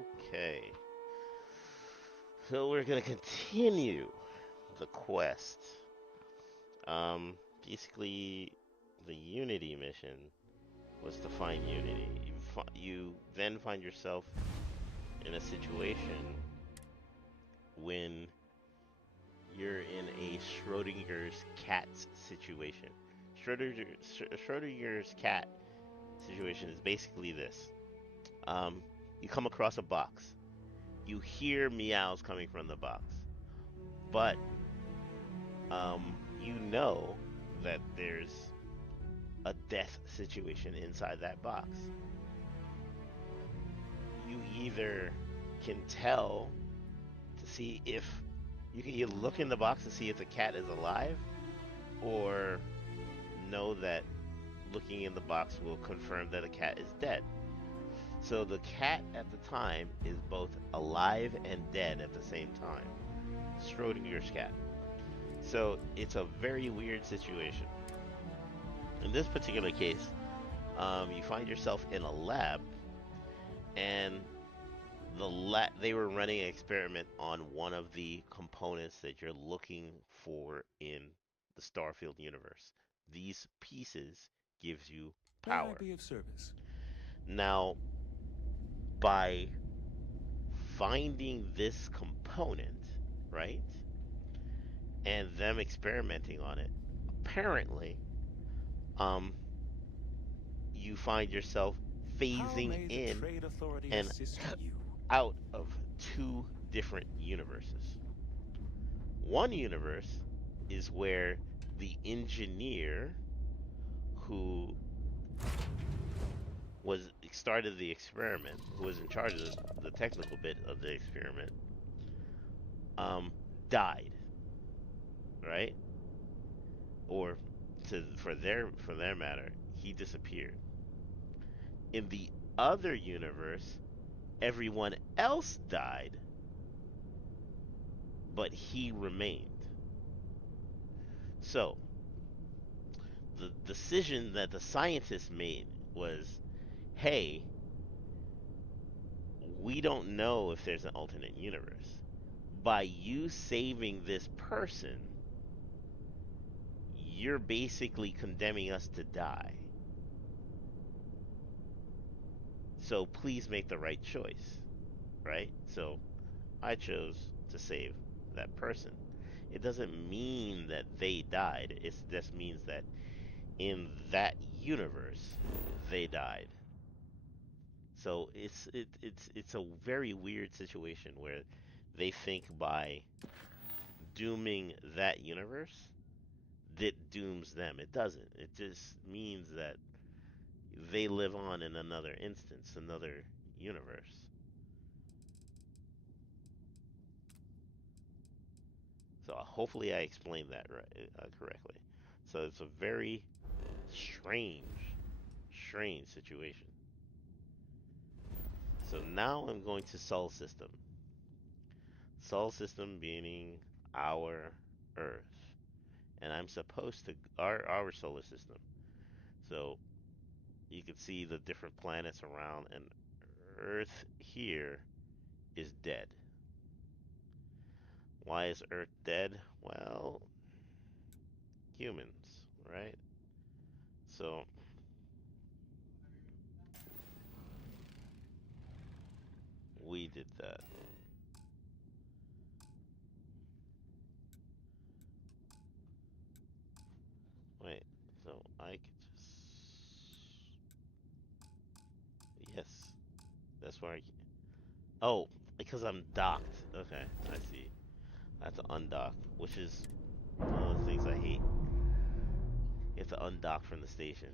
Okay. So we're gonna continue the quest. Basically, the Unity mission was to find Unity. You then find yourself in a situation when you're in a Schrodinger's cat situation. Schrodinger's cat situation is basically this. Um, you come across a box. You hear meows coming from the box, but you know that there's a death situation inside that box. You either can tell to see if you can either look in the box to see if the cat is alive, or know that looking in the box will confirm that the cat is dead. So the cat at the time is both alive and dead at the same time. Schrodinger's cat. So it's a very weird situation. In this particular case, you find yourself in a lab, and they were running an experiment on one of the components that you're looking for in the Starfield universe. These pieces gives you May I power. be of service? Now, by finding this component, right, and them experimenting on it, apparently, um, you find yourself How phasing may the in trade authority and assist you? out of two different universes. One universe is where the engineer who was started the experiment, who was in charge of the technical bit of the experiment, um, died, right? Or for their matter, he disappeared. In the other universe, everyone else died, but he remained. So the decision that the scientists made was, hey, we don't know if there's an alternate universe. By you saving this person, you're basically condemning us to die. So please make the right choice, right? So I chose to save that person. It doesn't mean that they died. It just means that in that universe, they died. So it's a very weird situation where they think by dooming that universe, that dooms them. It doesn't. It just means that they live on in another instance, another universe. So hopefully I explained that right, correctly. So it's a very strange, strange situation. So now I'm going to Sol system. Sol system meaning our Earth, and I'm supposed to our solar system. So you can see the different planets around, and Earth here is dead. Why is Earth dead? Well, humans, right? So we did that. Wait, so I could just. Yes, that's where I. Oh, because I'm docked. Okay, I see. I have to undock, which is one of the things I hate. You have to undock from the station,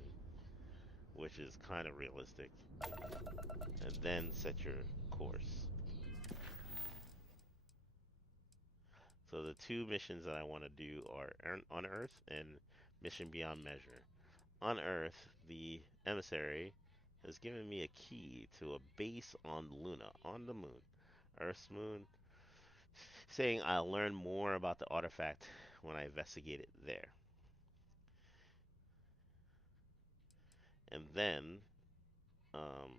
which is kind of realistic, and then set your course. So the two missions that I want to do are on Earth and Mission Beyond Measure. On Earth, the emissary has given me a key to a base on Luna, on the moon, Earth's moon, saying I'll learn more about the artifact when I investigate it there. And then, um,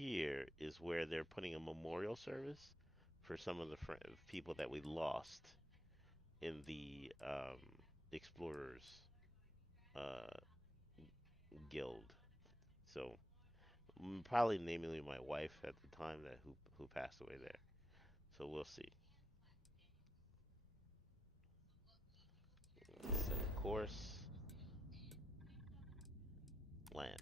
here is where they're putting a memorial service for some of the people that we lost in the explorers uh, guild. So probably namely my wife at the time that who passed away there. So we'll see. Set course, land.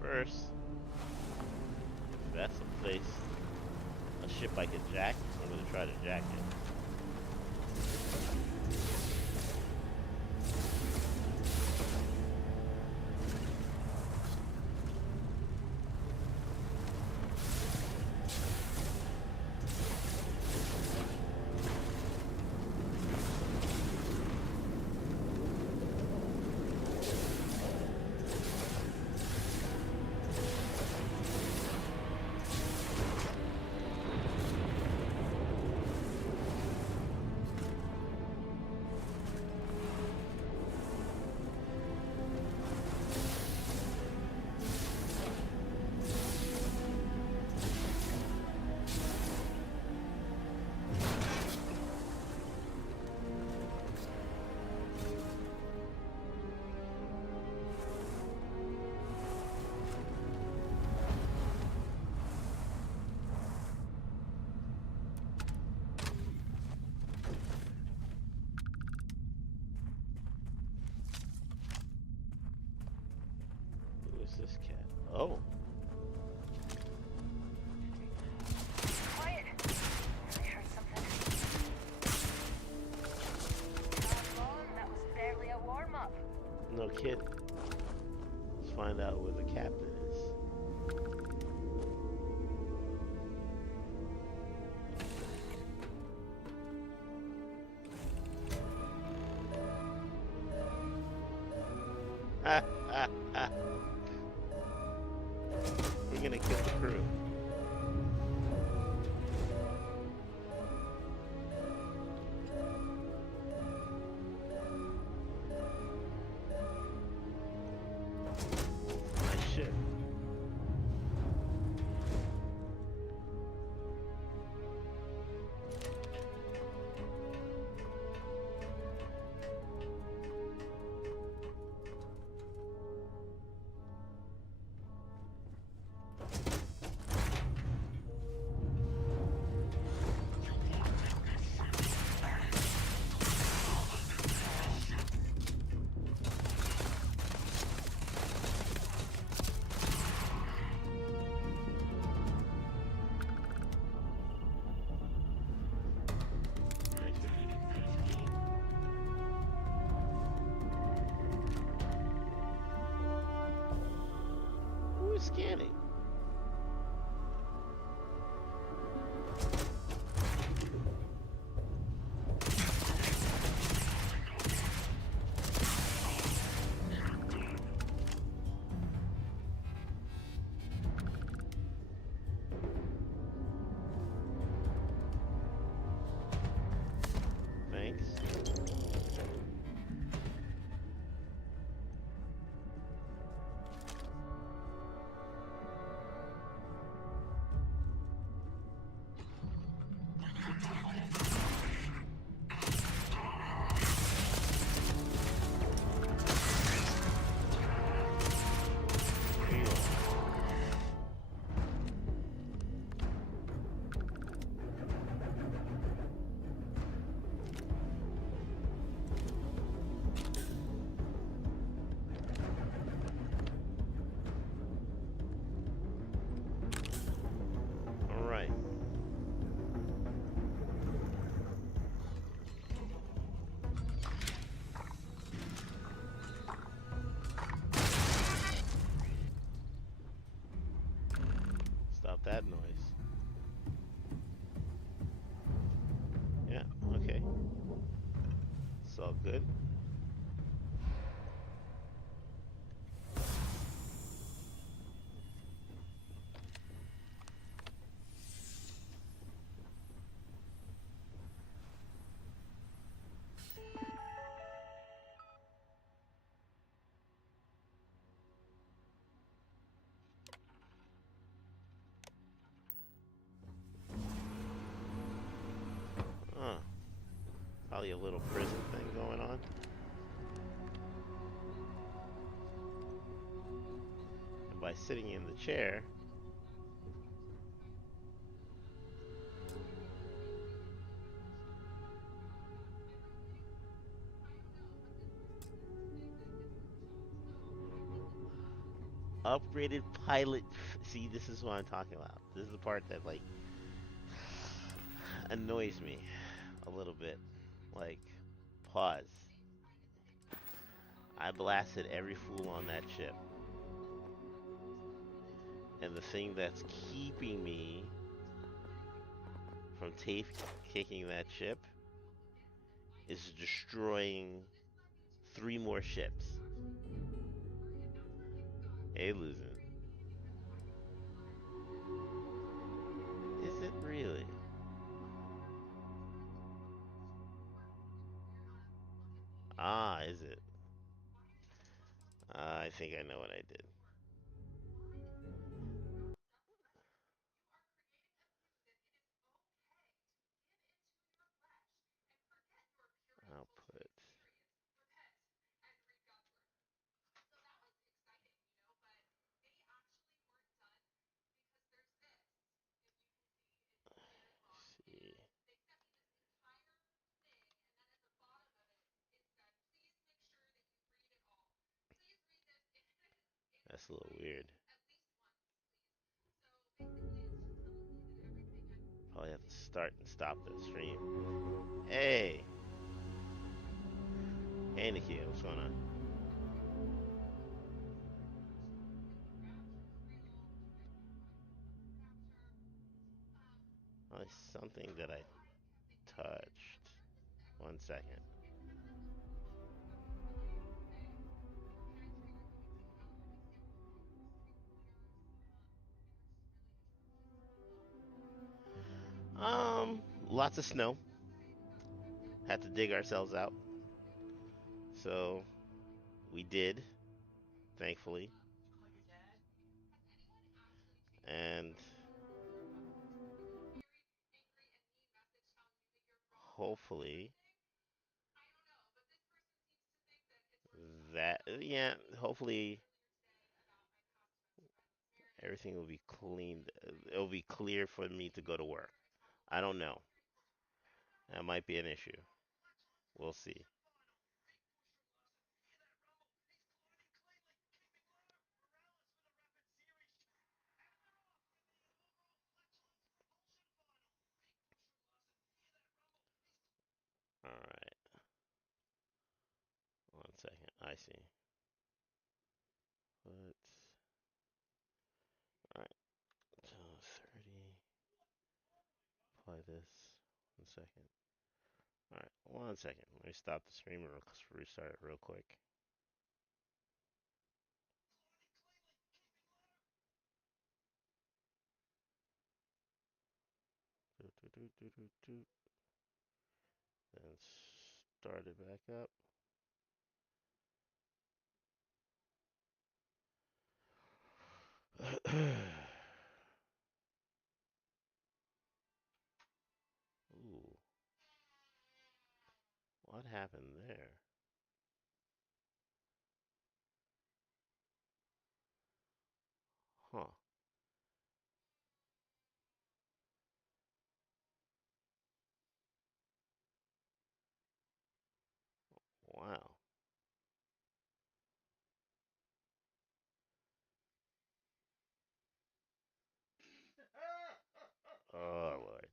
First, if that's a place, a ship I can jack, I'm gonna try to jack it. Who is this cat? Oh, Quiet. I heard something. That was barely a warm-up. no kidding. Let's find out where the captain is. Ha ha ha. We're gonna kill the crew. Nice ship. Who is scanning? Thanks. good. Huh. Probably a little prison thing going on. And by sitting in the chair, upgraded pilot. See, this is what I'm talking about. This is the part that like annoys me a little bit. Like, pause. I blasted every fool on that ship, and the thing that's keeping me from tape kicking that ship is destroying three more ships. Hey, losing. Is it really? Ah, is it? I think I know what I did. Output. See. That's a little weird. Probably have to start and stop the stream. Hey, hey, Nikia, what's going on? Oh, it's something that I touched. 1 second. Lots of snow. Had to dig ourselves out. So we did, thankfully, and hopefully yeah, hopefully everything will be cleaned. It'll be clear for me to go to work. I don't know. That might be an issue. We'll see. All right. 1 second. I see. But all right. So 30. Apply this. 1 second. All right. 1 second. Let me stop the stream and restart it real quick. Do, do, do, do, do, do. Then start it back up. Ooh, what happened there? Huh. Wow. Oh, Lord.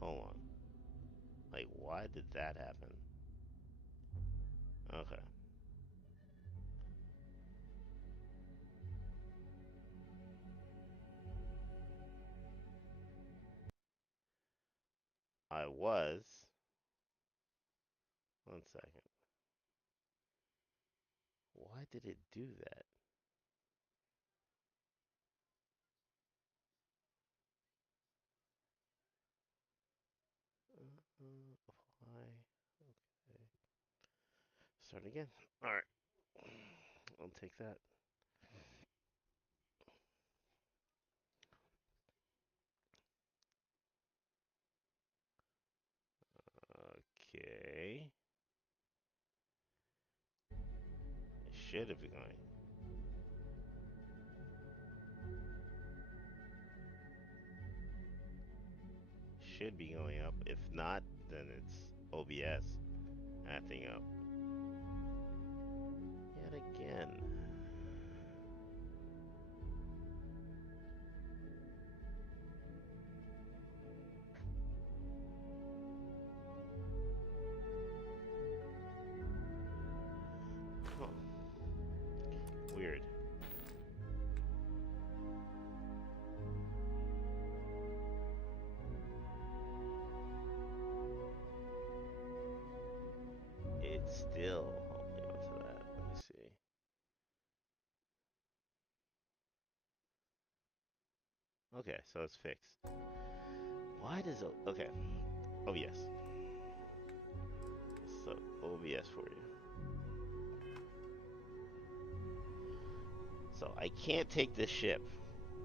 Hold on. Like, why did that happen? Okay. was. One second. Why did it do that? Apply. Okay. Start again. All right. I'll take that. Okay. It should have been going. Should be going up. If not, then it's OBS acting up. Yet again. Huh. Weird. It's still holding on to that. Let me see. Okay, so it's fixed. Why does okay? OBS. So OBS for you. So I can't take this ship.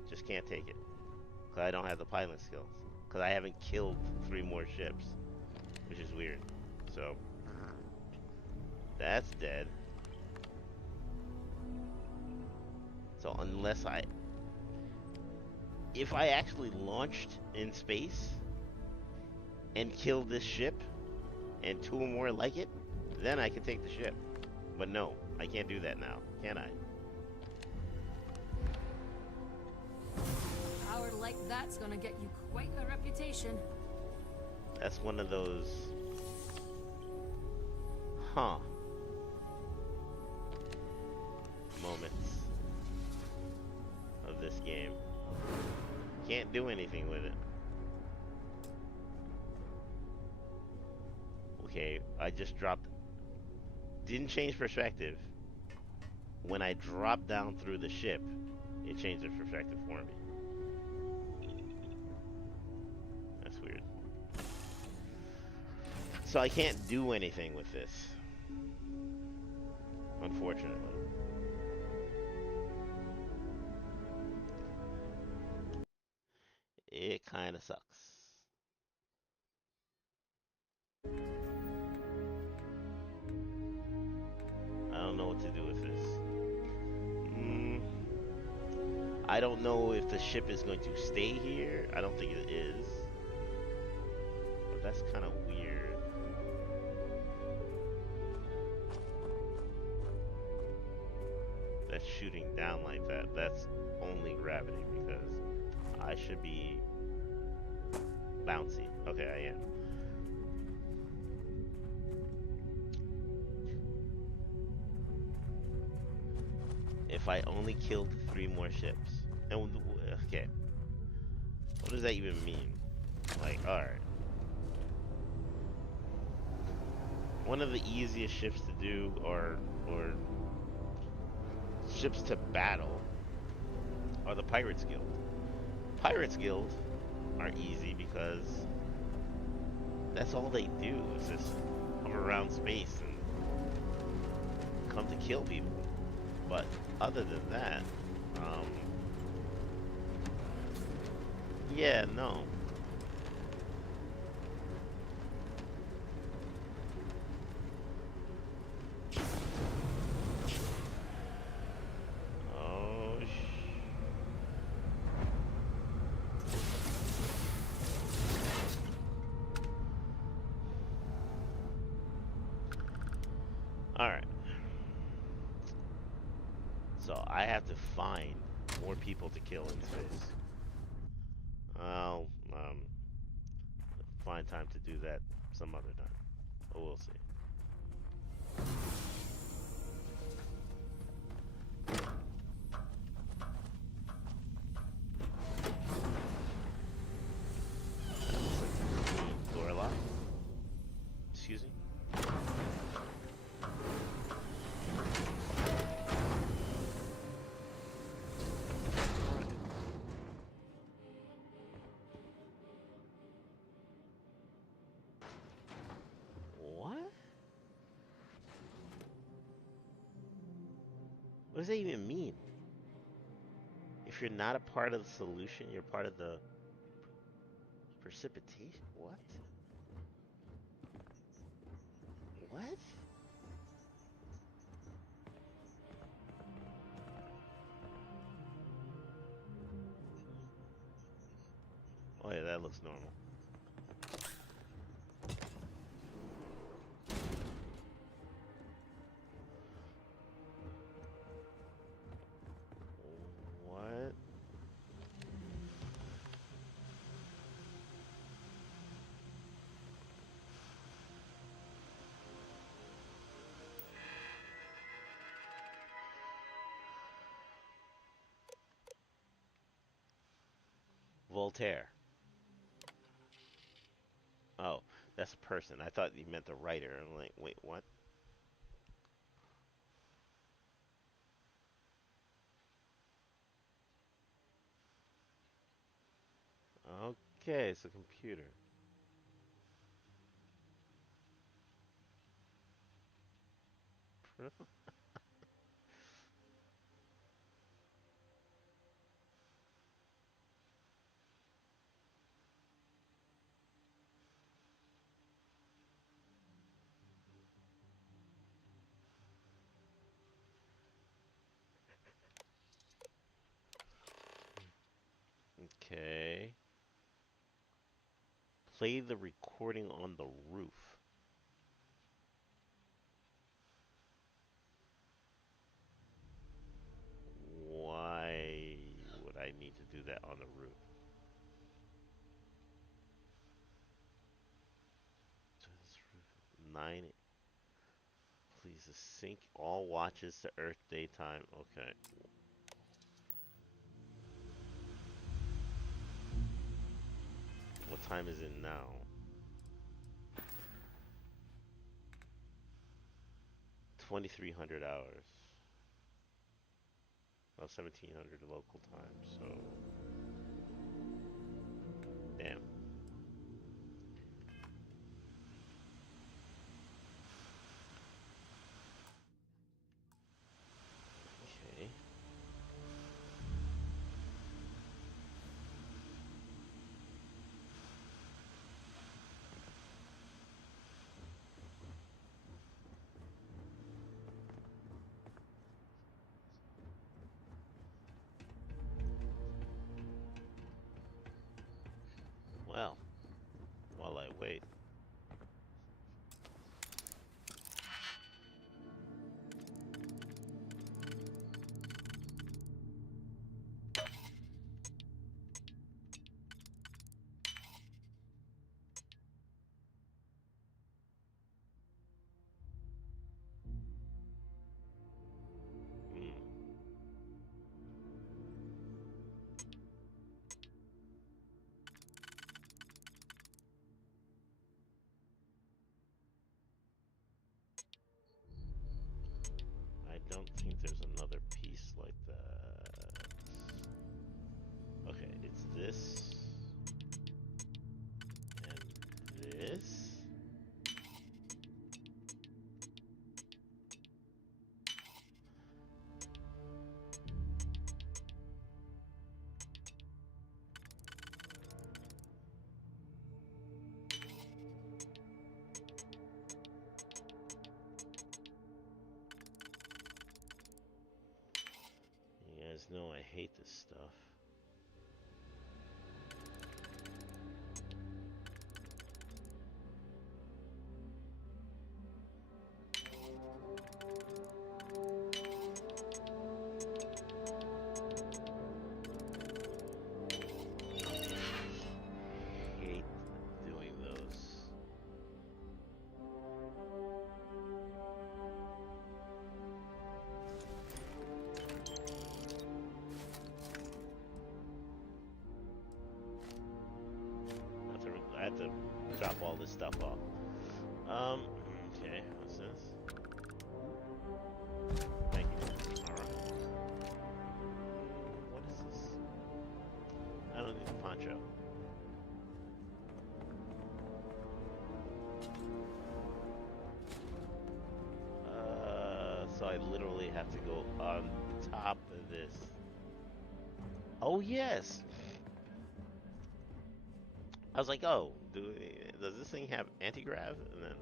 Just can't take it. Because I don't have the pilot skills. Because I haven't killed 3 more ships. Which is weird. So that's dead. So unless if I actually launched in space and killed this ship and 2 more like it, then I can take the ship. But no, I can't do that now, can I? Power like that's gonna get you quite a reputation. That's one of those, huh, moments of this game. Can't do anything with it. Okay, I just dropped, didn't change perspective. When I dropped down through the ship, it changed the perspective for me. That's weird. So I can't do anything with this, unfortunately. It kind of sucks. I don't know what to do with this. I don't know if the ship is going to stay here. I don't think it is. But that's kind of weird. That's shooting down like that. That's only gravity because I should be bouncy. Okay, I am. If I only killed 3 more ships. And okay. What does that even mean? Like, alright. One of the easiest ships to do or ships to battle are the Pirates Guild. Pirates Guild are easy because that's all they do is just come around space and come to kill people. But other than that, yeah, no. Oh, alright. So I have to find more people to kill in space. I'll find time to do that some other time. But we'll see. Door lock. What does that even mean? If you're not a part of the solution, you're part of the precipitation. What? What? Oh yeah, that looks normal. What? Voltaire. Oh, that's a person. I thought you meant the writer. I'm like, wait, what? Okay, it's a computer. Okay. Play the recording on the roof. Why would I need to do that on the roof? So this roof- Nine. Please sync all watches to Earth daytime. Okay. What time is it now? 2300 hours. Well, 1700 local time. So, damn. Okay. Well, while I wait. Hmm. I don't think there's another piece like that. Okay, it's this and this. You guys know I hate this stuff. Hate doing those. I have to drop all this stuff off. Um, okay, what's this? Ooh, thank you. Alright. What is this? I don't need the poncho. So I literally have to go on top of this. Oh yes. I was like, oh, does this thing have anti-grav? And then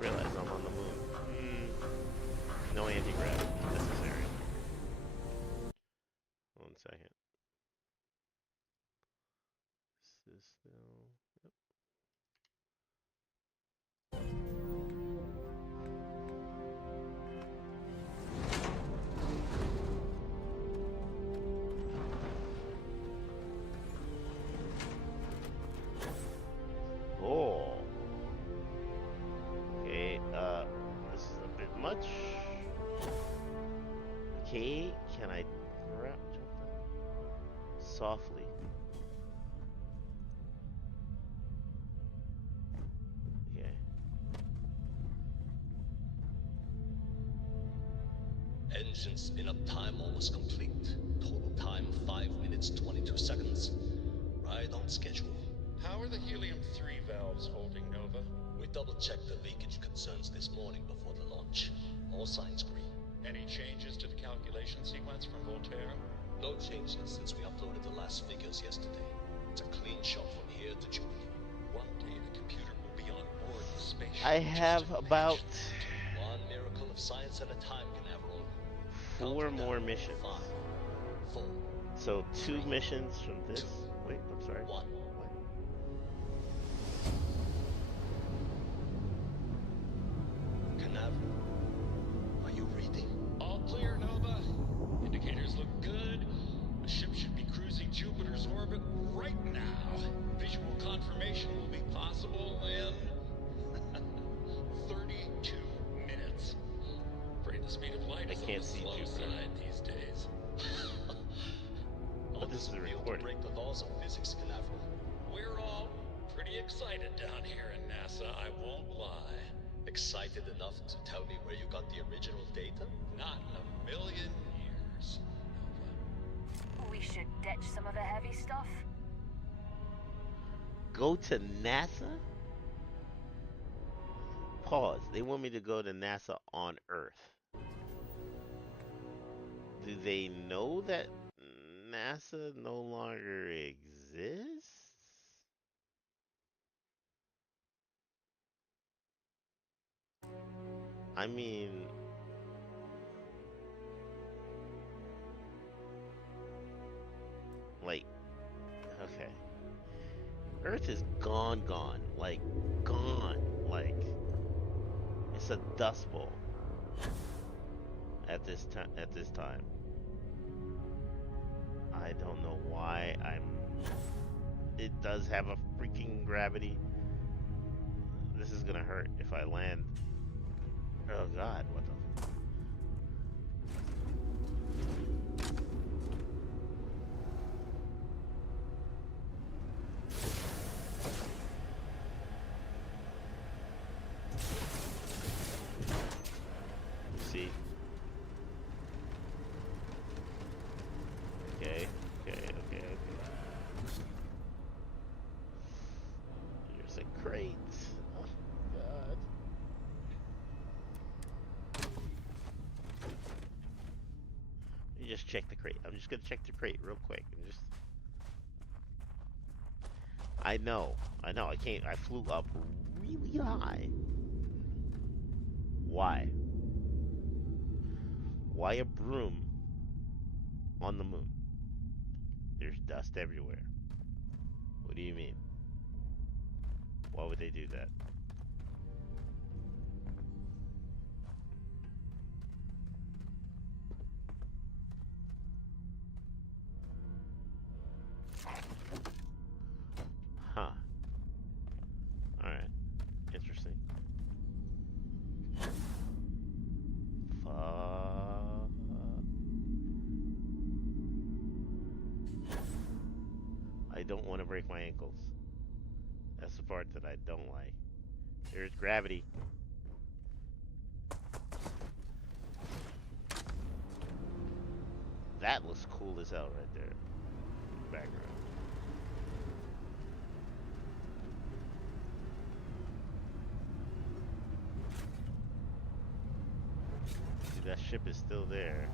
realize I'm on the moon. No anti-grav necessary. 1 second. This is still. Yep. Oh. Okay. This is a bit much. Okay. Can I jump down softly? Okay. Engines in uptime almost complete. Total time 5 minutes 22 seconds. Right on schedule. How are the helium-3 valves holding, Nova? We double-checked the leakage concerns this morning before the launch. All signs green. Any changes to the calculation sequence from Voltaire? No changes since we uploaded the last figures yesterday. It's a clean shot from here to Jupiter. One day the computer will be on board the spaceship. I have Just about imagine One miracle of science at a time, Canaveral. 4 more missions. 5, 4, So 2 3, missions from this. 2, Wait, I'm sorry. 1. What? Canaveral, are you reading? All clear, Nova. Indicators look good. The ship should be cruising Jupiter's orbit right now. Visual confirmation will be possible in 32 minutes. Afraid the speed of light I is on can't the see slow Jupiter. side these days. But this is a Feel to recording. break the laws of physics, Canaveral. We're all pretty excited down here in NASA, I won't lie. Excited enough to tell me where you got the original data? Not in a million years, Nova. We should ditch some of the heavy stuff. Go to NASA? Pause. They want me to go to NASA on Earth. Do they know that NASA no longer exists? I mean, like, okay. Earth is gone, gone. Like, gone. Like, it's a dust bowl at this time. At this time, I don't know why I'm. It does have a freaking gravity. This is gonna hurt if I land. Oh God, what the? See? Okay, okay, okay, okay. Here's a crate. Oh God. You just check the crate. I'm just gonna check the crate real quick and just. I know, I know. I can't. I flew up really high. Why? Why a broom on the moon? There's dust everywhere. What do you mean? Why would they do that? Huh. Alright. Interesting. Fuck. I don't want to break my ankles. That's the part that I don't like. There's gravity. That looks cool as hell right there. Background. that ship is still there.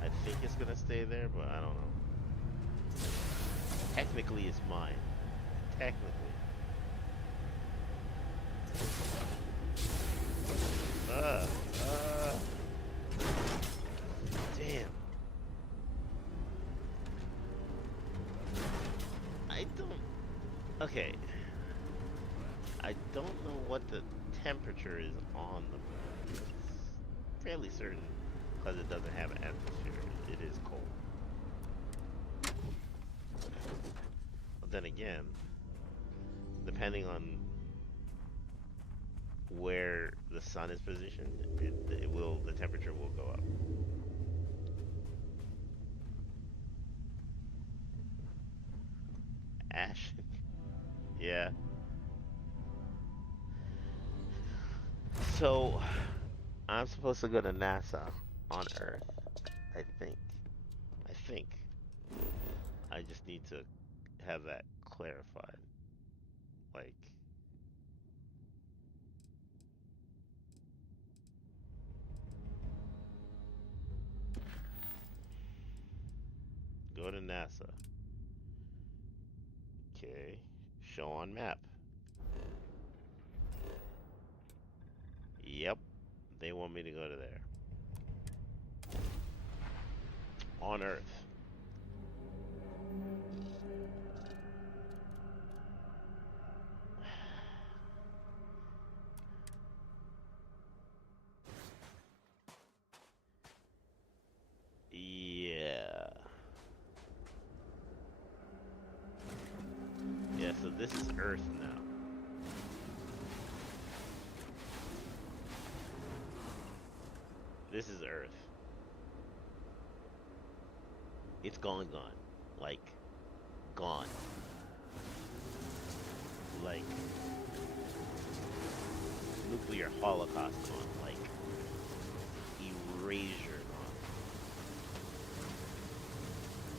I think it's gonna stay there, but I don't know. Technically, it's mine. Technically. Uh, uh. Damn. I don't. Okay. I don't know what the temperature is on the moon. It's fairly certain because it doesn't have an atmosphere. It is cold. But then again, depending on where the sun is positioned, the temperature will go up. Ash, yeah. So I'm supposed to go to NASA on Earth. I think. I think. I just need to have that clarified. Like, go to NASA. Okay. Show on map. Yep. They want me to go to there. On Earth. Yeah. Yeah, so this is Earth now. This is Earth. It's gone, gone. Like, gone. Like, nuclear holocaust gone. Like, erasure gone.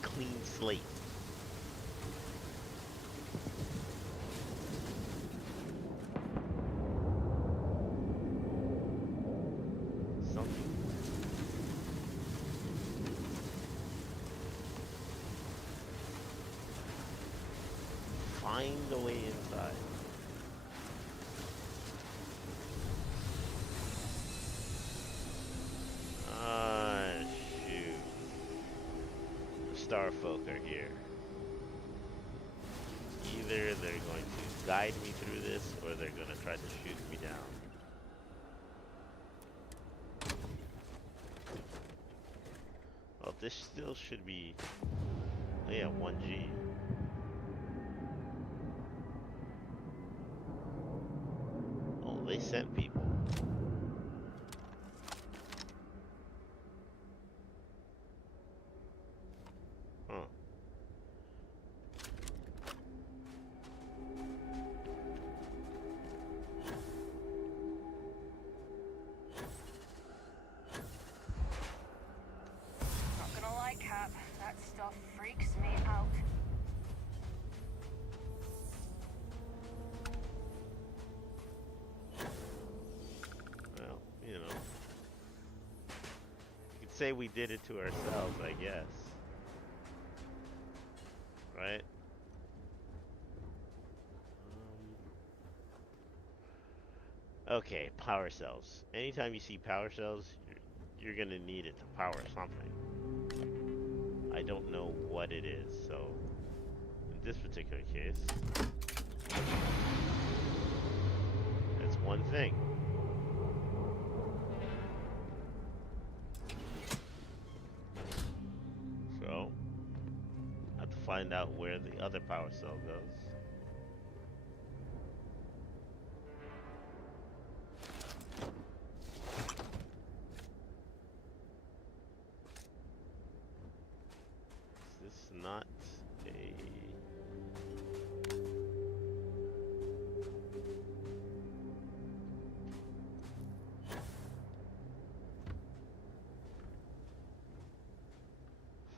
Clean slate. Something. Find a way inside. Ah, shoot. The Starfolk are here. Either they're going to guide me through this, or they're going to try to shoot me down. Well, this still should be... Oh yeah, 1G. Oh, they sent people. Huh. Not gonna lie, Cap. That stuff freaks me out. Well, you know. You could say we did it to ourselves, I guess. Right? Okay, power cells. Anytime you see power cells, you're gonna need it to power something. I don't know what it is, so in this particular case, it's one thing. So, I have to find out where the other power cell goes. Is this not a...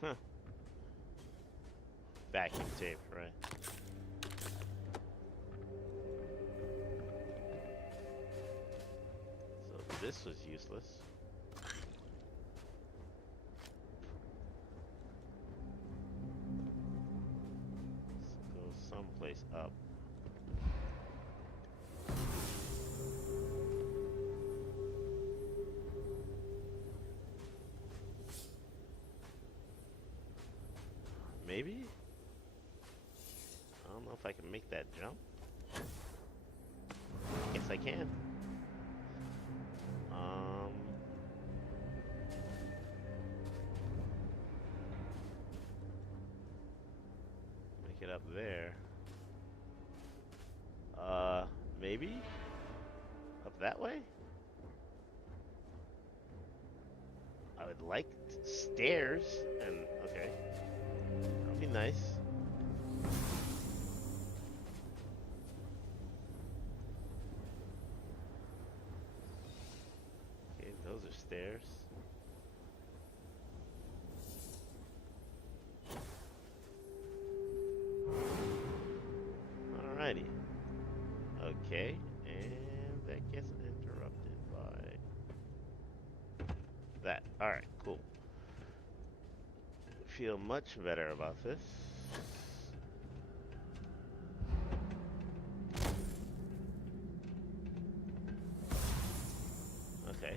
Huh. Vacuum tape, right? So this was useless. if I can make that jump. I guess I can. Make it up there. Maybe? Up that way? I would like stairs and okay. That'll be nice. Okay, those are stairs. Alrighty. Okay, and that gets interrupted by that. Alright, cool. Feel much better about this. Okay.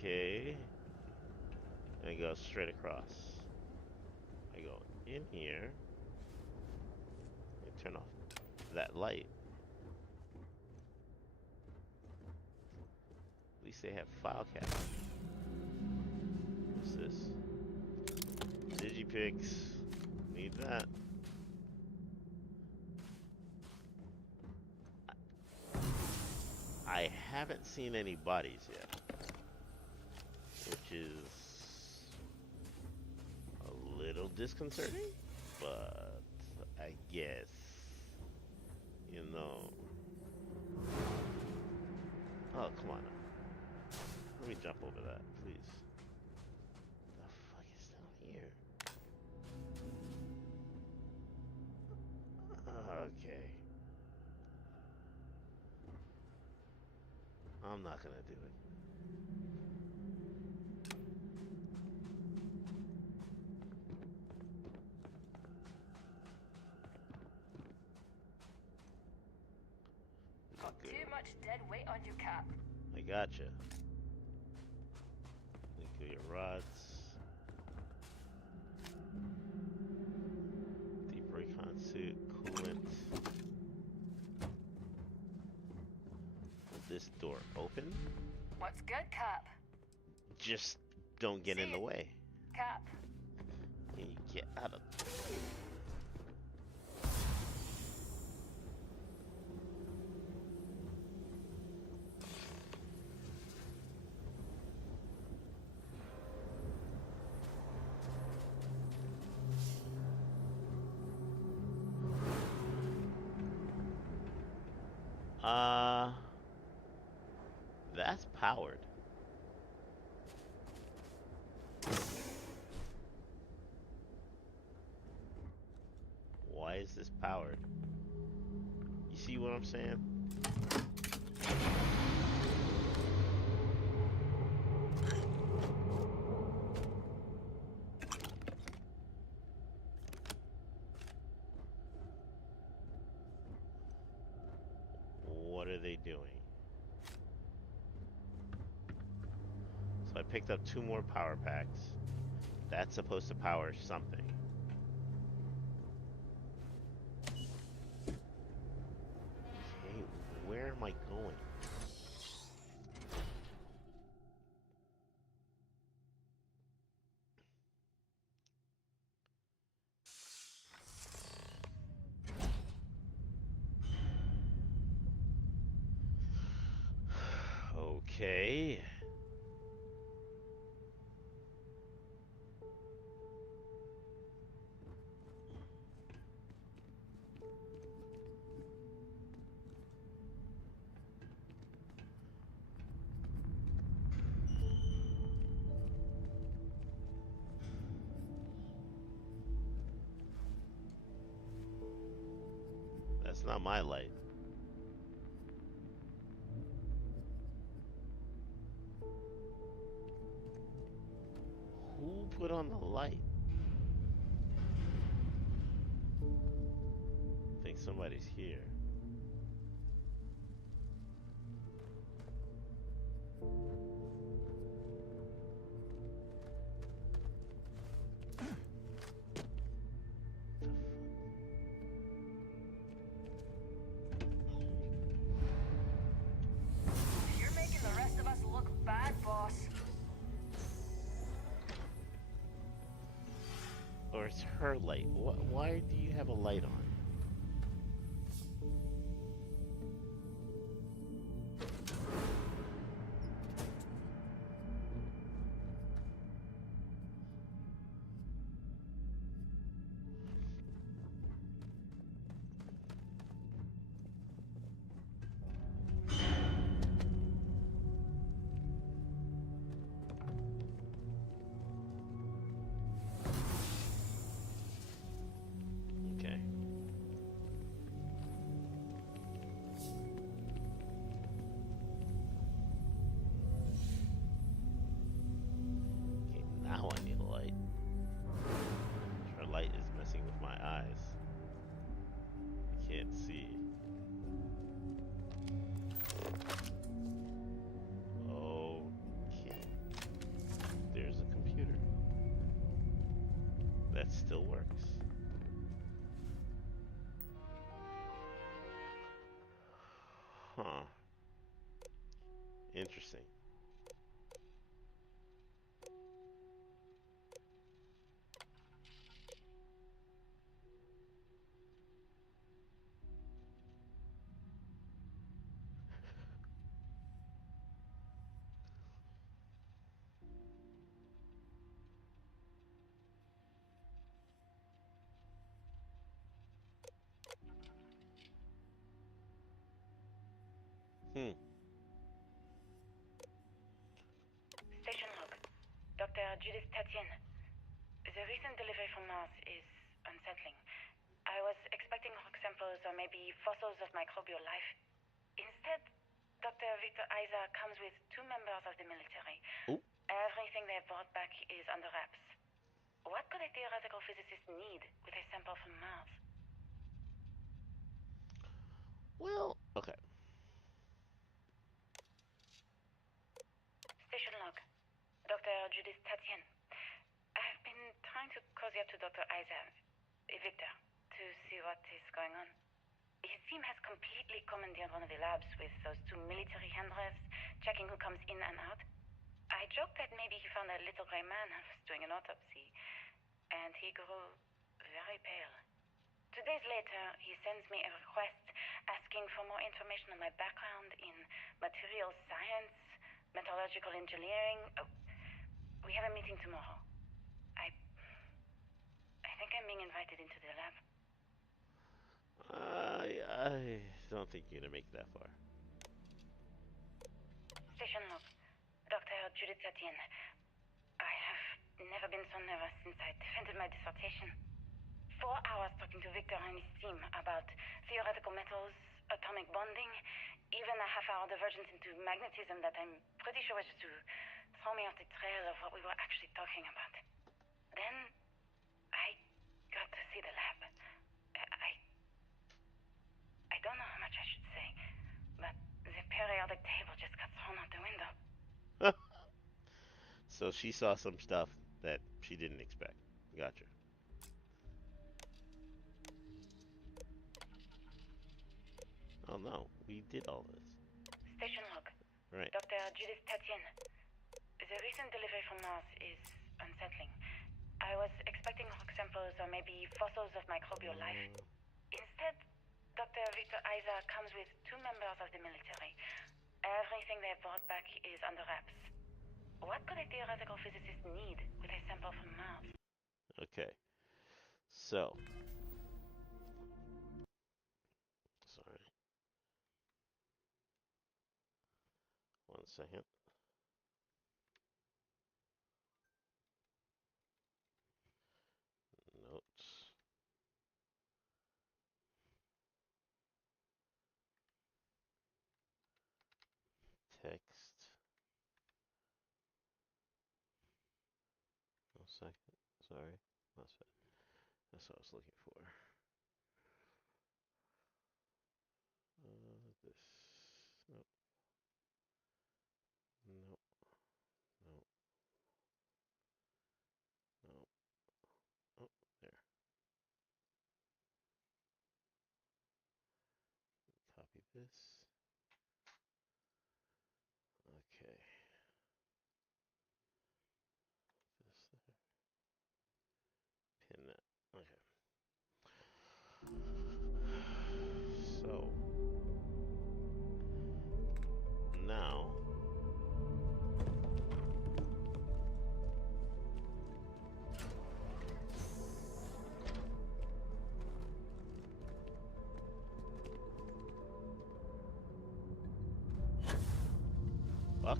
Okay. I go straight across. I go in here. I turn off that light. At least they have file cabinet. What's this? Digipix. Need that. I haven't seen any bodies yet, which is a little disconcerting, but I guess, you know. Oh, come on now. Let me jump over that, please. The fuck is down here? Okay. I'm not gonna do it. Got too much dead weight on you, Cap. I gotcha. Nuclear rods. Deep recon suit. Coolant. Will this door open? What's good, Cap? Just don't get in the way. Cap. Can you get out of... That's powered. Why is this powered? You see what I'm saying? What are they doing? So I picked up 2 more power packs. That's supposed to power something. Okay, where am I going? Okay. That's not my light. Who put on the light? somebody's here. You're making the rest of us look bad, boss. Or it's her light. Why do you have a light on? Okay. Okay, now I need a light. Her light is messing with my eyes. I can't see. Okay. There's a computer. That still works. Huh. Interesting. Hmm. Station log. Dr. Judith Tatian. The recent delivery from Mars is unsettling. I was expecting rock samples or maybe fossils of microbial life. Instead, Dr. Victor Isa comes with two members of the military. Oh. Everything they brought back is under wraps. What could a theoretical physicist need with a sample from Mars? Well, okay. Station log. Dr. Judith Tatian. I've been trying to cozy up to Dr. Isa, Victor, to see what is going on. His team has completely commandeered one of the labs with those two military handlers, checking who comes in and out. I joked that maybe he found a little gray man and was doing an autopsy, and he grew very pale. 2 days later, he sends me a request asking for more information on my background in materials science, metallurgical engineering. Oh, we have a meeting tomorrow. I think I'm being invited into the lab. I don't think you're gonna make it that far. Station log. Dr. Judith Tatian. I have never been so nervous since I defended my dissertation. 4 hours talking to Victor and his team about theoretical metals, atomic bonding, even a half-hour divergence into magnetism that I'm pretty sure was just to throw me off the trail of what we were actually talking about. Then I got to see the lab. I don't know how much I should say, but the periodic table just got thrown out the window. So she saw some stuff that she didn't expect. Gotcha. Oh no, we did all this. Station log. Right. Dr. Judith Tatian. The recent delivery from Mars is unsettling. I was expecting rock samples or maybe fossils of microbial life. Instead, Dr. Victor Isa comes with two members of the military. Everything they brought back is under wraps. What could a theoretical physicist need with a sample from Mars? Okay. So, sorry. 1 second. Notes. Text. 1 second. Sorry. That's what I was looking for. Nope. Nope. Nope. Nope. Oh, there. Copy this. Okay. This there. Pin that. Okay. So now fuck.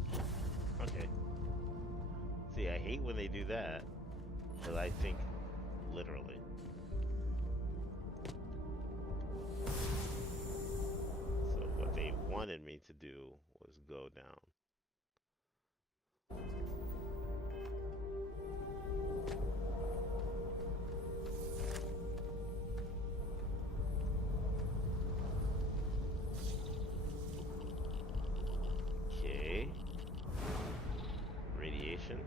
Okay. See, I hate when they do that because I think literally. So what they wanted me to do was go down. Okay. Radiation.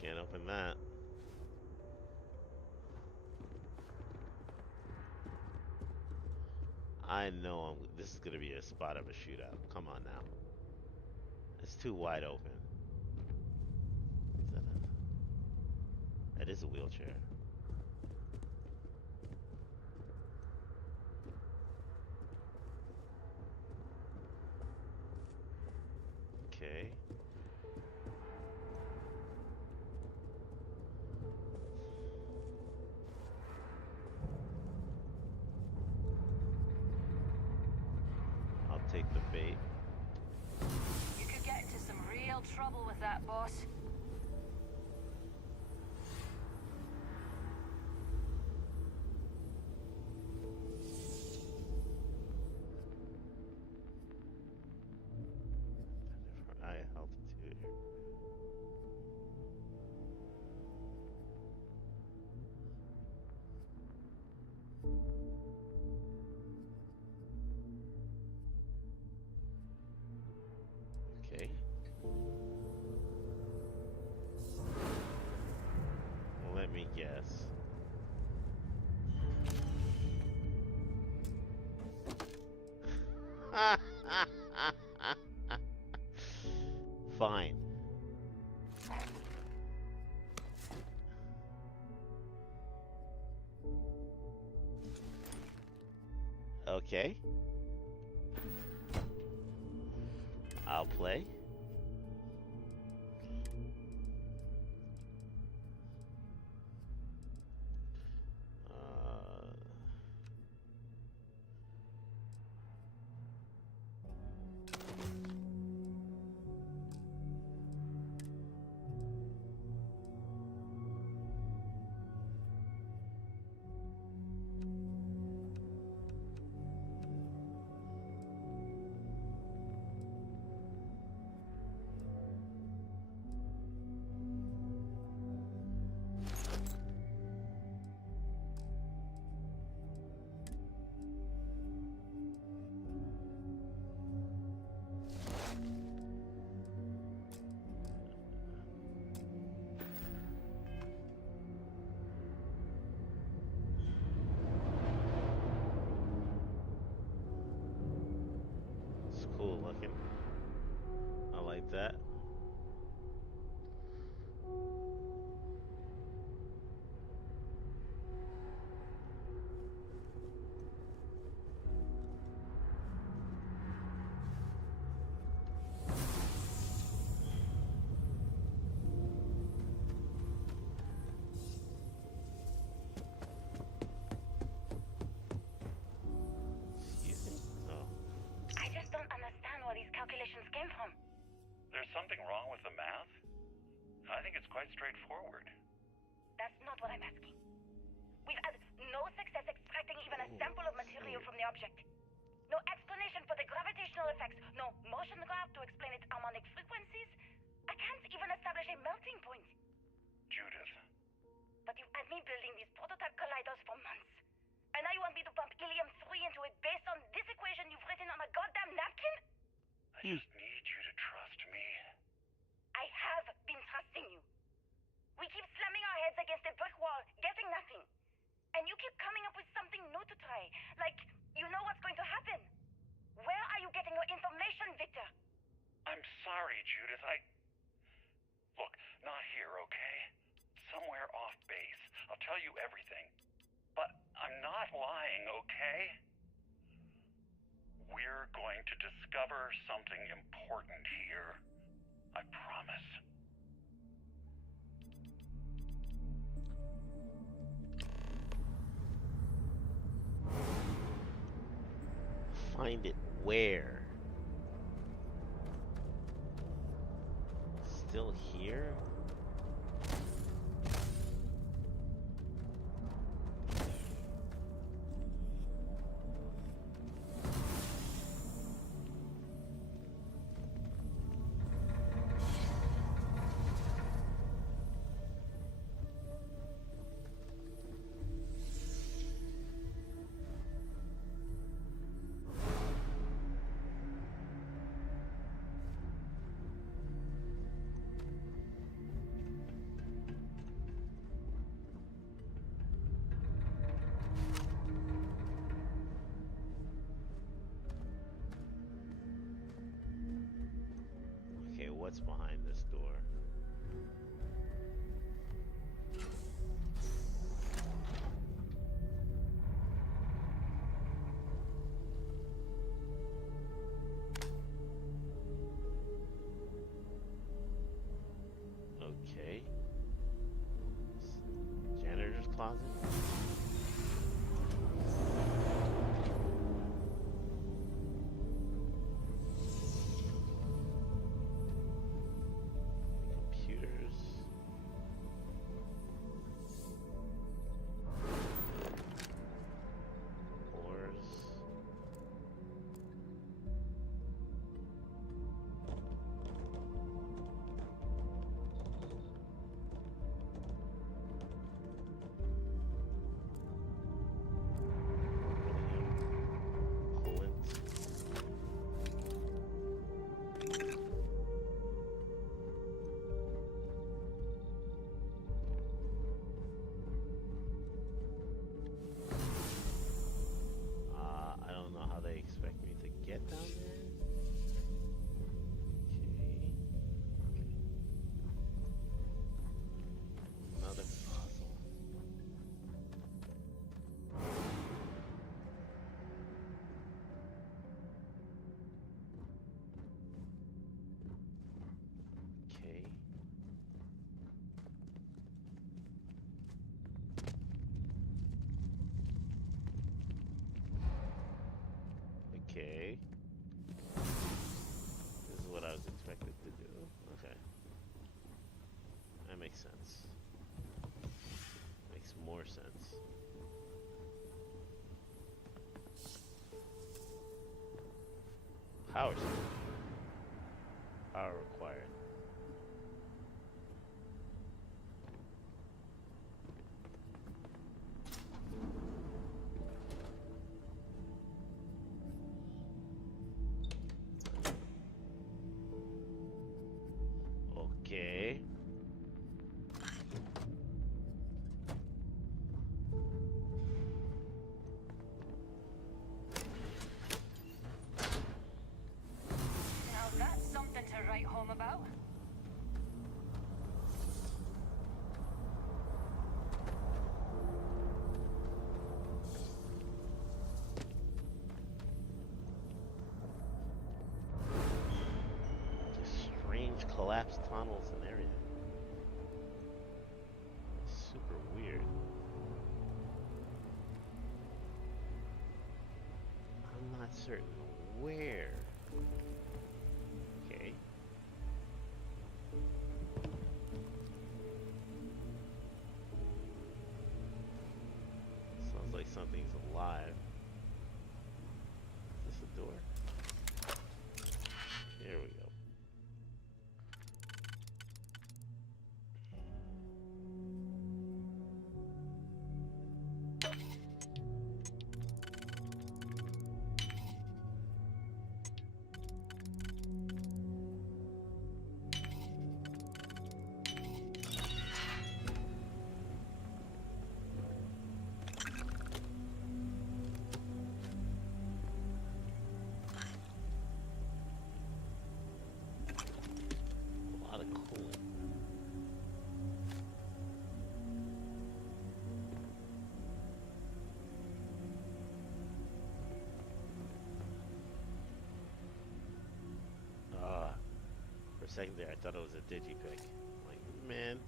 Can't open that. I know this is gonna be a spot of a shootout. Come on now. It's too wide open. Is that a... That is a wheelchair. Okay. I'll take the bait. You could get into some real trouble with that, boss. High altitude. Okay. Let me guess. Fine. Okay. I'll play. Uh, it's cool looking. I like that. Excuse me? Oh. I just don't understand where these calculations came from. There's something wrong with the math? I think it's quite straightforward. That's not what I'm asking. We've had no success extracting even a sample of material from the object. No explanation for the gravitational effects. No motion graph to explain its harmonic frequencies. I can't even establish a melting just need you to trust me. I have been trusting you. We keep slamming our heads against a brick wall, getting nothing. And you keep coming up with something new to try. Like, you know what's going to happen. Where are you getting your information, Victor? I'm sorry, Judith. Look, not here, okay? Somewhere off base. I'll tell you everything. But I'm not lying, okay? We're going to discover something important here. I promise. Find it where? Still here? Okay, what's behind this door? Okay. Janitor's closet? Computers. Ores. Coolant. I don't know how they expect me to get down there. Okay. Another puzzle. Okay. Okay. This is what I was expected to do. Okay. That makes sense. Makes more sense. Power supply. Power required. Okay. Now that's something to write home about. Just strange collapsed tunnels and everything. Super weird. I'm not certain where. Okay. Sounds like something's alive. Is this a door? Here we go. second there, I thought it was a digipick. Like, man,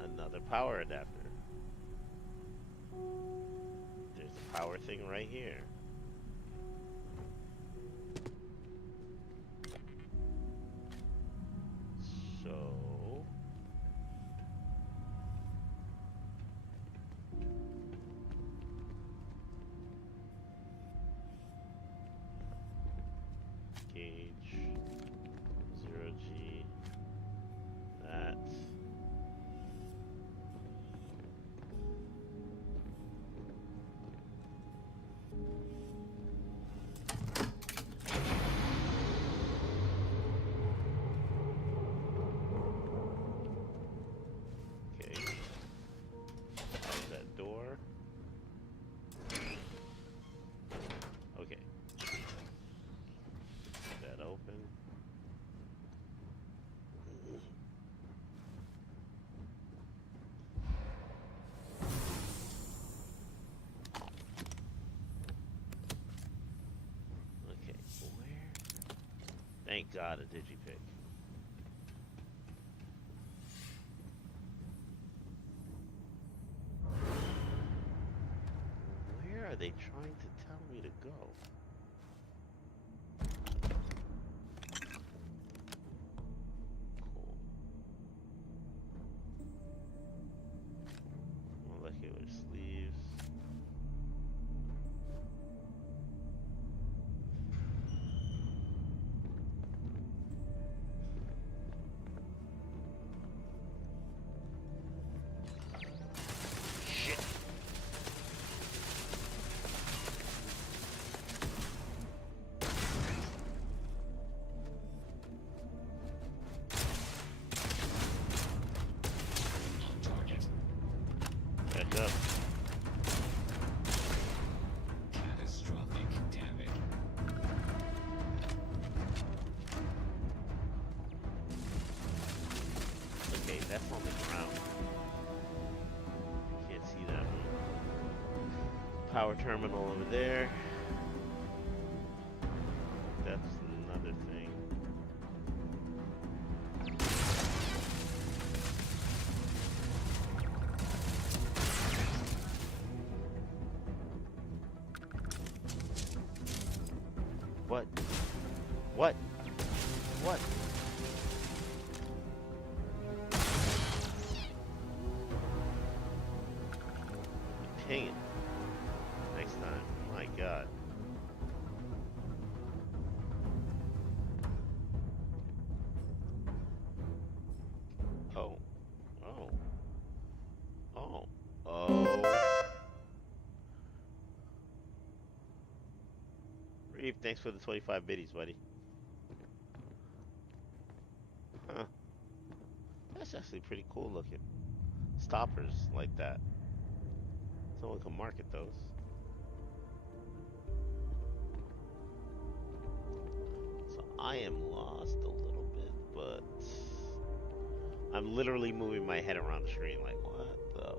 another power adapter. There's a power thing right here. So gauge 0G that. Okay. Close that door. Okay. Keep that open. Okay, where? Thank God, a digipick. Where are they trying to tell me to go? Cool. Molecular sleeves. Shit. On target. Back up. Catastrophic damage. Okay, that's on the ground. Can't see that one. Power terminal over there. That's another thing. What? What? What? Dang it. Next time. My God. Oh. Oh. Oh. Oh. Reeve, thanks for the 25 biddies, buddy. Huh. That's actually pretty cool looking. Stoppers like that. Someone can market those. So I am lost a little bit, but I'm literally moving my head around the screen like, what the fuck?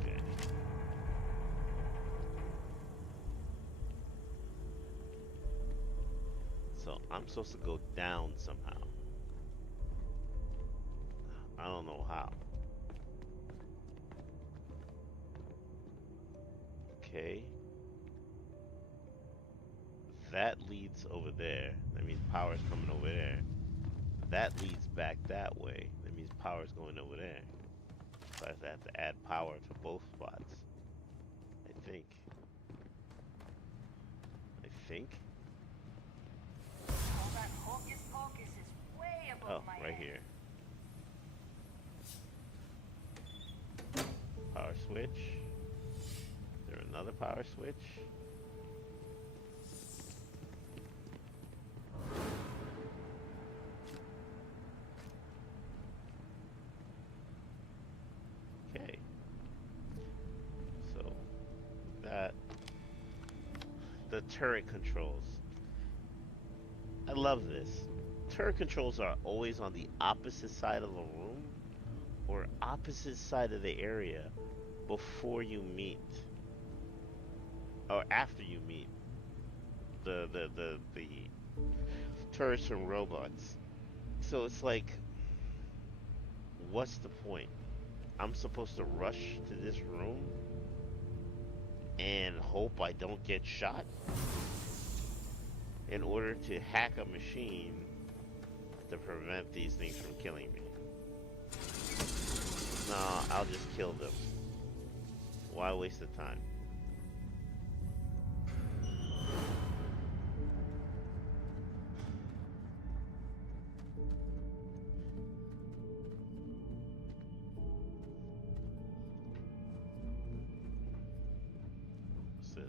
Okay. So I'm supposed to go down somehow. I don't know how. Okay. That leads over there. That means power's coming over there. That leads back that way. That means power's going over there. So I have to add power to both spots. I think. I think. All that hocus pocus is way above Oh, my right head. here. Power switch. Is there another power switch? Okay. So that the turret controls. I love this. Turret controls are always on the opposite side of the room or opposite side of the area before you meet. or after you meet the tourists and robots. So it's like, what's the point? I'm supposed to rush to this room and hope I don't get shot in order to hack a machine to prevent these things from killing me. No, I'll just kill them. Why waste the time? What's this?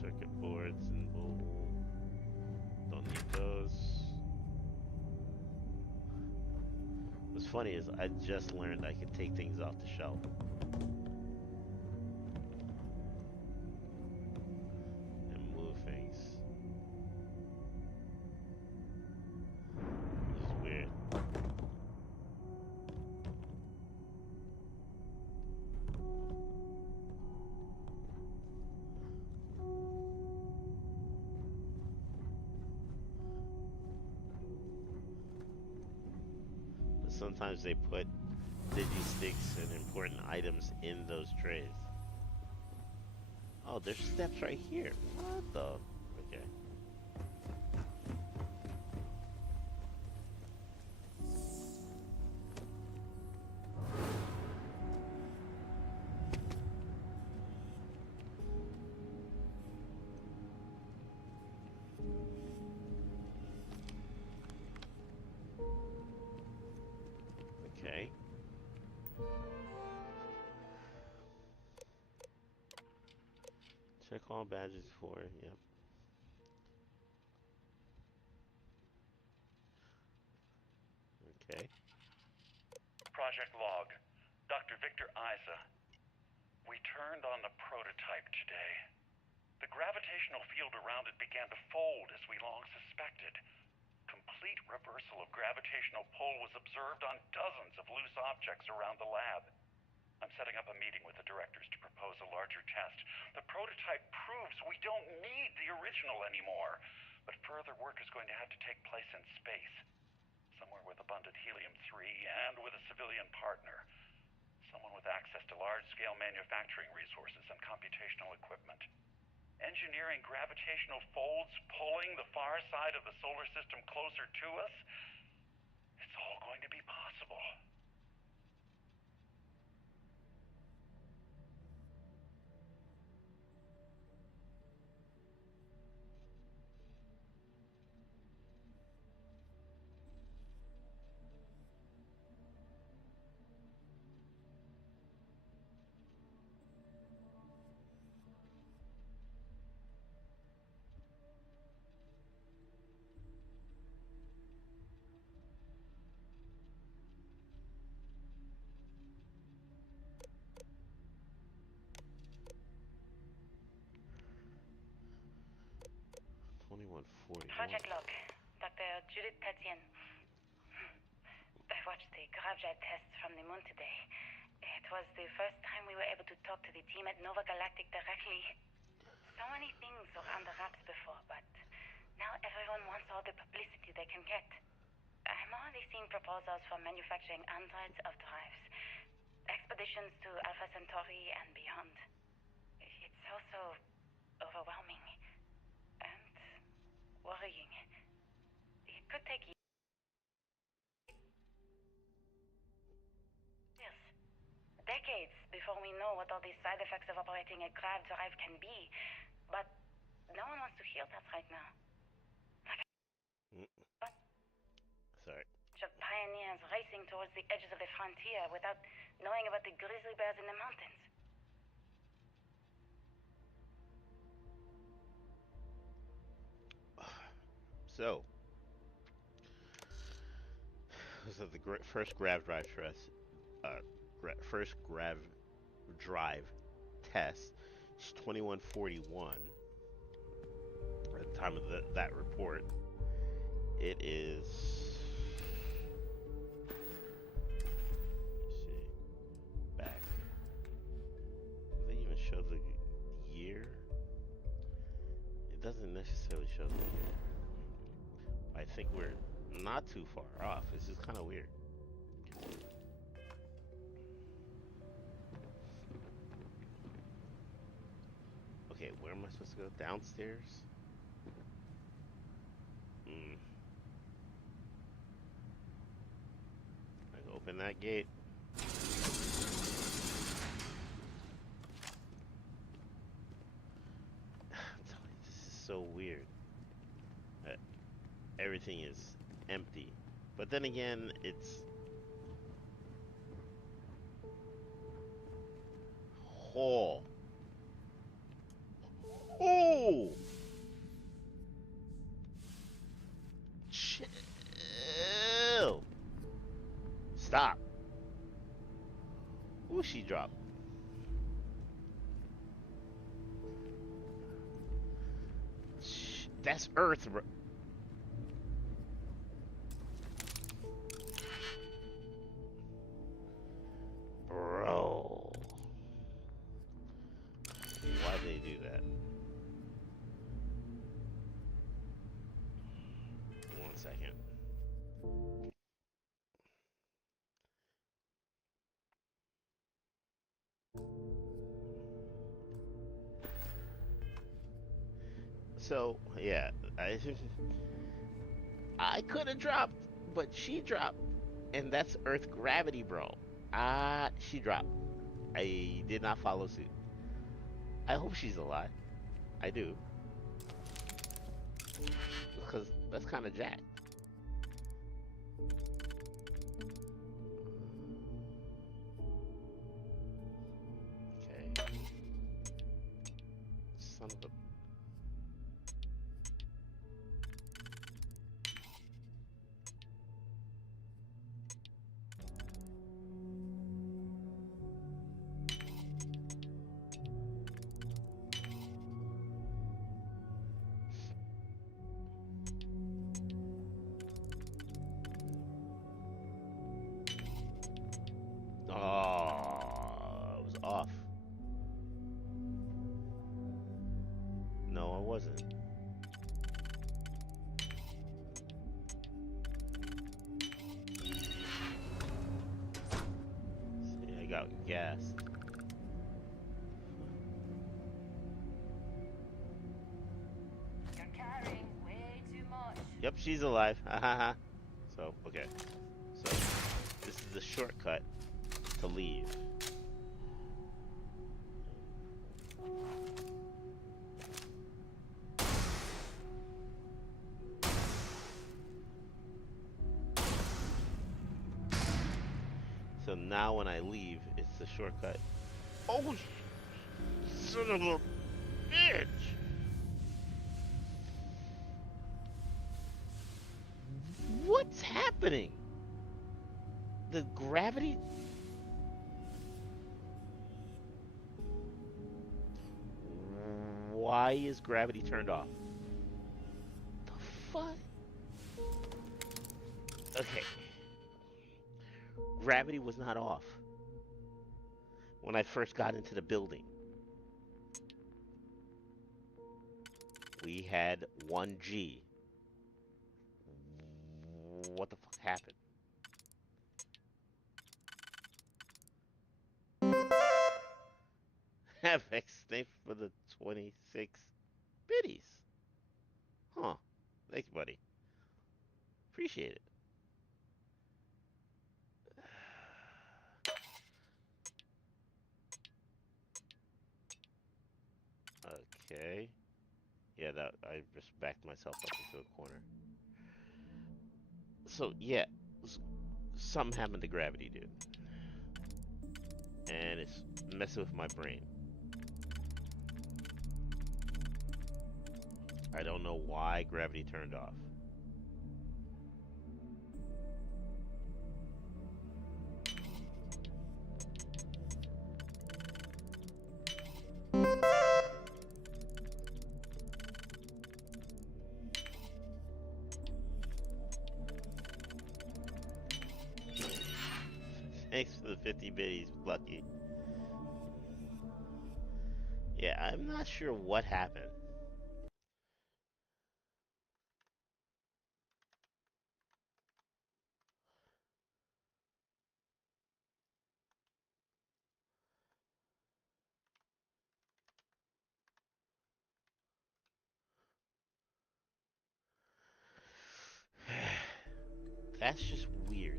Circuit boards and bull. Don't need those. What's funny is I just learned I could take things off the shelf and move things. This is weird. But sometimes they put digi-sticks and important items in those trays. Oh, there's steps right here. What the? Okay. Okay. Check all badges for, yep. Okay. Project Log. Dr. Victor Isa. We turned on the prototype today. The gravitational field around it began to fold as we long suspected. Complete reversal of gravitational pull was observed on dozens of loose objects around the lab. I'm setting up a meeting with the directors to propose a larger test. The prototype proves we don't need the original anymore, but further work is going to have to take place in space. Somewhere with abundant helium-3 and with a civilian partner. Someone with access to large-scale manufacturing resources and computational equipment. Engineering gravitational folds pulling the far side of the solar system closer to us? It's all going to be possible. Project 2141. Log. Dr. Judith Tatien. I watched the gravjet tests from the moon today. It was the first time we were able to talk to the team at Nova Galactic directly. So many things were under wraps before, but now everyone wants all the publicity they can get. I'm already seeing proposals for manufacturing androids of drives, expeditions to Alpha Centauri and beyond. It's also overwhelming and worrying. It could take years, decades, before we know what all these side effects of operating a grav drive can be. But no one wants to hear that right now. Mm, sorry. Of pioneers racing towards the edges of the frontier without knowing about the grizzly bears in the mountains. So, this is the first grav drive test. First grav drive test. It's 2141 at the time of that report. It is. Let's see. Back. Do they even show the year? It doesn't necessarily show the year. I think we're not too far off. This is kind of weird. Okay, where am I supposed to go? Downstairs? Hmm. I can open that gate. I'm telling you, this is so weird. Everything is empty. But then again, it's whole. Oh! Chill. Stop. Ooh, she dropped. That's Earth, bro. Bro. Why did they do that? One second. So, yeah, I could have dropped, but she dropped. And that's Earth gravity, bro. She dropped. I did not follow suit. I hope she's alive. I do. Because that's kind of jacked. Okay. Son of a. Oh, I was off. No, I wasn't. See, I got gassed. You're carrying way too much. Yep, she's alive. Ha ha ha. So, okay. So, this is the shortcut to leave. So now when I leave, it's the shortcut. Oh, son of a bitch! What's happening? The gravity? Why is gravity turned off? The fuck? Okay. Gravity was not off when I first got into the building. We had 1G. What the fuck happened? Thanks for the 26 biddies. Huh. Thanks, buddy. Appreciate it. Okay. Yeah, that I just backed myself up into a corner. So yeah, something happened to gravity, dude, and it's messing with my brain. I don't know why gravity turned off. 50 biddies lucky. Yeah, I'm not sure what happened. That's just weird.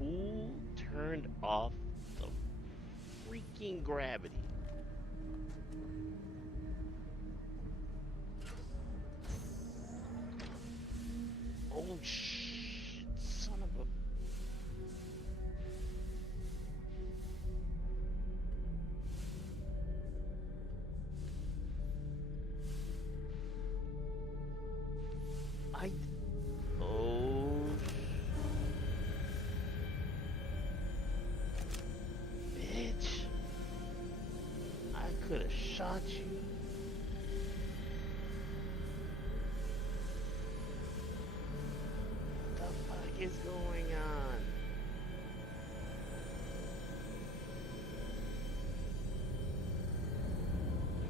Who turned off the freaking gravity? Oh shit, son of a... I... Oh... Bitch. I could have shot you. What the fuck is going on?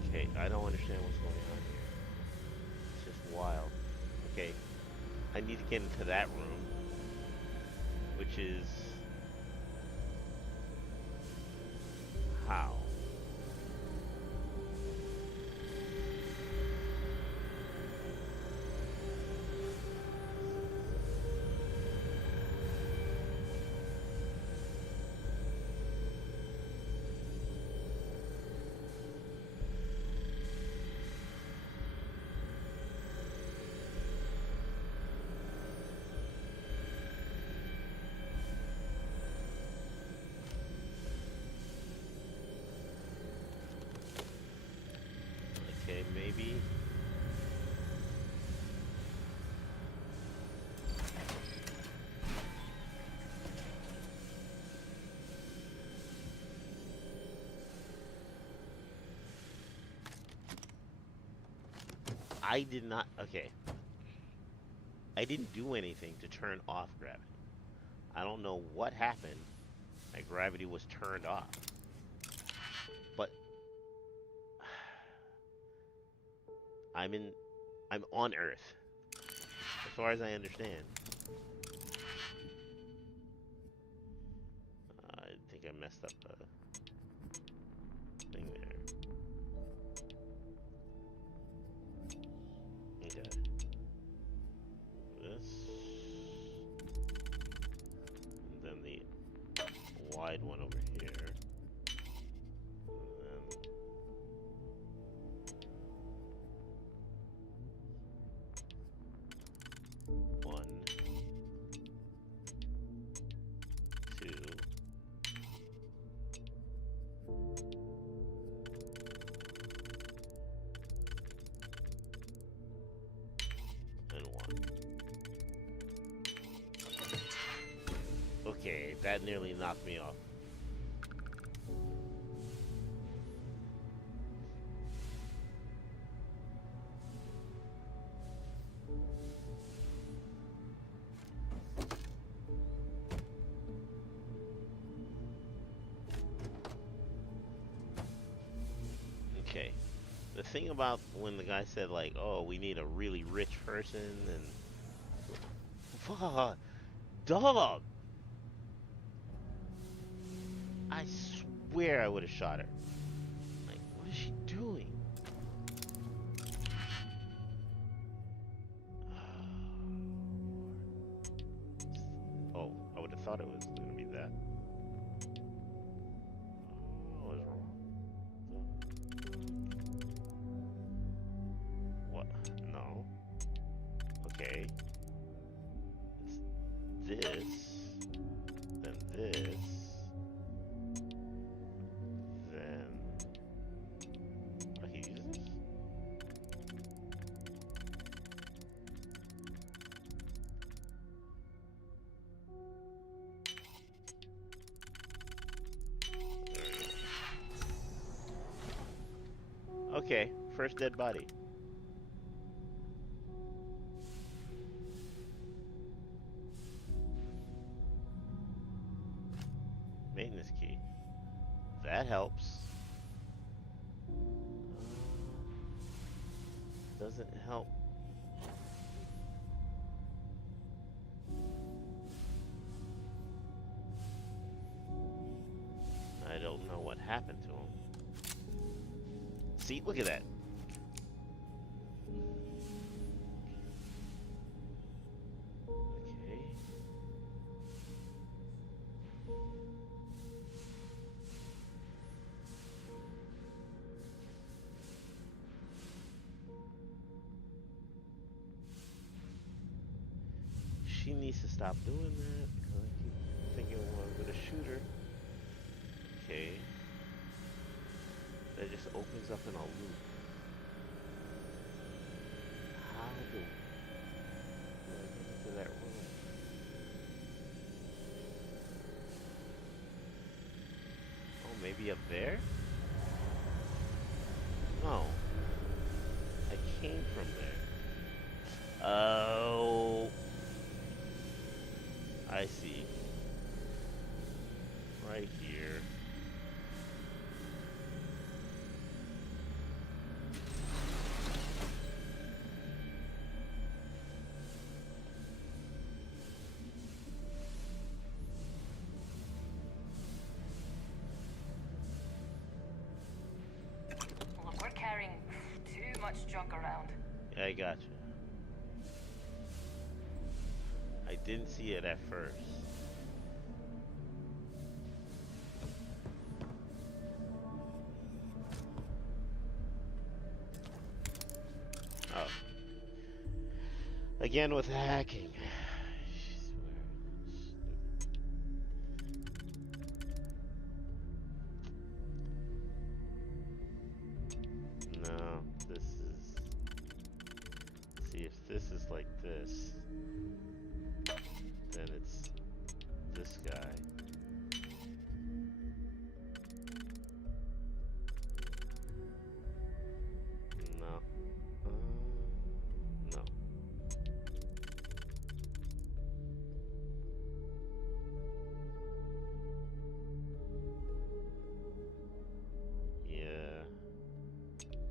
Okay, I don't understand what's going on here. It's just wild. Okay, I need to get into that room, which is how? Okay, maybe. I did not. Okay. I didn't do anything to turn off gravity. I don't know what happened. My gravity was turned off. But I'm in. I'm on Earth, as far as I understand. I think I messed up the thing there. Okay. This. And then the wide one over here. And then one, two, and one. Okay, that nearly knocked me off. Okay. The thing about when the guy said like, "Oh, we need a really rich person," and fuck, dog, I swear I would have shot her. Like, what is she doing? Oh, I would have thought it was gonna be that. Oh, I was wrong. What? No. Okay. It's this, then this, then I can use this? There we go. Okay, first dead body. Maintenance key. That helps. Doesn't help. I don't know what happened to him. See, look at that. Okay. She needs to stop doing that because I keep thinking, well, I'm gonna shoot her. Okay. That just opens up in a loop. How do I get into that room? Oh, maybe up there? No. I came from there. Oh. I see. Right here. Look, we're carrying too much junk around. Yeah, I gotcha. I didn't see it at first. Oh. Again with hacking. No, this is... See, if this is like this, then it's this guy. No. No. Yeah.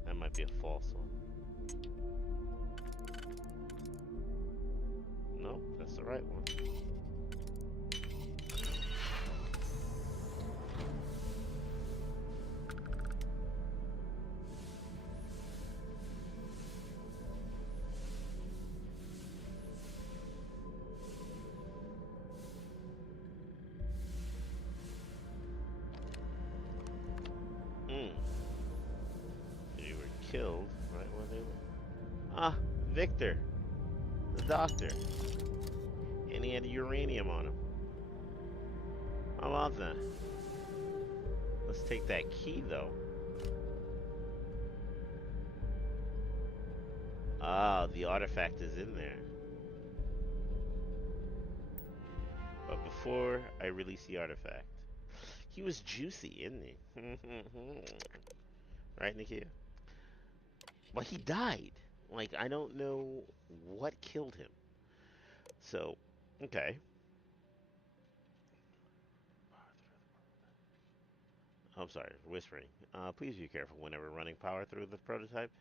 That might be a false one. No, that's the right one. Hmm. They were killed right where they were. Ah, Victor, the doctor. And he had uranium on him. How about that? Let's take that key, though. Ah, the artifact is in there. But before I release the artifact, he was juicy, isn't he? Right, Nikia? Well, he died. Like, I don't know what killed him. So, okay. I'm sorry, whispering. Please be careful whenever running power through the prototype.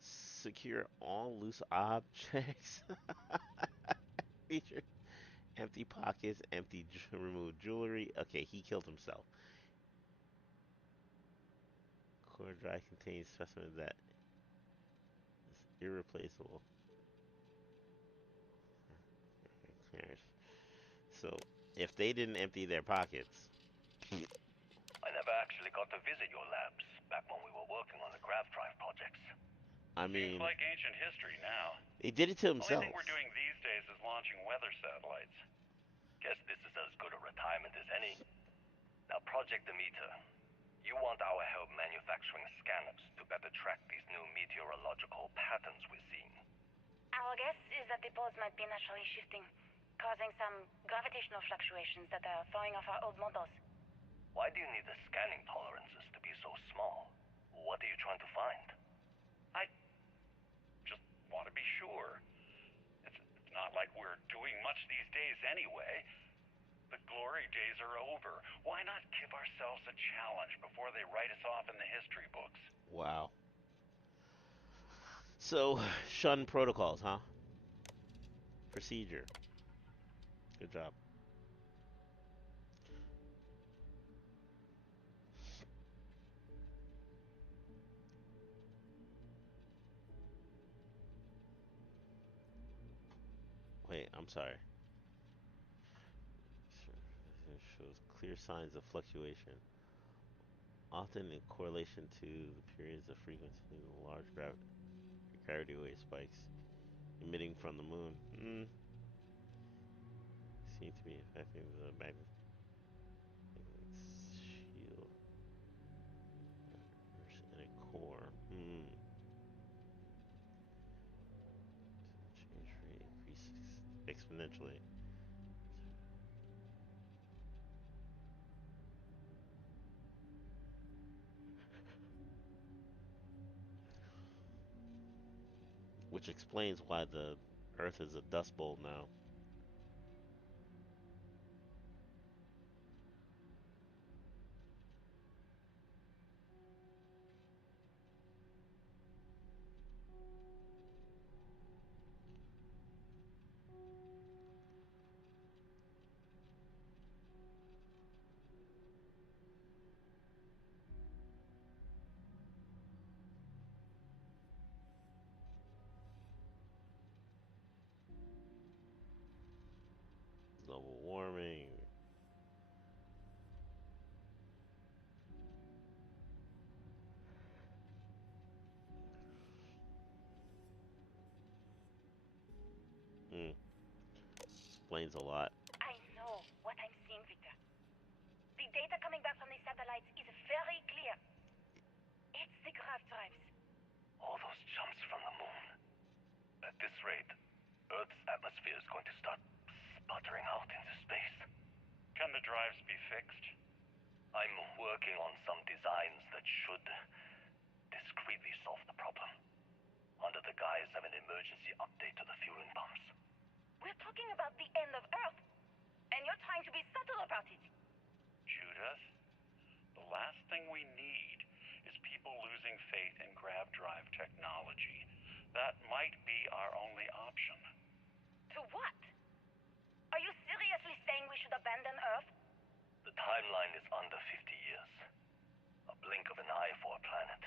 Secure all loose objects. Feature empty pockets, remove jewelry. Okay, he killed himself. Core drive contains specimens that is irreplaceable. So, if they didn't empty their pockets, I never actually got to visit your labs back when we were working on the grav drive projects. I Seems mean, like ancient history now. they did it to Only thing themselves. we're doing these days is launching weather satellites. Guess this is as good a retirement as any. Now, Project Demeter, you want our help manufacturing scanners to better track these new meteorological patterns we're seeing. Our guess is that the poles might be naturally shifting, causing some gravitational fluctuations that are throwing off our old models. Why do you need the scanning tolerances to be so small? What are you trying to find? doing much these days anyway. The glory days are over. Why not give ourselves a challenge before they write us off in the history books? Wow. So, shun protocols, huh? Procedure. Good job. Wait, I'm sorry. Shows clear signs of fluctuation, often in correlation to the periods of frequency of large gravity wave spikes emitting from the moon. Seem to be affecting the magnetic shield in a core. Change rate increases exponentially. Which explains why the Earth is a dust bowl now. Global warming. Hmm. Explains a lot. I know what I'm seeing, Victor. The data coming back from the satellites is very clear. It's the grav drives. All those jumps from the moon. At this rate, Earth's atmosphere is going to start sputtering out into space. Can the drives be fixed? I'm working on some designs that should discreetly solve the problem, under the guise of an emergency update to the fueling pumps. We're talking about the end of Earth, and you're trying to be subtle about it. Judith, the last thing we need is people losing faith in grav drive technology. That might be our only option. To what? Are you seriously saying we should abandon Earth? The timeline is under 50 years. A blink of an eye for a planet,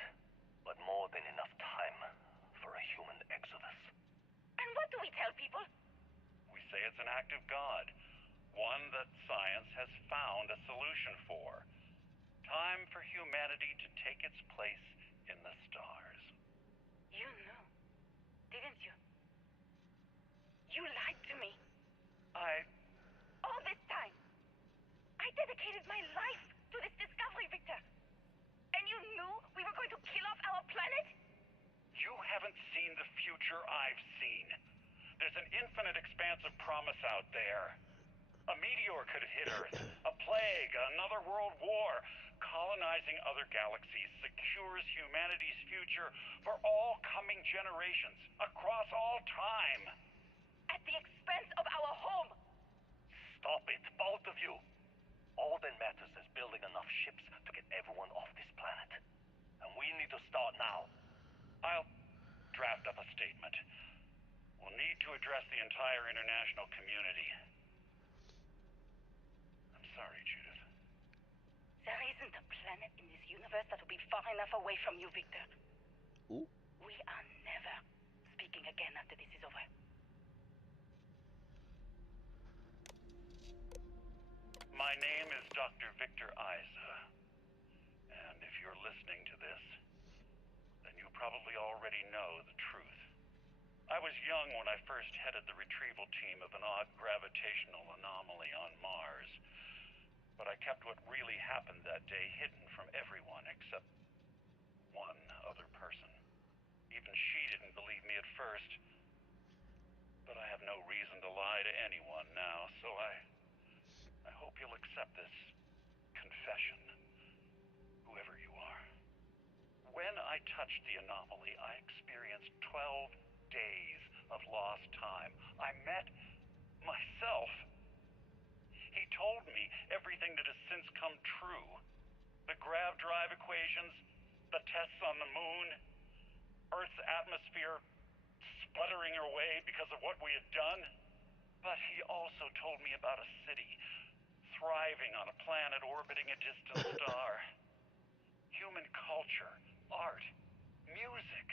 but more than enough time for a human exodus. And what do we tell people? We say it's an act of God, one that science has found a solution for. Time for humanity to take its place in the stars. You knew, didn't you? You lied to me. All this time, I dedicated my life to this discovery, Victor. And you knew we were going to kill off our planet? You haven't seen the future I've seen. There's an infinite expanse of promise out there. A meteor could hit Earth, a plague, another world war. Colonizing other galaxies secures humanity's future for all coming generations, across all time. At the expense of our home. Stop it, both of you. All that matters is building enough ships to get everyone off this planet. And we need to start now. I'll draft up a statement. We'll need to address the entire international community. I'm sorry, Judith. There isn't a planet in this universe that will be far enough away from you, Victor. Ooh. We are never speaking again after this is over. My name is Dr. Victor Isa. And if you're listening to this, then you probably already know the truth. I was young when I first headed the retrieval team of an odd gravitational anomaly on Mars. But I kept what really happened that day hidden from everyone except one other person. Even she didn't believe me at first. But I have no reason to lie to anyone now, so I hope you'll accept this confession, whoever you are. When I touched the anomaly, I experienced 12 days of lost time. I met myself. He told me everything that has since come true. The grav drive equations, the tests on the moon, Earth's atmosphere sputtering away because of what we had done. But he also told me about a city thriving on a planet orbiting a distant star. Human culture, art, music,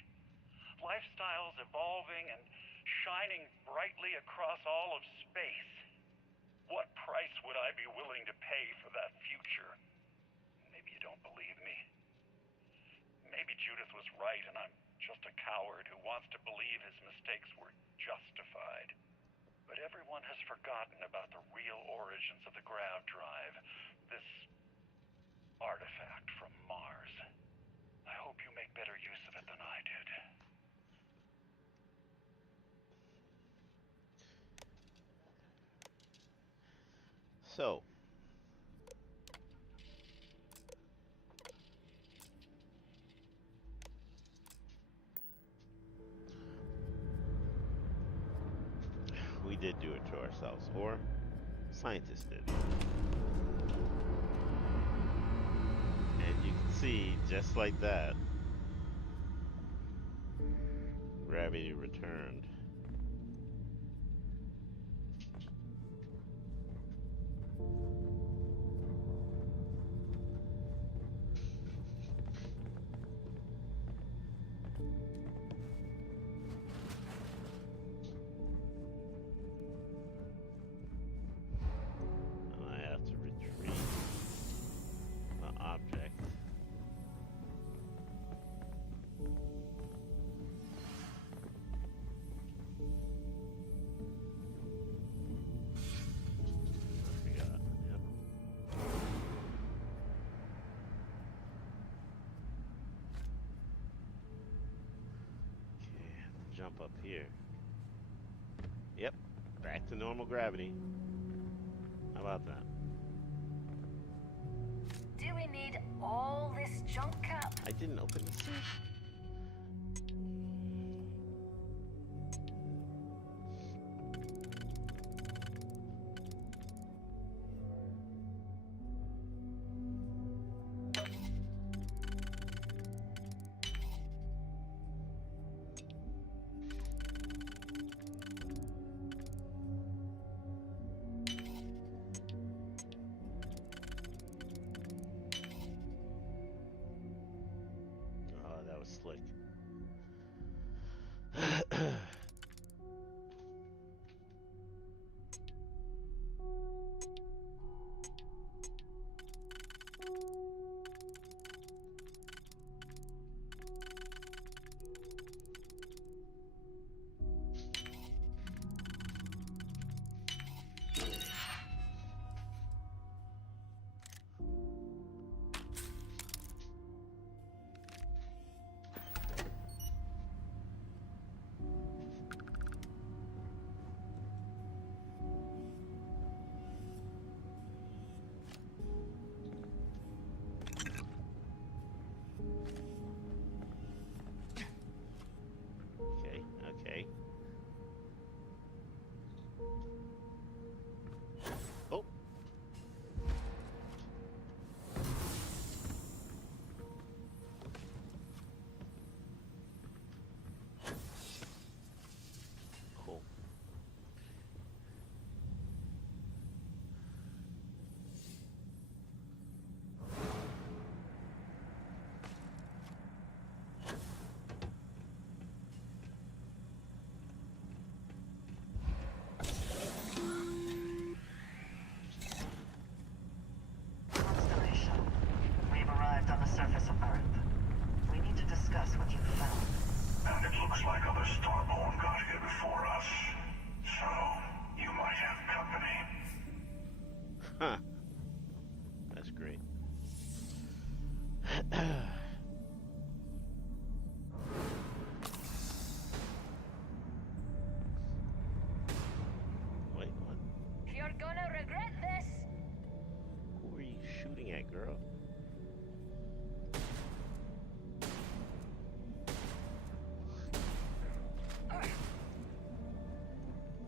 lifestyles evolving and shining brightly across all of space. What price would I be willing to pay for that future? Maybe you don't believe me. Maybe Judith was right and I'm just a coward who wants to believe his mistakes were justified. But everyone has forgotten about the real origins of the grav drive, this artifact from Mars. I hope you make better use of it than I did. So, we did do it to ourselves, or scientists did. And you can see, just like that, gravity returned. And I have to retrieve the object. I forgot. Yep. Okay, jump up here. Yep, back to normal gravity. How about that? Do we need all this junk, Cap? I didn't open the suit. Oh, that was slick. Okay, okay. Oh. Cool. Constellation, we've arrived on the surface of Earth. We need to discuss what you've found. And it looks like other Starborn got here before us. So, you might have company. Huh. That's great. Wait, what? You're gonna regret this. Who are you shooting at, girl?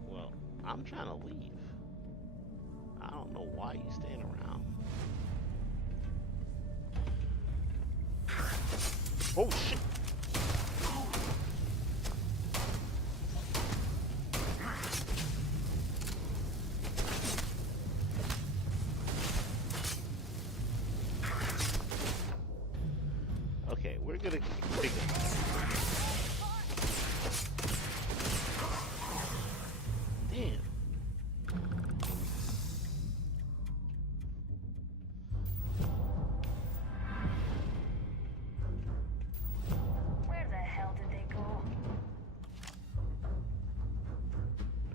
Well, I'm trying to leave. Why are you staying around? Oh shit! Okay, we're gonna pick up. Damn. Where the hell did they go?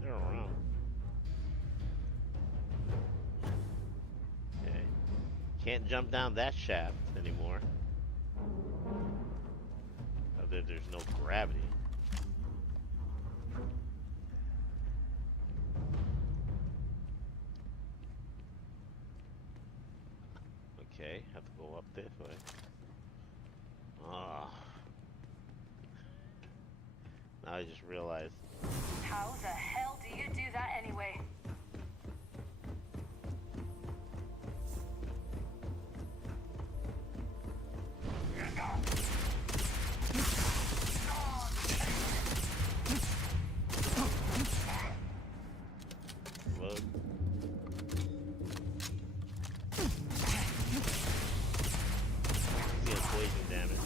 They're around. Okay. Can't jump down that shaft anymore. There's no gravity. Okay, have to go up this way. Ah. Now I just realized. How the hell do you do that anyway? Look. See a poison damage.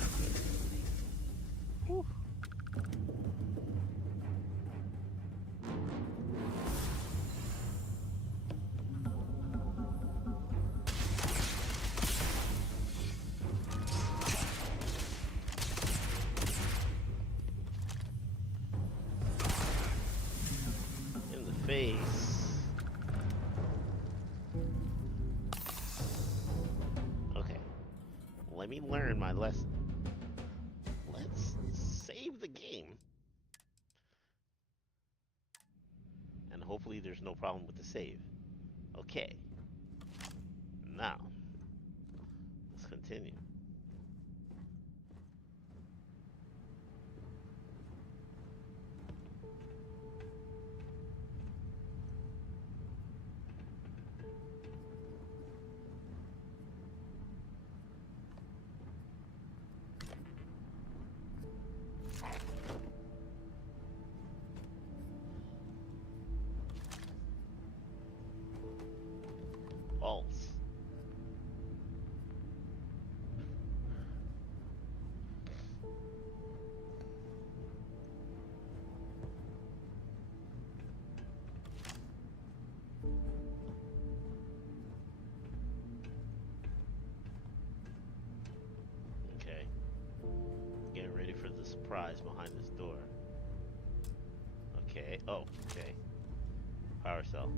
Whew. In the face. Okay. Let me learn my lesson. Let's save the game. And hopefully there's no problem with the save. Okay. Now, let's continue. False. Okay. Getting ready for the surprise behind this door. Okay. Oh, okay. Power cell.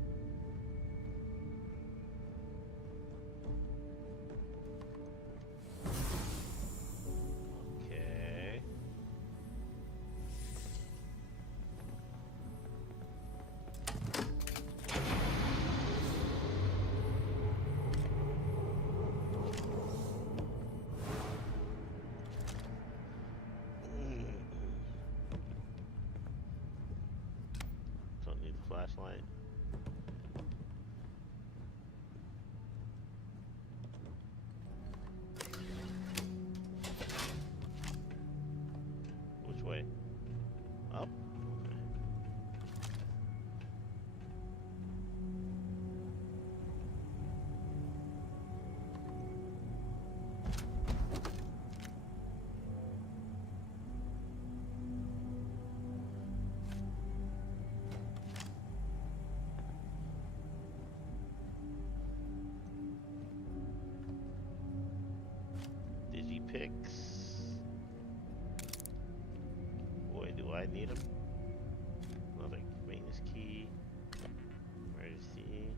Okay. Don't need the flashlight. Which way? Up? Okay. Digipicks. Boy, do I need them. Another maintenance key. Emergency.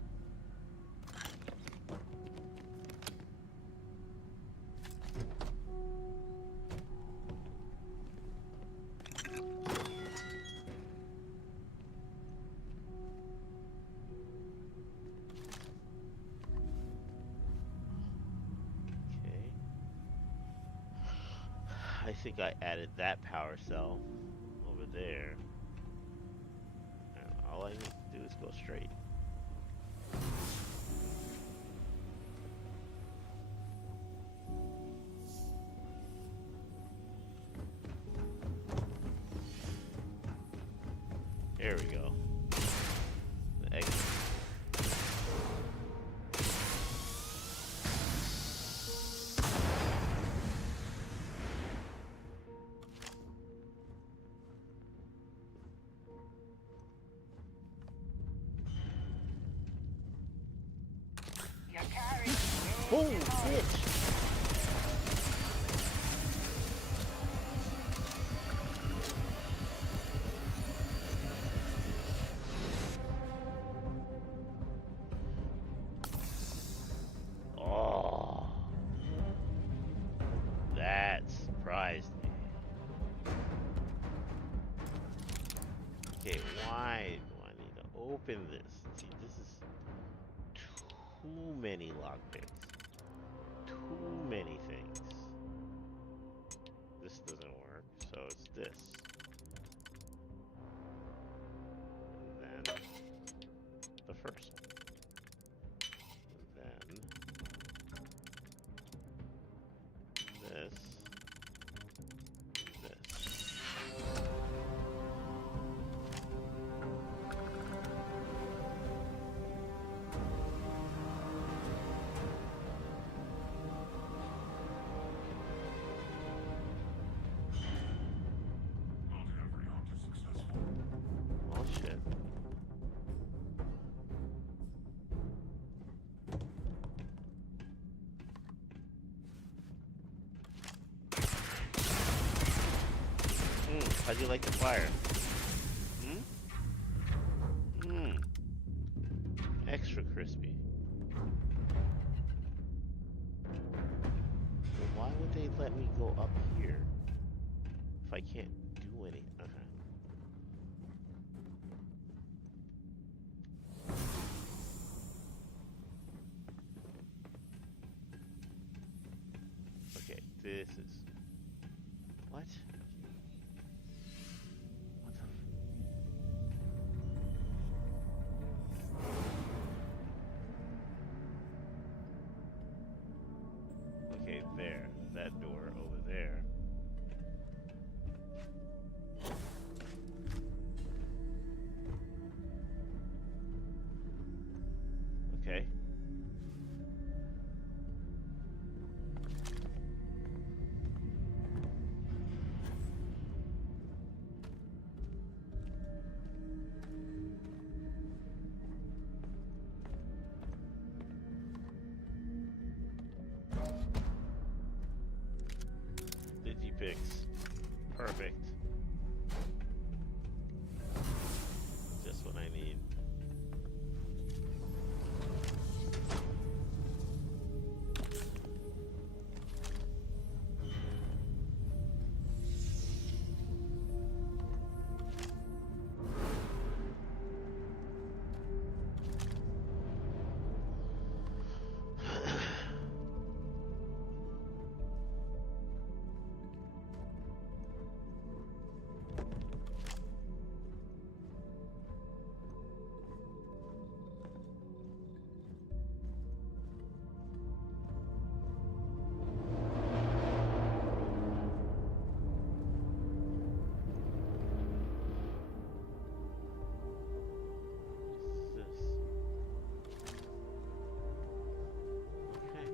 Okay. I think I added that power cell over there. And all I need to do is go straight. There we go. The exit. You're carrying. Oh, bitch! Oh, that surprised me. Okay, why do I need to open this? See, this is too many lockpicks. Too many things. This doesn't work, so it's this. And then the first one. Then this. This. Not every hunt is successful. Oh shit. How'd you like the fire? Extra crispy. Well, why would they let me go up here if I can't do anything? Okay, this is what? What the? Okay, there. That door over there. Okay. Digipix. Perfect. Just what I need. What's this? Okay.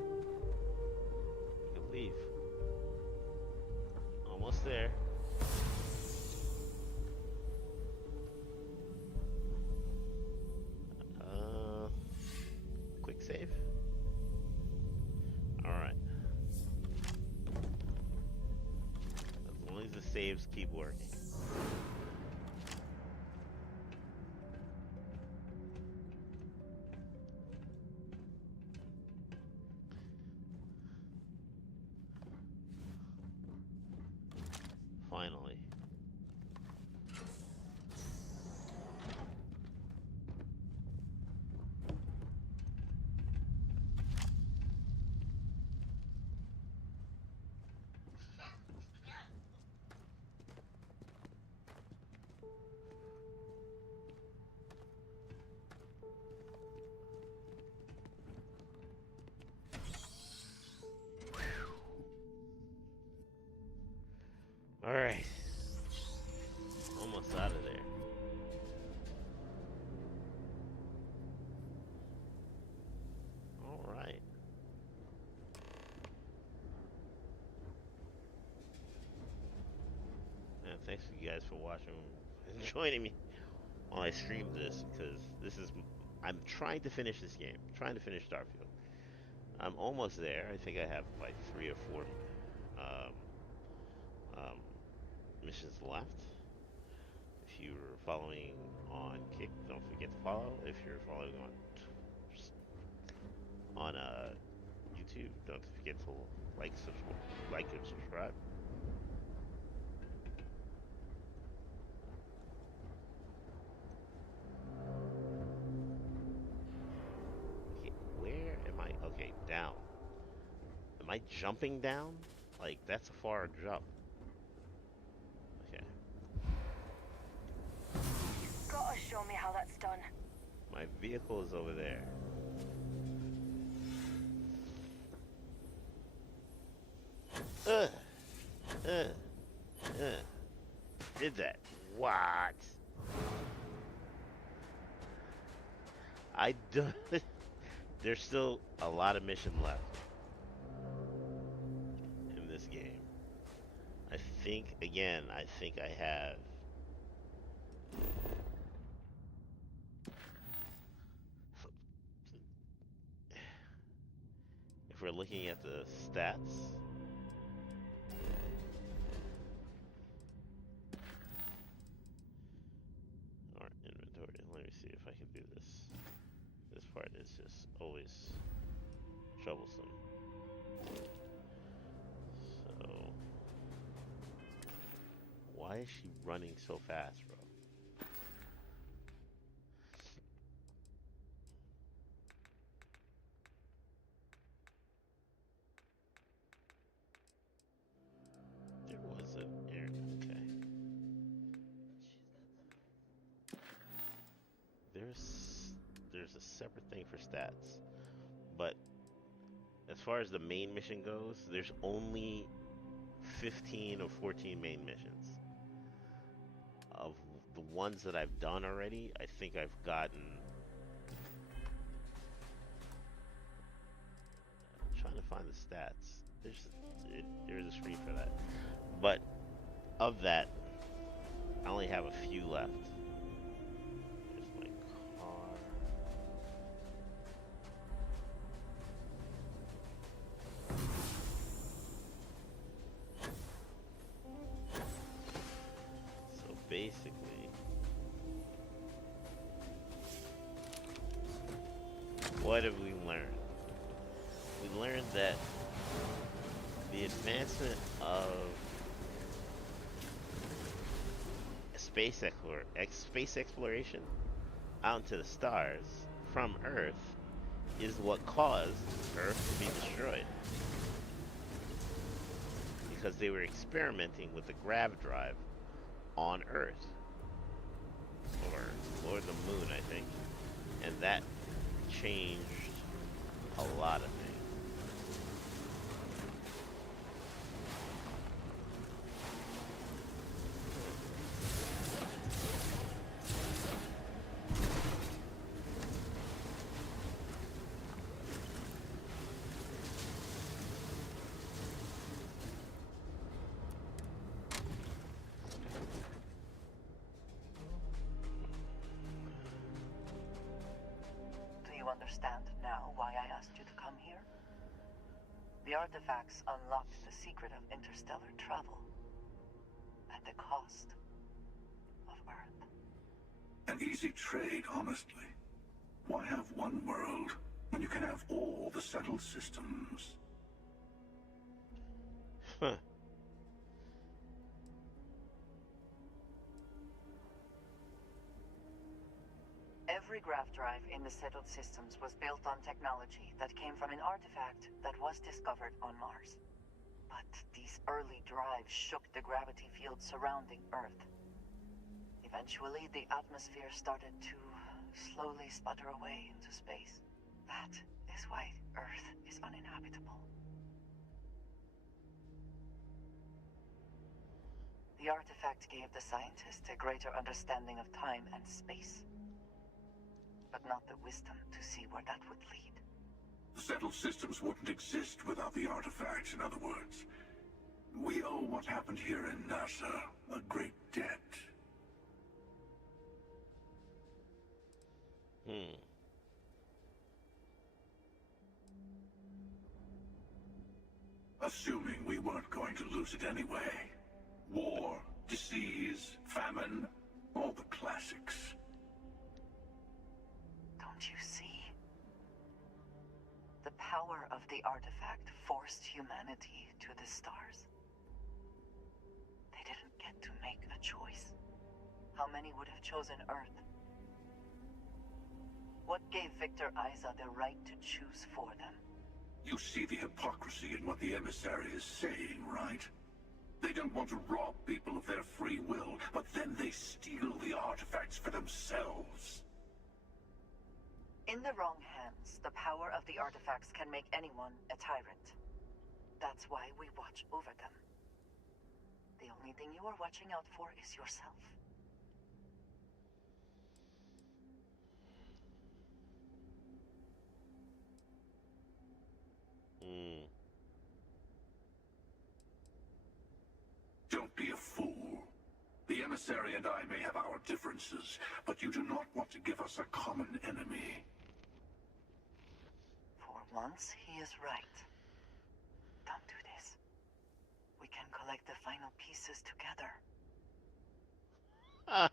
You can leave. Almost there. Quick save. Alright. As long as the saves keep working. Finally. Alright. Almost out of there. thanks you guys for watching and joining me while I stream this because I'm trying to finish this game. Trying to finish Starfield. I'm almost there. I think I have like 3 or 4 um, um, missions left. If you're following on Kick, don't forget to follow. If you're following on YouTube, don't forget to like and subscribe. Okay, where am I? Okay, down. Am I jumping down? Like that's a far jump. Okay, Gotta show me how that's done. my vehicle is over there. Uh, uh, uh. Did that? What? I do. There's still a lot of mission left in this game. I think again. I think I have. If we're looking at the stats, or inventory. Let me see if I can do this. This part is just always troublesome. So, why is she running so fast, bro? There was an error. Okay. There's a separate thing for stats, but as far as the main mission goes, there's only 15 or 14 main missions. Of the ones that I've done already, I think I've gotten. I'm trying to find the stats. There's a screen for that. But of that, I only have a few left. There's my car. So basically, what have we learned? We learned that the advancement of space exploration out into the stars from Earth is what caused Earth to be destroyed. Because they were experimenting with the grav drive on Earth. Or the moon, I think. And that changed a lot of things. Do you understand now why I asked you to come here? The artifacts unlocked the secret of interstellar travel at the cost of Earth. An easy trade, honestly. Why have one world when you can have all the settled systems? Huh. Every grav drive in the settled systems was built on technology that came from an artifact that was discovered on Mars. But these early drives shook the gravity field surrounding Earth. Eventually, the atmosphere started to slowly sputter away into space. That is why Earth is uninhabitable. The artifact gave the scientists a greater understanding of time and space, but not the wisdom to see where that would lead. The settled systems wouldn't exist without the artifacts, in other words. We owe what happened here in NASA a great debt. Hmm. Assuming we weren't going to lose it anyway. War, disease, famine, all the classics. Don't you see? The power of the artifact forced humanity to the stars. They didn't get to make a choice. How many would have chosen Earth? What gave Victor Isa the right to choose for them? You see the hypocrisy in what the emissary is saying, right? They don't want to rob people of their free will, but then they steal the artifacts for themselves. In the wrong hands, the power of the artifacts can make anyone a tyrant. That's why we watch over them. The only thing you are watching out for is yourself. Hmm. Don't be a fool. The emissary and I may have our differences, but you do not want to give us a common enemy. For once, he is right. Don't do this. We can collect the final pieces together. Ah.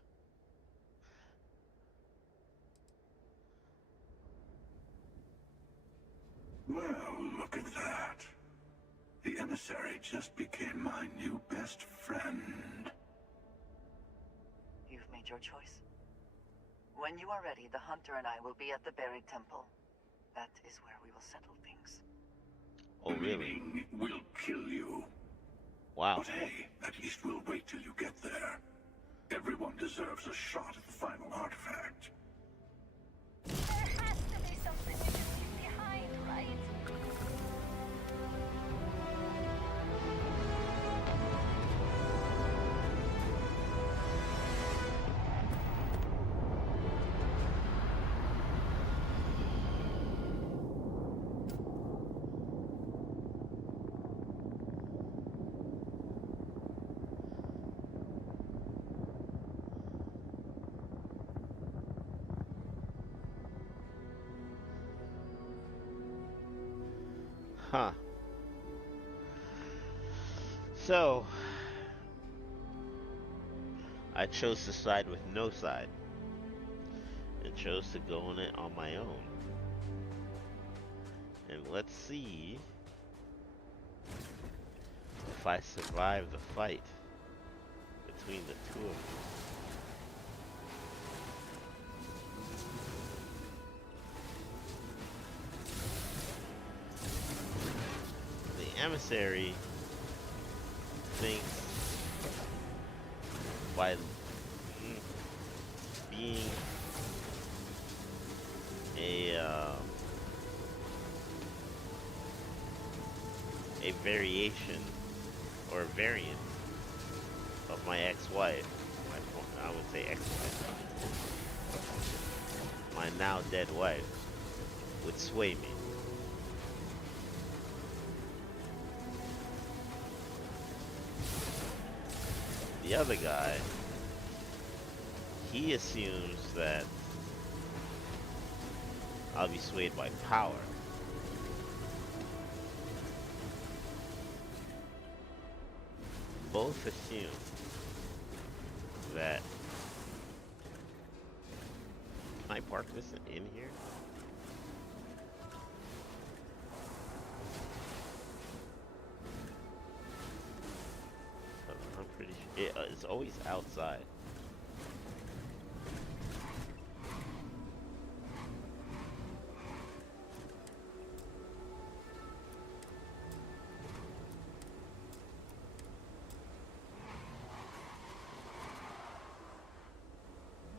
Well, look at that. The emissary just became my new best friend. You've made your choice. When you are ready, the Hunter and I will be at the buried temple. That is where we will settle things. Oh, really? Meaning, we'll kill you. Wow. But hey, at least we'll wait till you get there. Everyone deserves a shot at the final artifact. There has to be something we can leave behind, right? Huh. So, I chose to side with no side and chose to go on it on my own. And let's see if I survive the fight between the two of them. The emissary thinks by being a variation or a variant of my ex-wife, I would say ex-wife, my now dead wife, would sway me. The other guy, he assumes that I'll be swayed by power. Both assume that. Can I park this in here? I'm pretty sure it's always outside.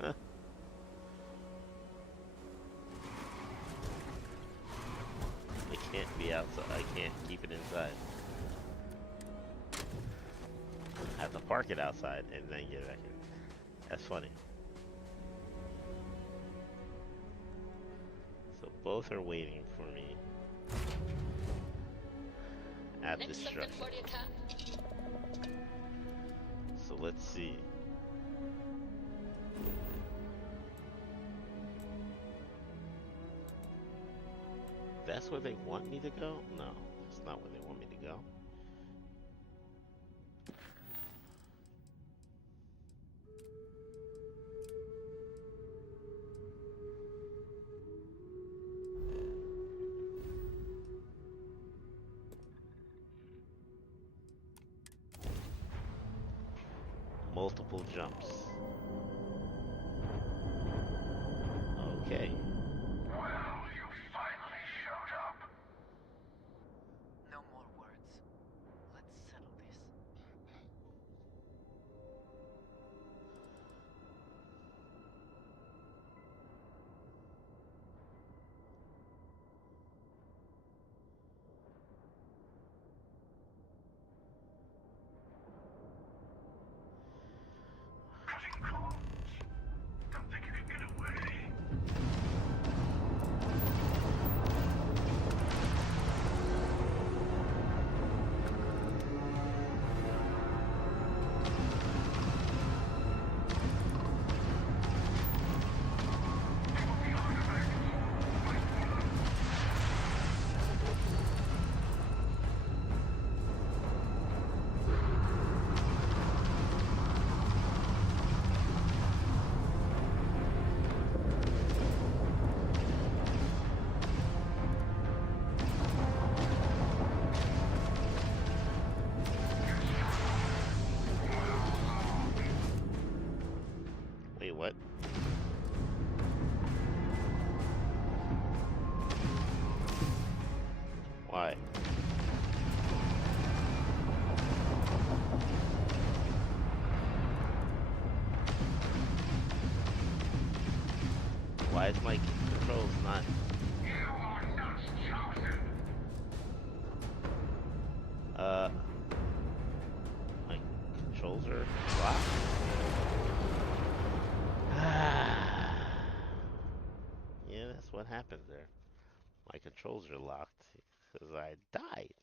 Huh. It can't be outside. I can't keep it inside. I have to park it outside and then get it back in. That's funny. So both are waiting for me at Next something destruction. for you, Cap. So let's see. That's where they want me to go? No, that's not where they want me to go. Multiple jumps. Okay. Well, you finally showed up. No more words. Let's settle this. Cutting corners. Don't think you can get away. Wait, what? Why? Why is my controls not? You are not chosen. My controls are locked. Yeah, that's what happened there. My controls are locked because I died.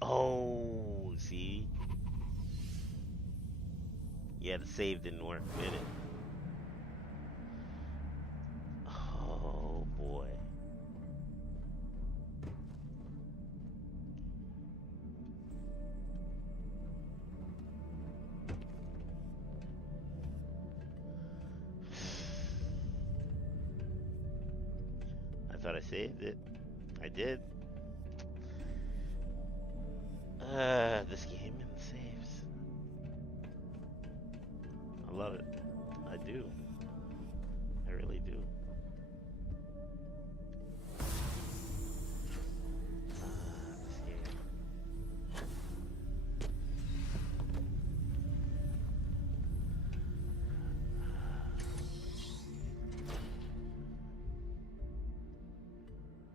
Oh, see? Yeah, the save didn't work, did it? Oh boy. I thought I saved it. I did. This game and the saves. I love it. I do. I really do. This game.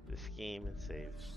This game and saves.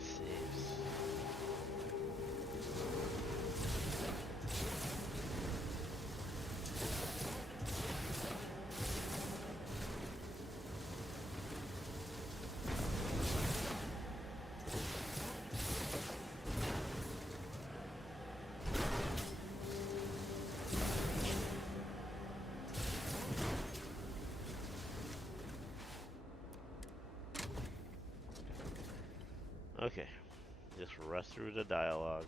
Saves. Okay. Just rush through the dialogue.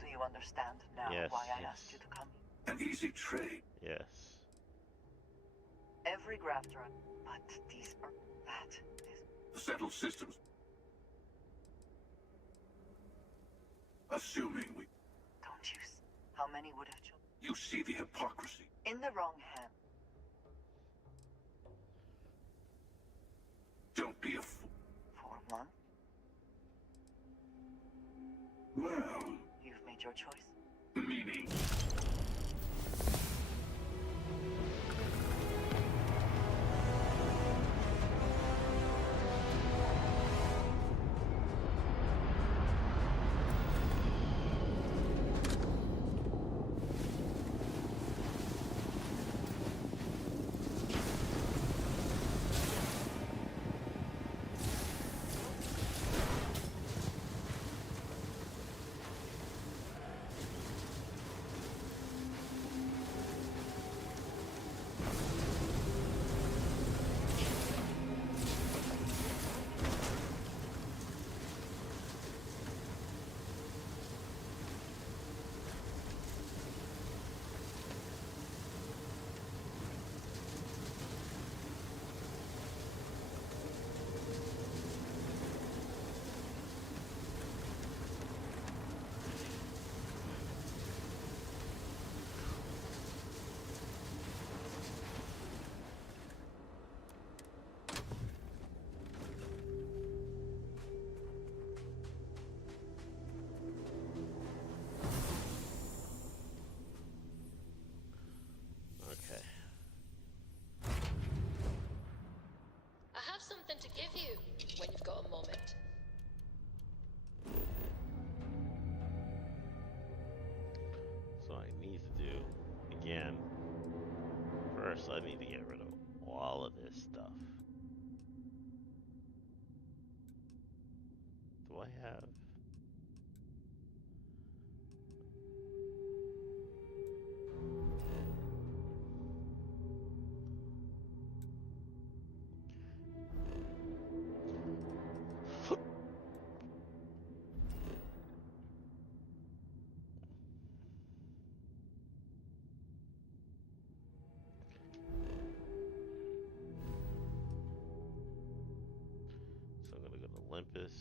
Do you understand now Yes, why I yes. asked you to come? An easy trade. Yes. Every graft drive, but these are that is The settled systems. Assuming we... Don't you see? How many would have chosen? You see the hypocrisy. In the wrong hand. Don't be a fool. For one, Well, you've made your choice. meaning... Okay. I have something to give you when you've got a moment. So I need to do, again, first I need to get rid of all of this stuff. Do I have... So I'm gonna go to Olympus.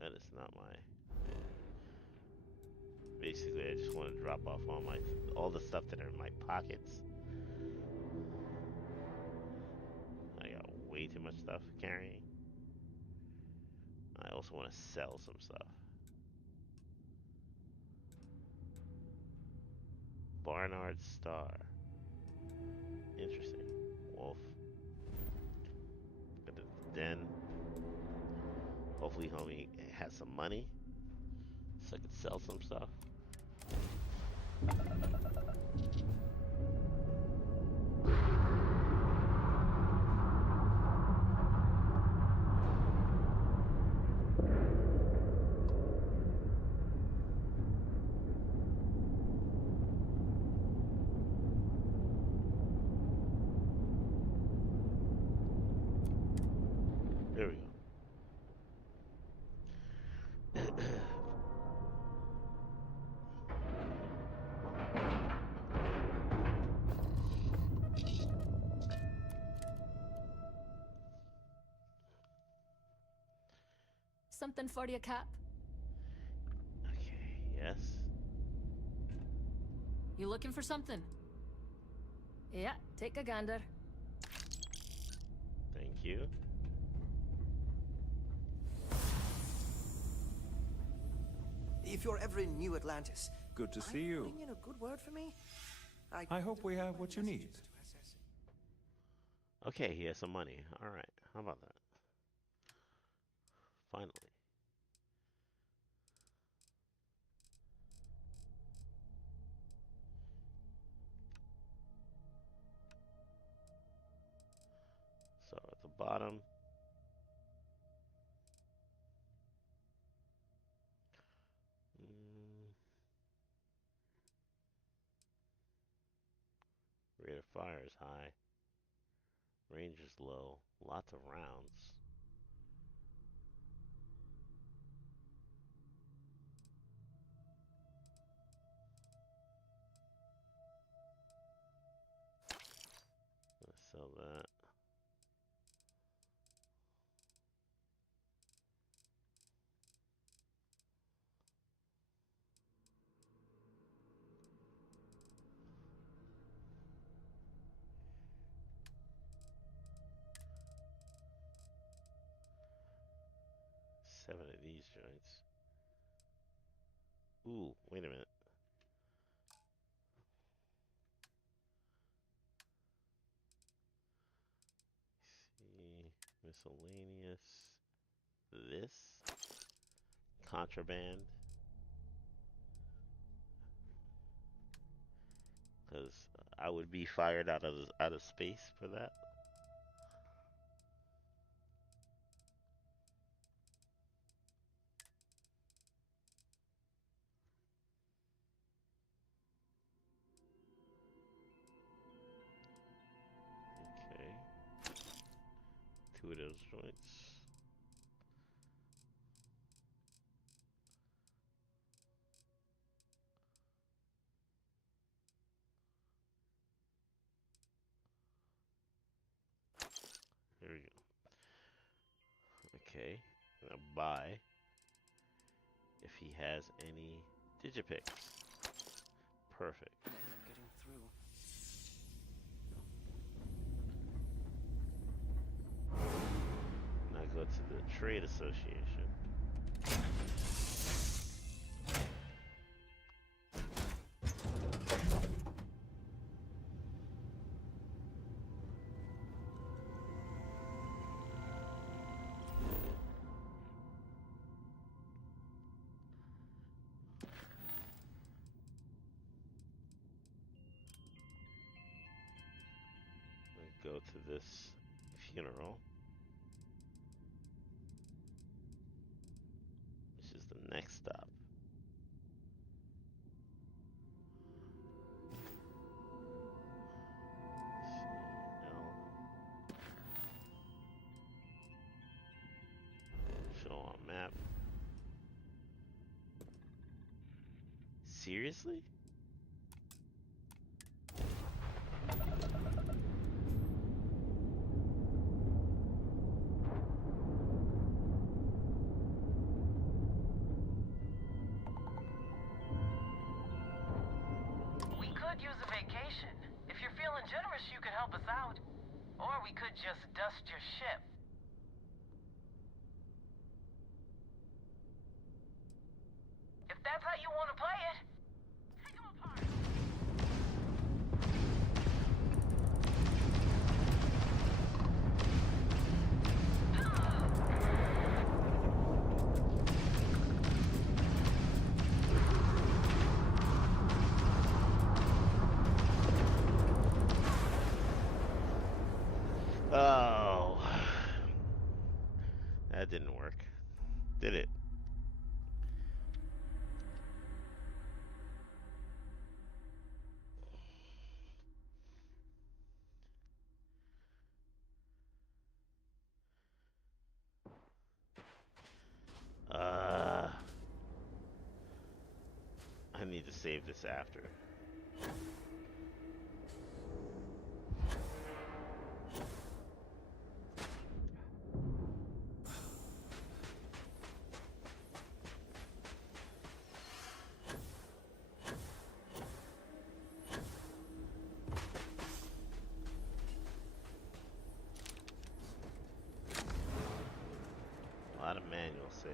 That is not my... Basically, I just want to drop off all the stuff that are in my pockets. I got way too much stuff carrying. I also want to sell some stuff. Barnard Star. Interesting. Wolf. Go to the den. Hopefully homie has some money so I could sell some stuff. There we go. Something for you, Cap? Okay, yes. You looking for something? Yeah, take a gander. Thank you. If you're ever in New Atlantis, Good to see you. bring in a good word for me. I hope we have what you need. Okay, he has some money. Alright, how about that? Finally. So at the bottom, rate of fire is high, range is low, lots of rounds. these joints. Ooh, wait a minute. See, miscellaneous. This contraband, because I would be fired out of space for that. Okay, two of those joints. There we go. Okay, now buy if he has any digipicks. Perfect. Man, I'm getting through. Now go to the trade association. Go to this funeral, which is the next stop. Show on map. Seriously? We could use a vacation. If you're feeling generous, you could help us out. Or we could just dust your ship. If that's how you want to play it, take 'em apart. Oh, that didn't work, did it? I need to save this after. A lot of manual saves.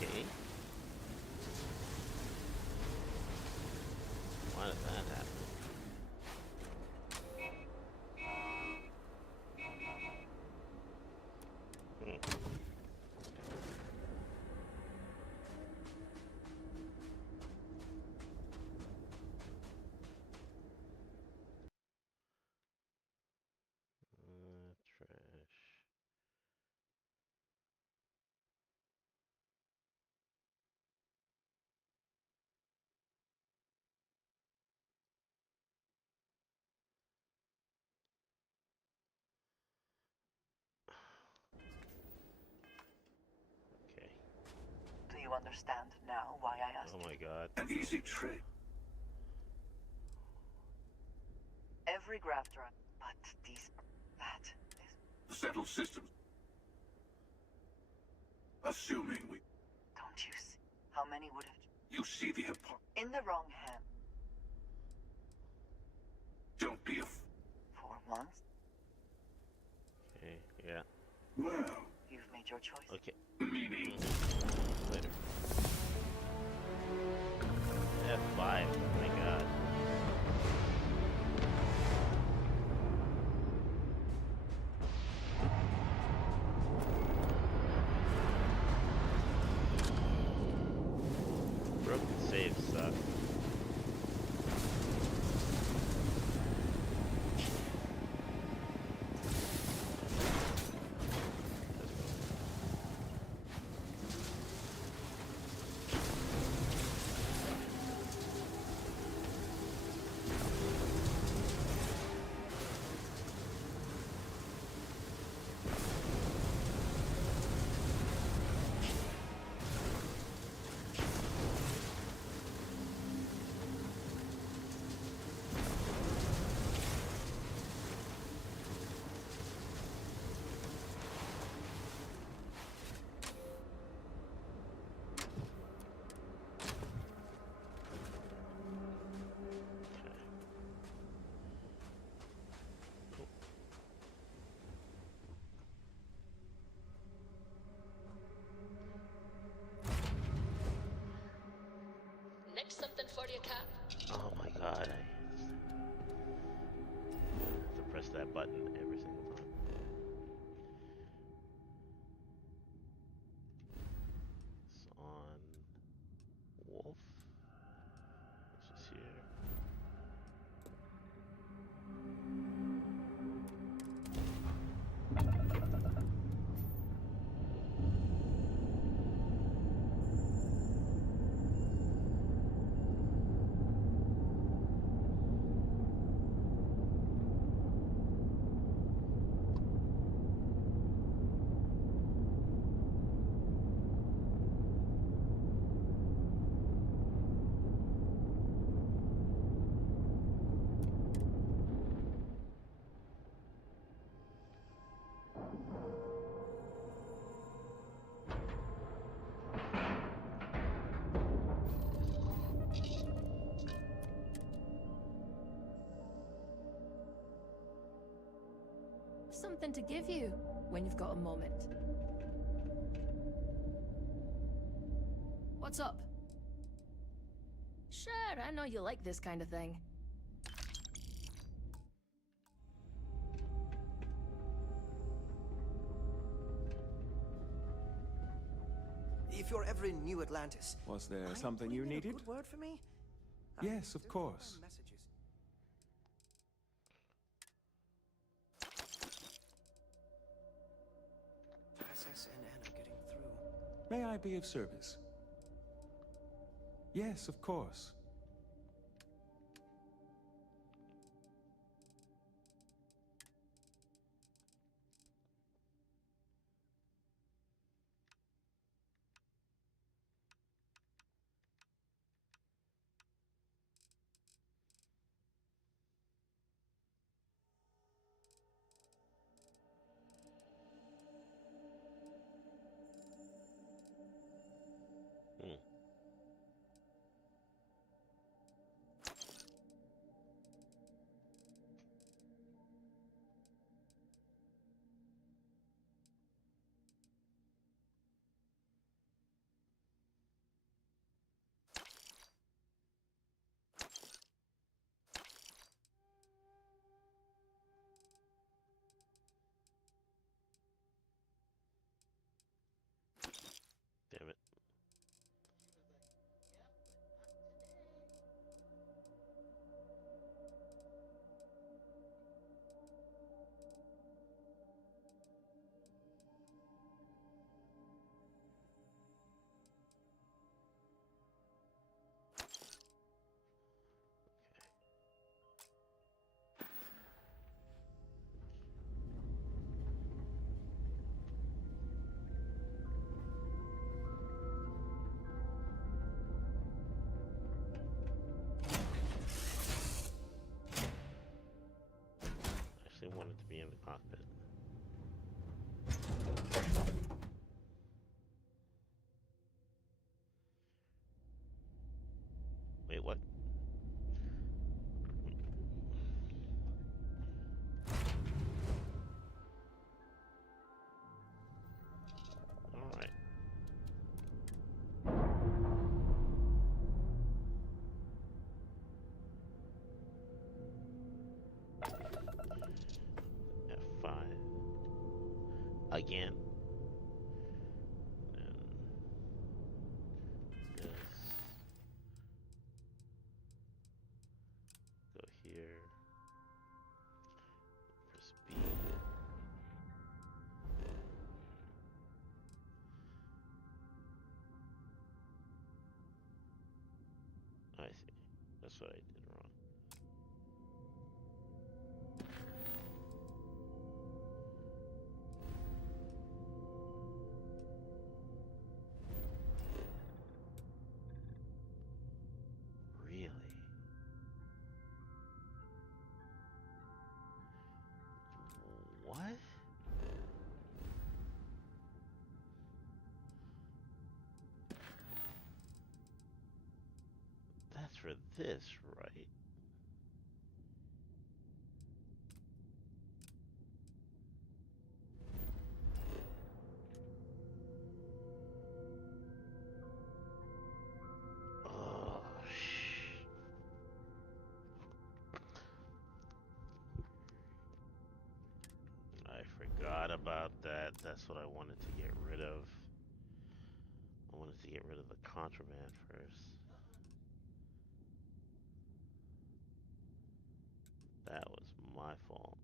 Okay. Why did that happen? Trash. Okay. Do you understand now why I asked Oh you? my god. An easy trick. Every graft run, but these... that is... Settled systems. Assuming we... Don't you see? How many would have... You see the hypocrisy. In the wrong hand. Don't be a... For once. Okay, yeah. Well... You've made your choice. Okay. Meaning... Later. F5. Oh my god. Broken save sucks. Next something for you, Cap. Oh my god, I have to press that button every single time. It's on Wolf, which is here. Something to give you when you've got a moment. What's up? Sure, I know you like this kind of thing. If you're ever in New Atlantis... Was there something you needed? A good word for me? Yes, of course. Messages. SSNN are getting through. May I be of service? Yes, of course. Hmm. Damn it. Actually wanted to be in the cockpit. again. And this. Go here. For speed. I see. That's what I did wrong. Really? What? That's for this, right? Oh, I forgot about that. That's what I wanted to get rid of. I wanted to get rid of the contraband first. That was my fault.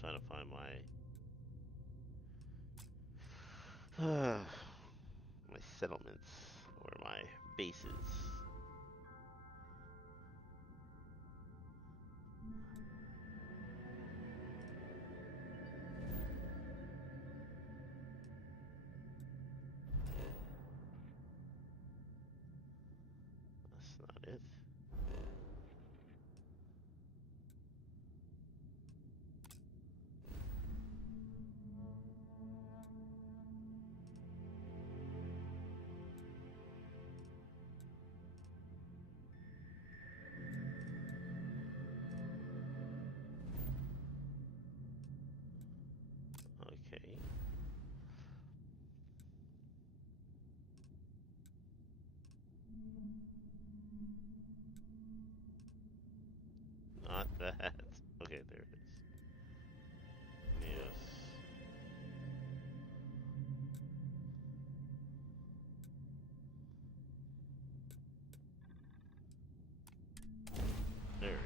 Trying to find my settlements or my bases. That's not it. Okay. Not that. Okay, there it is. Yes. There we go.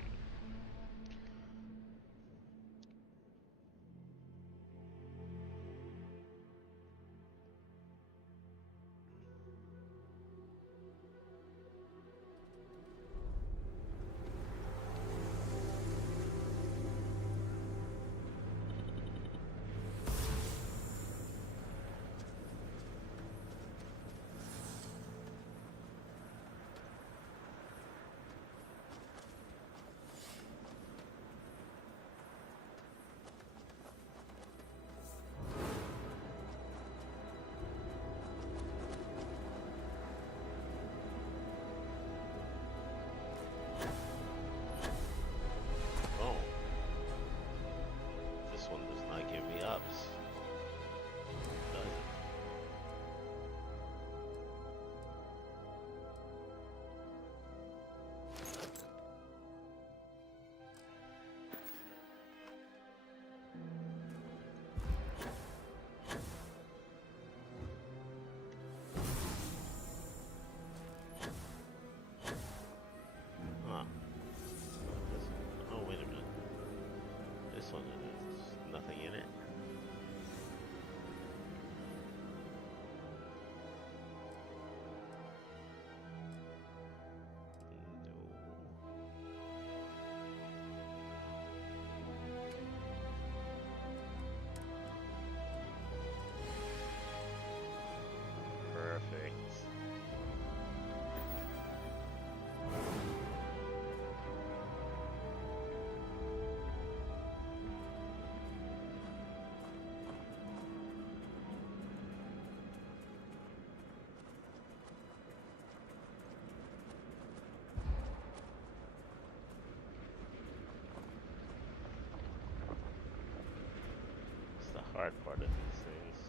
hard part of these things.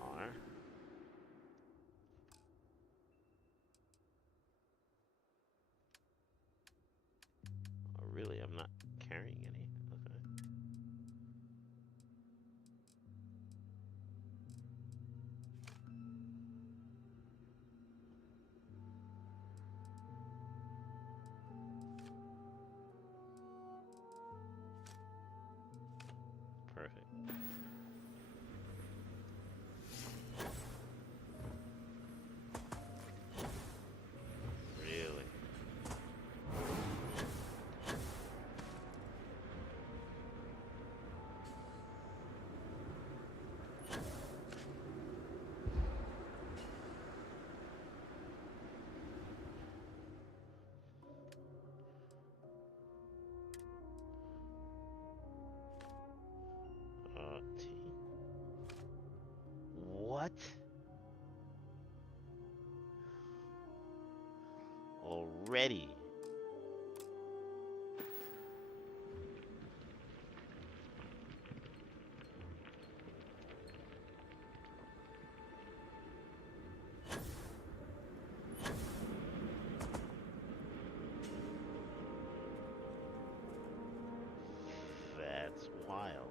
R. Oh, really? I'm not carrying any. Okay. Perfect. Really? T. What? Already? That's wild.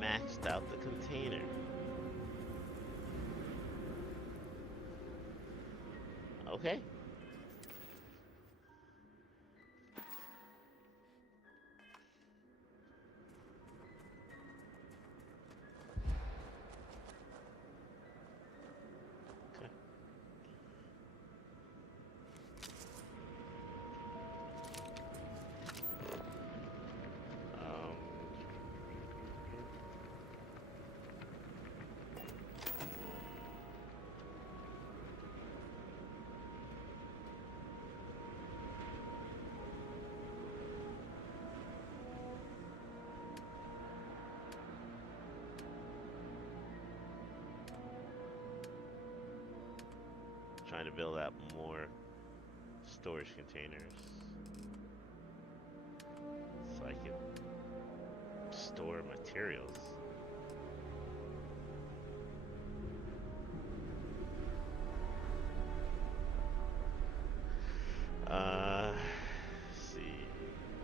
Maxed out the container. Okay. Okay. Um, Trying to build out more storage containers so I can store materials. Let's see,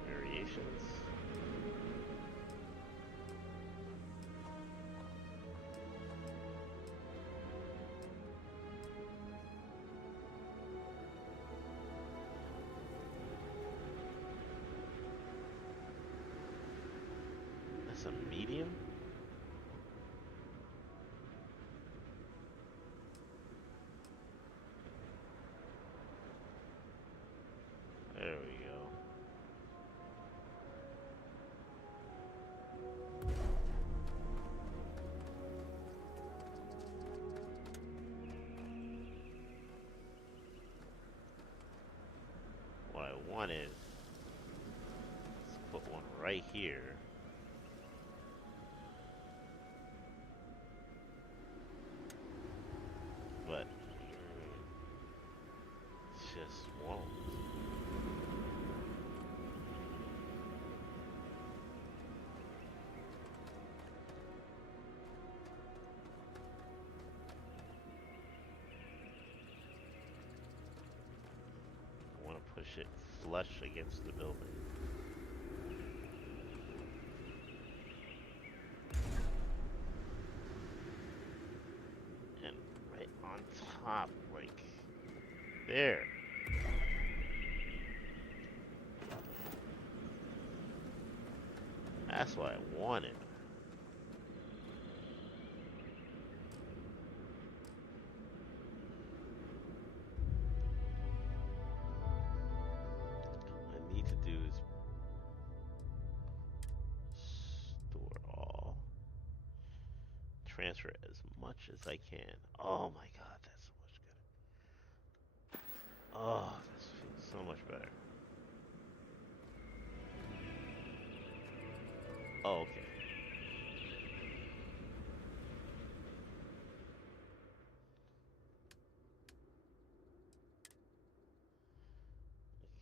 variations. That's a medium? There we go. What I wanted is put one right here. But it just won't. I want to push it flush against the building. And right on top, like there. That's what I wanted. What I need to do is store all. transfer as much as I can. Oh my god, that's so much good. Oh, this feels so much better. Oh, okay.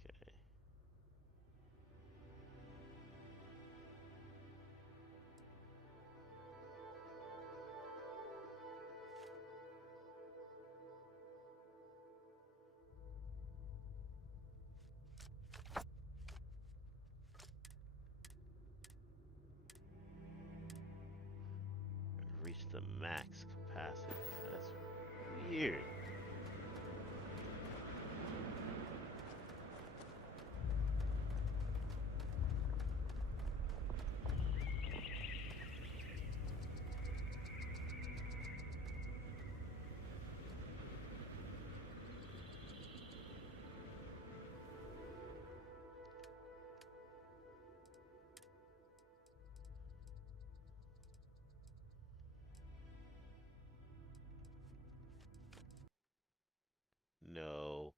Okay. Reach the max capacity. That's weird. No,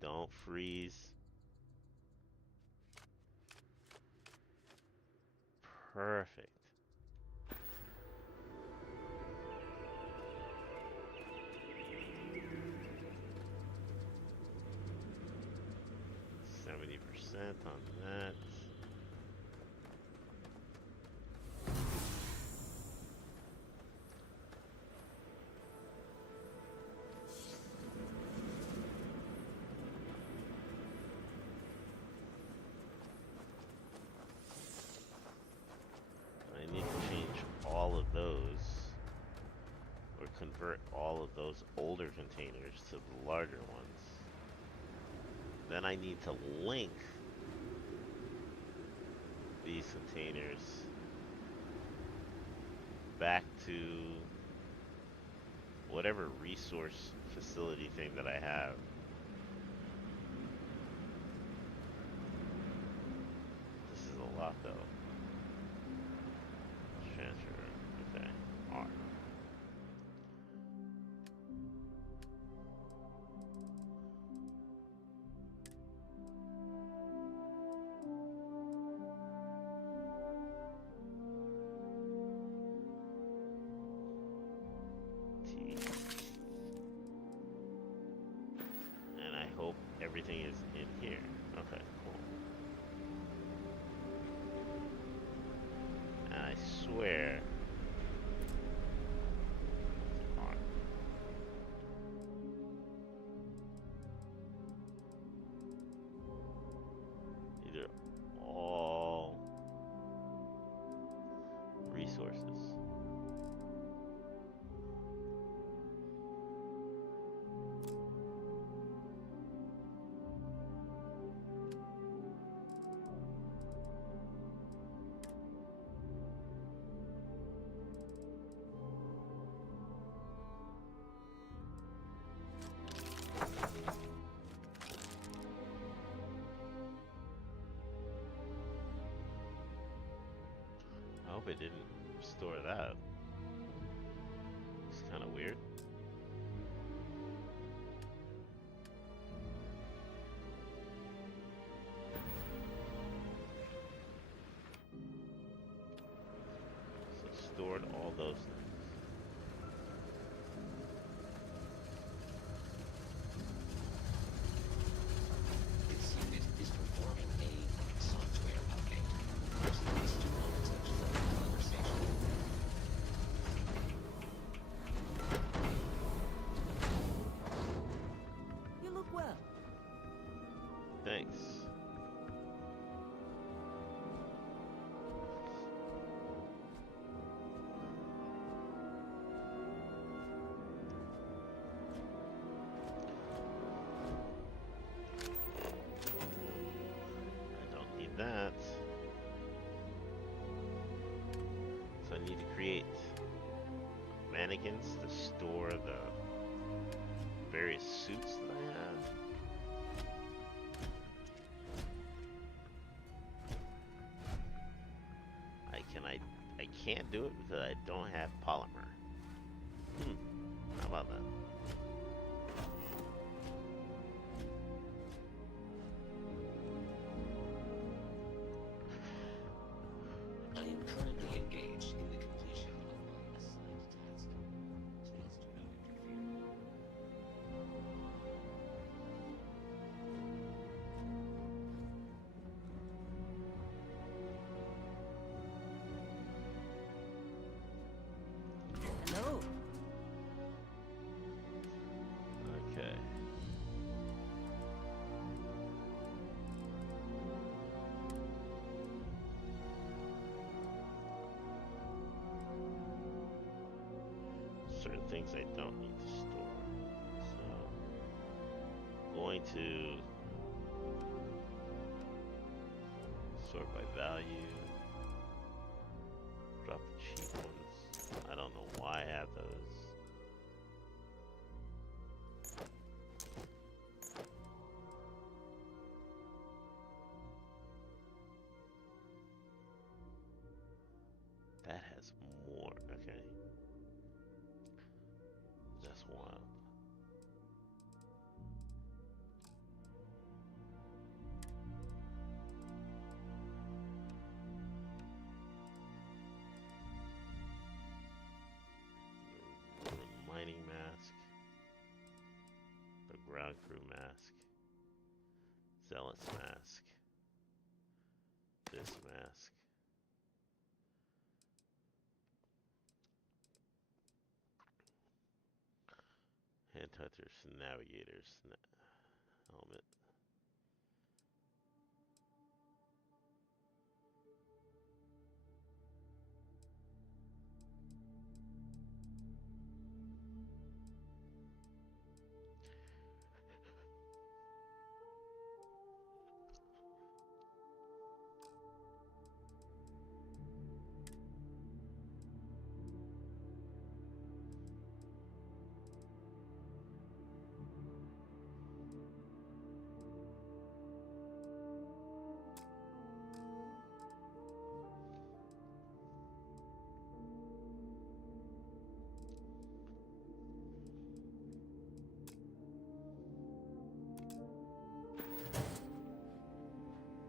don't freeze. Perfect. %70 on that. I need to change all of those, or convert all of those older containers to the larger ones. Then I need to link these containers back to whatever resource facility thing that I have. This is a lot though. Transfer, okay, R. T. And I hope everything is in here. Okay, cool. And I swear. R. These are all resources. I hope it didn't store that. It's kind of weird. So stored all those things. This unit is performing a software update. Please do not touch the conversation. You look well. Thanks. I don't need that. So I need to create mannequins to store the various suits that I have. I can't do it because I don't have polymer. How about that? I am currently engaged in the completion of my assigned task. Please do not interfere. Hello. Okay. Certain things I don't need to store. So, going to sort by value. Drop the cheap ones. I don't know why I have those. That has more. Okay. That's wild. The mining mask. The ground crew mask. Zealot's mask. This mask. Hand touchers, navigators, helmet.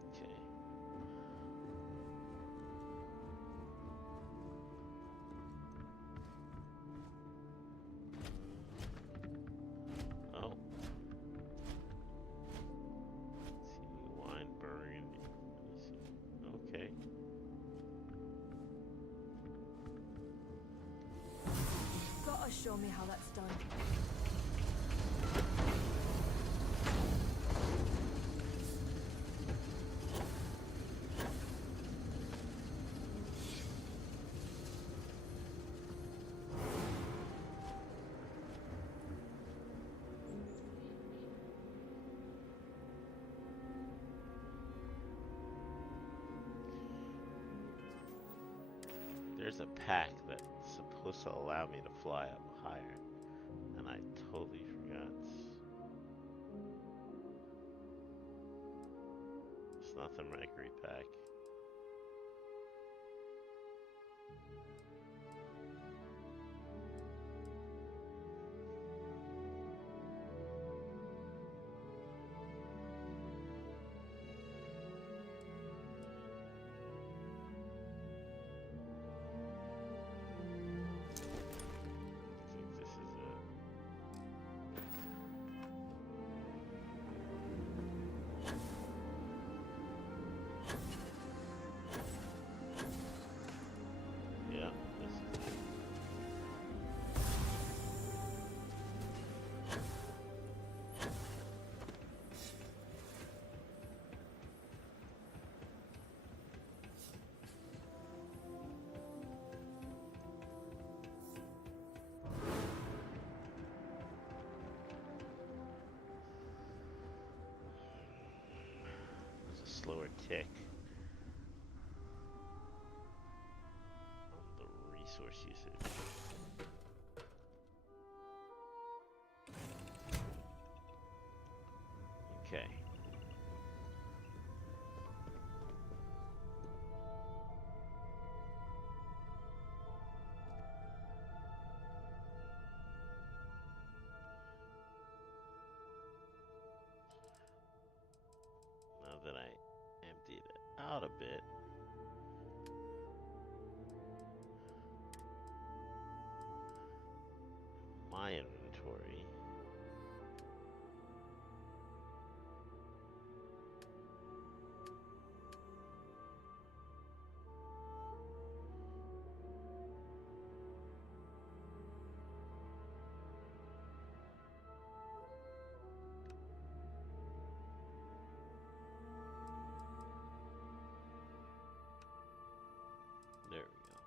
Okay. Oh. Let's see, wine burgundy. Let me see. Okay. Gotta show me how that's done. There's a pack that's supposed to allow me to fly up higher, and I totally forgot. It's not the Mercury pack. I think this is it. Yeah, this is it. There's a slower tick on the resource usage. Okay. out a bit. My inventory. There we go.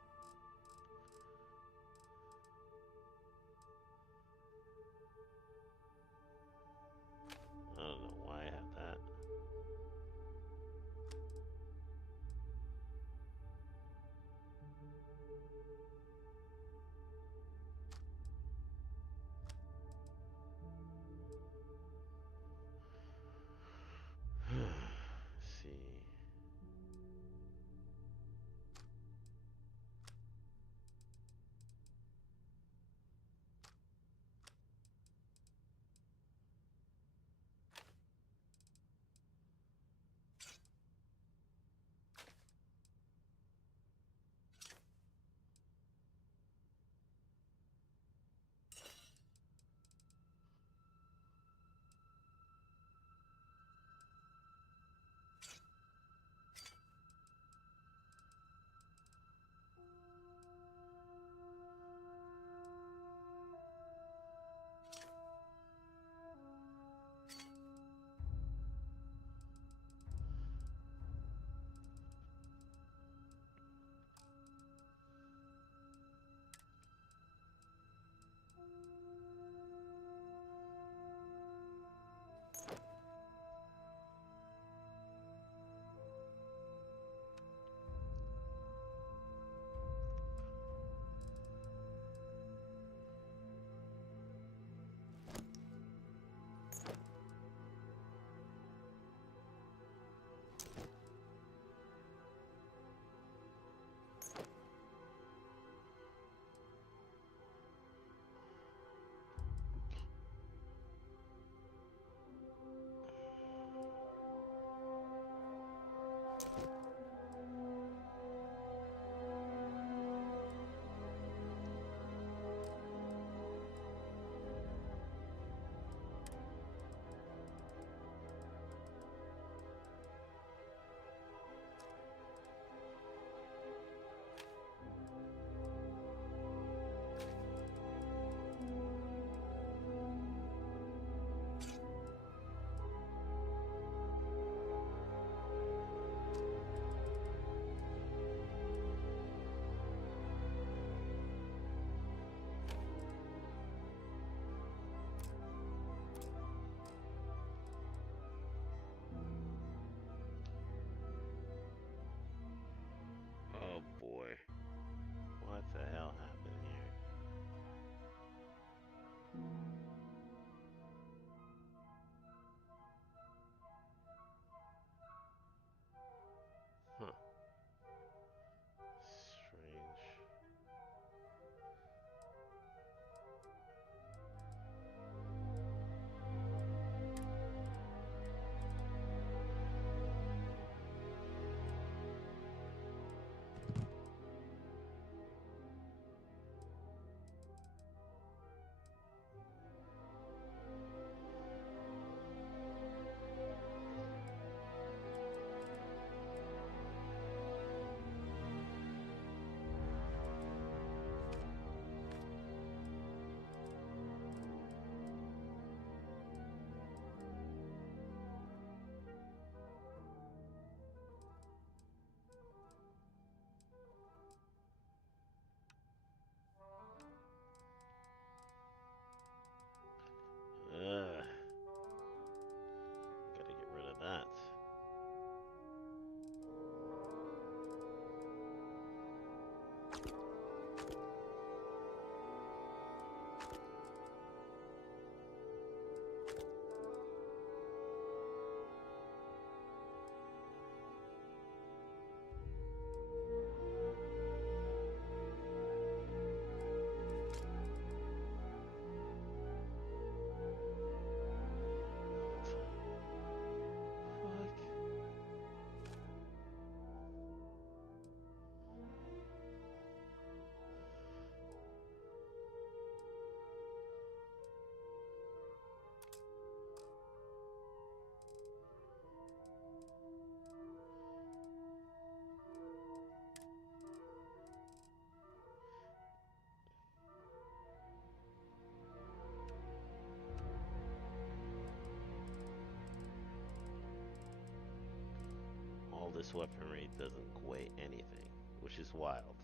this weaponry doesn't weigh anything, which is wild.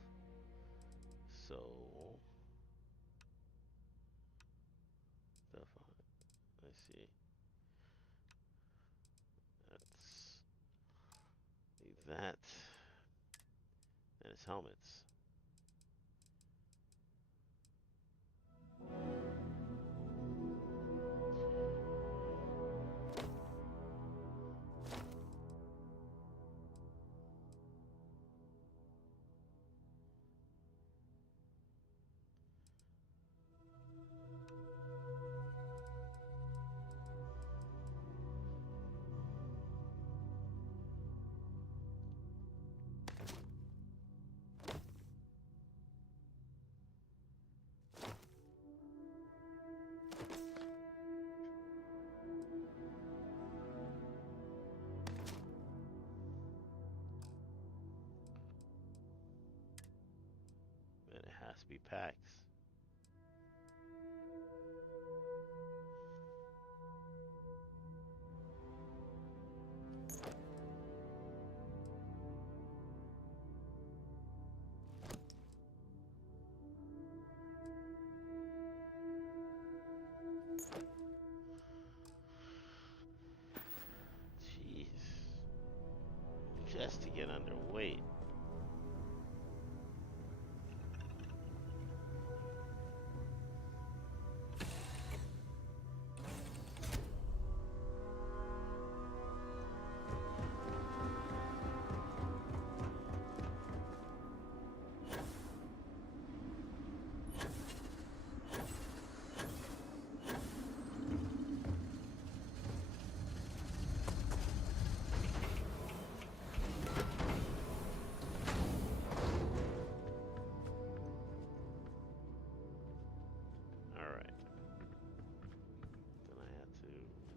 So, let's see. Let's leave that. And his helmets. And it has to be packs. Jeez. Just to get underweight.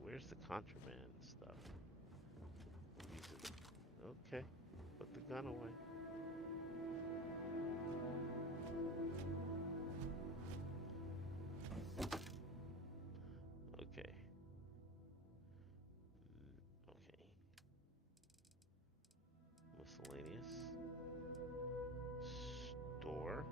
Where's the contraband stuff? Okay, put the gun away. Okay. Okay. Miscellaneous. Store.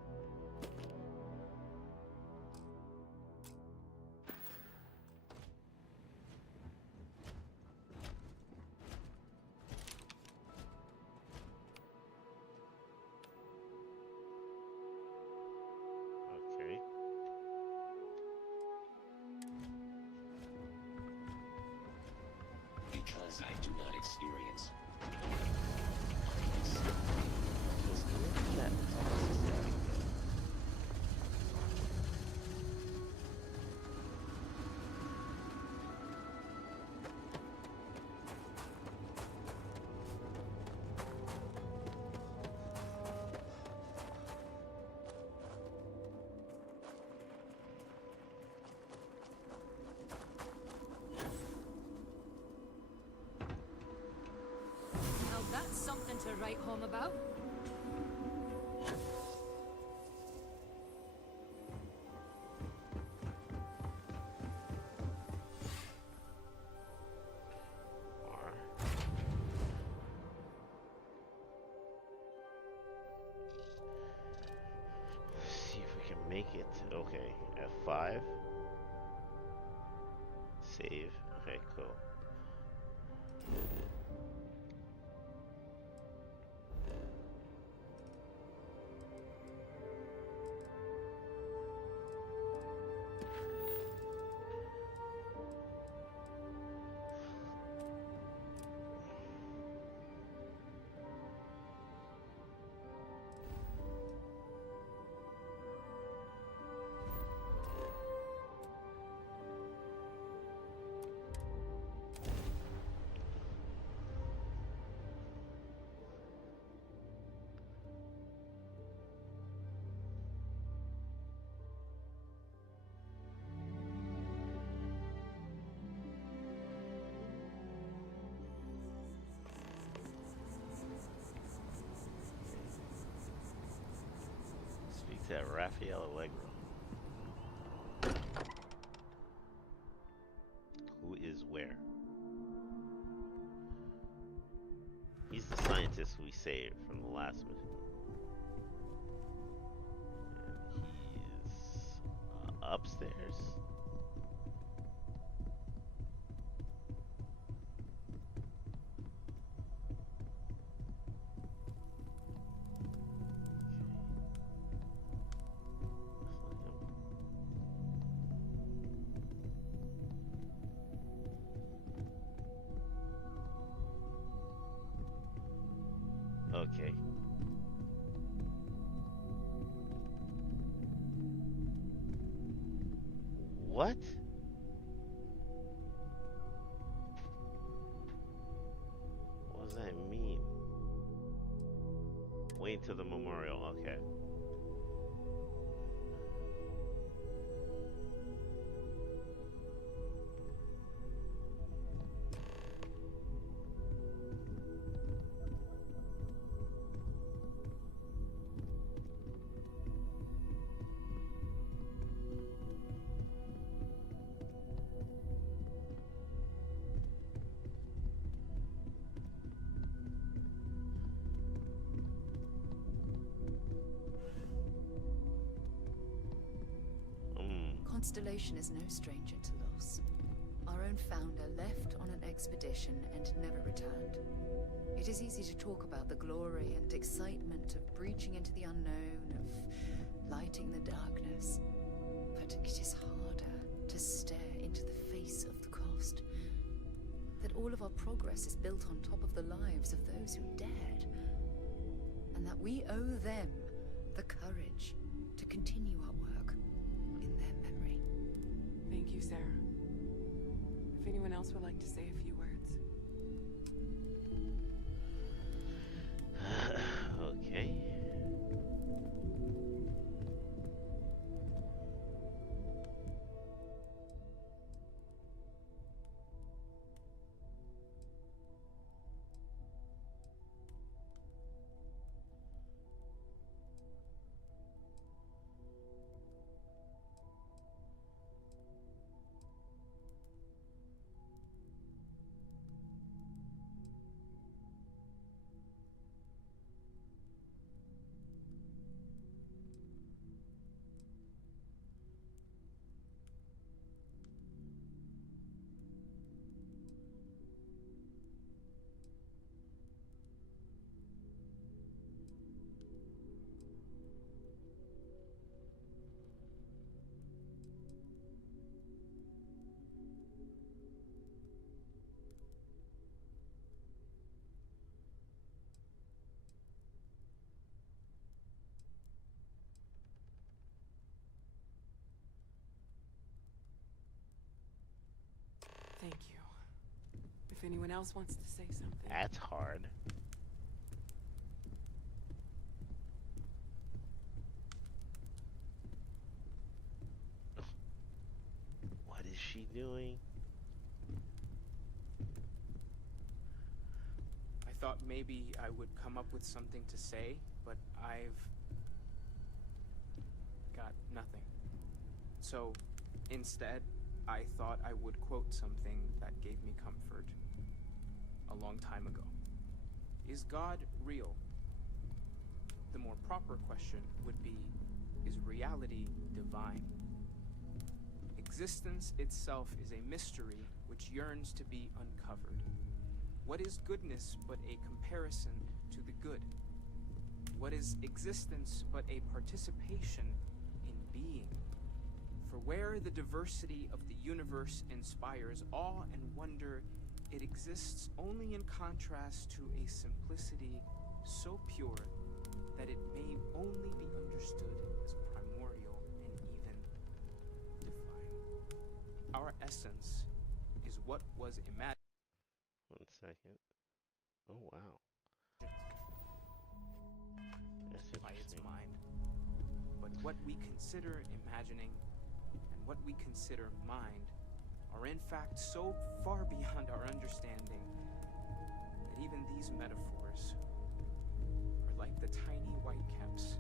Okay. Because I do not experience Now that's something to write home about. See if we can make it. Okay, F5. Save. Okay, cool. Speak to Raphael Allegro. Who is where? He's the scientist. scientist we saved from the last mission. And he's upstairs. Okay. What? What does that mean? Wait till the memorial. Okay. Constellation is no stranger to loss. Our own founder left on an expedition and never returned. It is easy to talk about the glory and excitement of breaching into the unknown, of lighting the darkness. But it is harder to stare into the face of the cost. That all of our progress is built on top of the lives of those who dared. And that we owe them the courage to continue our work in their memory. Thank you, Sarah. If anyone else would like to say a few words. Okay. Thank you. If anyone else wants to say something. That's hard. What is she doing? I thought maybe I would come up with something to say, but I've got nothing. So instead, I thought I would quote something that gave me comfort a long time ago. Is God real? The more proper question would be, is reality divine? Existence itself is a mystery which yearns to be uncovered. What is goodness but a comparison to the good? What is existence but a participation in being? For where the diversity of the universe inspires awe and wonder, it exists only in contrast to a simplicity so pure that it may only be understood as primordial and even divine. Our essence is what was imagined. 1 second. Oh, wow. That's By its interesting. mind. But what we consider imagining and what we consider mind are in fact so far beyond our understanding that even these metaphors are like the tiny white caps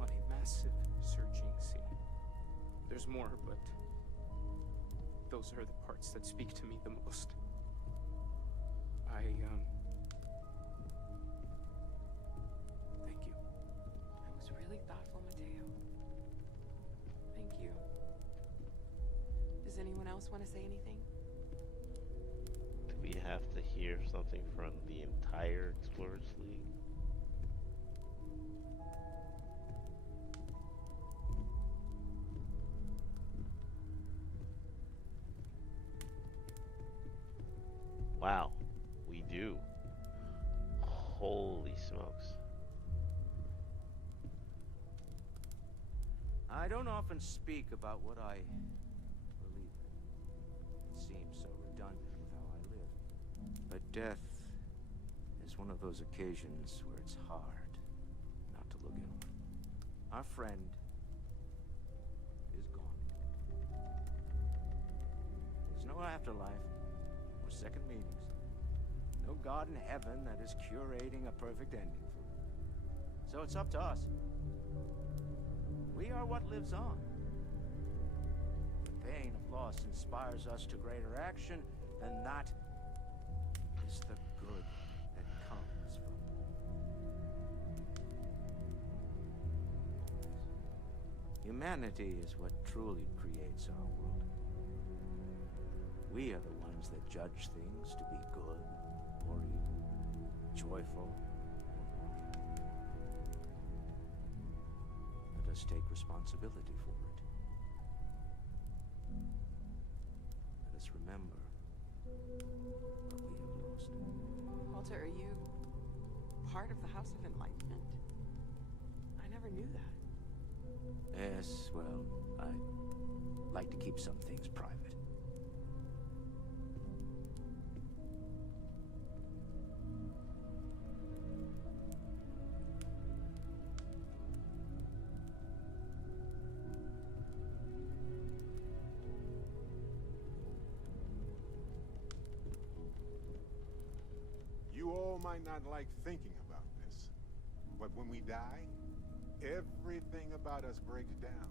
on a massive surging sea. There's more, but those are the parts that speak to me the most. was really thoughtful, Mateo. Thank you. Does anyone else want to say anything? Do we have to hear something from the entire Explorers League? Wow, we do. Holy smokes. I don't often speak about what I believe in. It seems so redundant with how I live. But death is one of those occasions where it's hard not to look inward. Our friend is gone. There's no afterlife, or second meetings. No God in heaven that is curating a perfect ending for me. So it's up to us. We are what lives on. The pain of loss inspires us to greater action, and that is the good that comes from it. Humanity is what truly creates our world. We are the ones that judge things to be good or evil, joyful or mournful. Let us take responsibility for it. Let us remember what we have lost. Walter, are you part of the House of Enlightenment? I never knew that. Yes, well, I like to keep some things private. You all might not like thinking about this, but when we die, everything about us breaks down,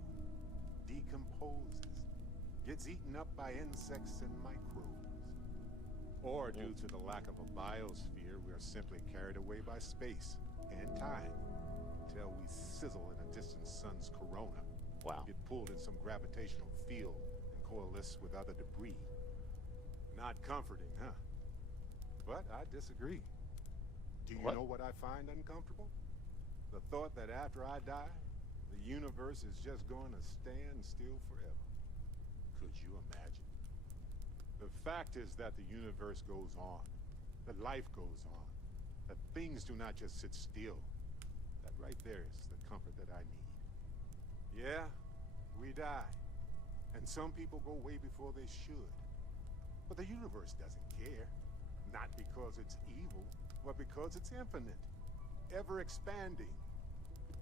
decomposes, gets eaten up by insects and microbes. Or due to the lack of a biosphere, we are simply carried away by space and time until we sizzle in a distant sun's corona. Wow. Get pulled in some gravitational field and coalesce with other debris. Not comforting, huh? But I disagree. Do you know what I find uncomfortable? The thought that after I die, the universe is just going to stand still forever. Could you imagine? The fact is that the universe goes on, that life goes on, that things do not just sit still. That right there is the comfort that I need. Yeah, we die. And some people go way before they should. But the universe doesn't care. Not because it's evil, but because it's infinite, ever expanding.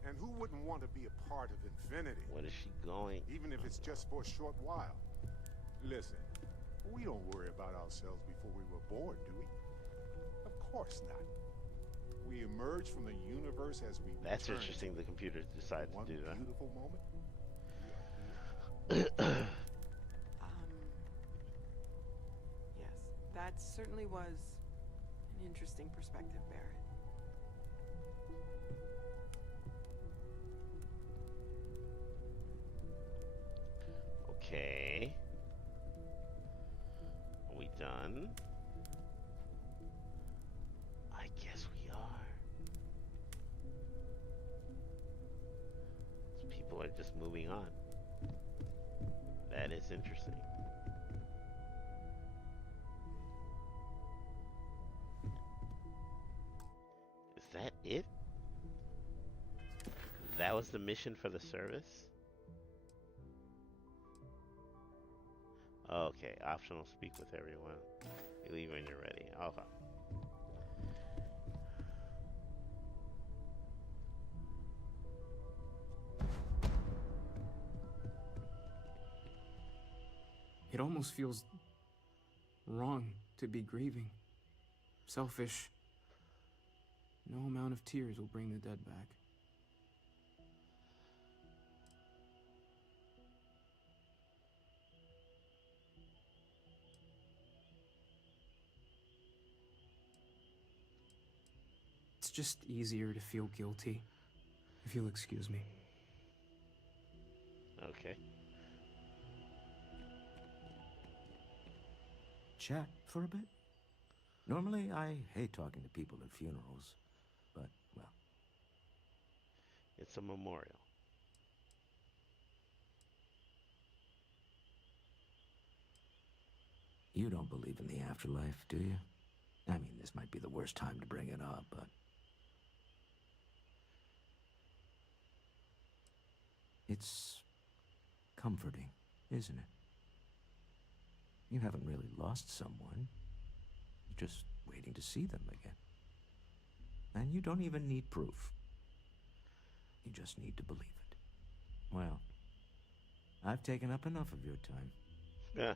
And who wouldn't want to be a part of infinity? Where is she going? Even if it's just for a short while. Listen, we don't worry about ourselves before we were born, do we? Of course not. We emerge from the universe as we That's return. interesting the computer decided to do that. Beautiful moment. Yes, that certainly was an interesting perspective, Barrett. Okay. Are we done? I guess we are. So people are just moving on. That is interesting. Is that it? That was the mission for the service? Okay, optional speak with everyone. You leave when you're ready. Okay. It almost feels wrong to be grieving. Selfish. No amount of tears will bring the dead back. It's just easier to feel guilty. If you'll excuse me. Okay. Chat for a bit? Normally, I hate talking to people at funerals, but, well. It's a memorial. You don't believe in the afterlife, do you? I mean, this might be the worst time to bring it up, but... It's comforting, isn't it? You haven't really lost someone. You're just waiting to see them again. And you don't even need proof. You just need to believe it. Well, I've taken up enough of your time. Yeah.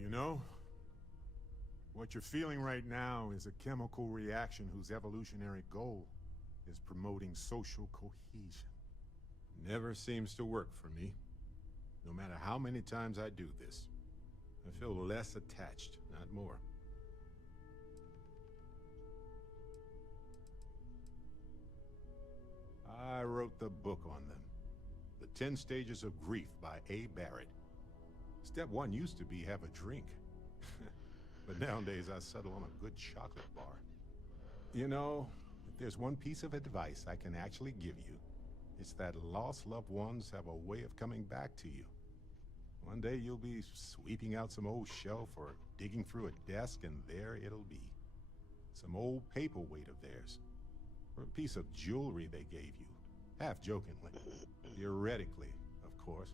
You know, what you're feeling right now is a chemical reaction whose evolutionary goal is promoting social cohesion. Never seems to work for me. No matter how many times I do this, I feel less attached, not more. I wrote the book on them. The 10 Stages of Grief by A. Barrett. Step 1 used to be have a drink. But nowadays I settle on a good chocolate bar. You know, if there's one piece of advice I can actually give you, it's that lost loved ones have a way of coming back to you. One day you'll be sweeping out some old shelf or digging through a desk, and there it'll be. Some old paperweight of theirs. Or a piece of jewelry they gave you. Half jokingly. Theoretically, of course.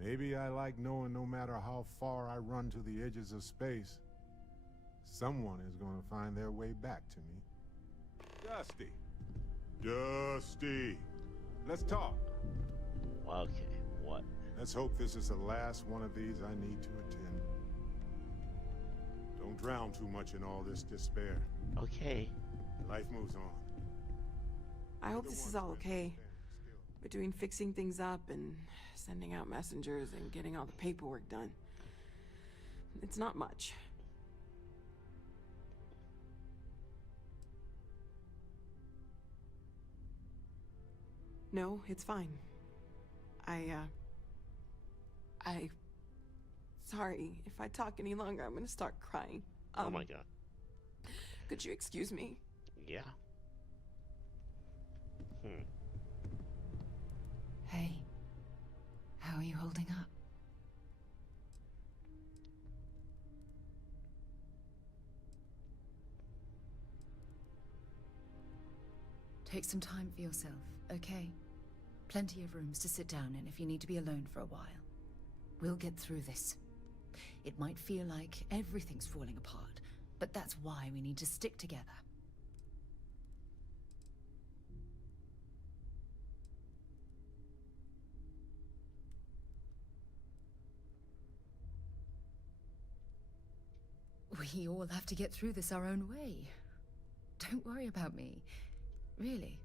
Maybe I like knowing no matter how far I run to the edges of space, someone is going to find their way back to me. Dusty. Dusty. Let's talk. Okay, what? Let's hope this is the last one of these I need to attend. Don't drown too much in all this despair. Okay. Life moves on. I hope this is all okay. Between fixing things up and sending out messengers and getting all the paperwork done. It's not much. No, it's fine. Sorry, if I talk any longer, I'm gonna start crying. Oh my god. Could you excuse me? Yeah. Hey, how are you holding up? Take some time for yourself, okay? Plenty of rooms to sit down in if you need to be alone for a while. We'll get through this. It might feel like everything's falling apart, but that's why we need to stick together. We all have to get through this our own way. Don't worry about me. Really,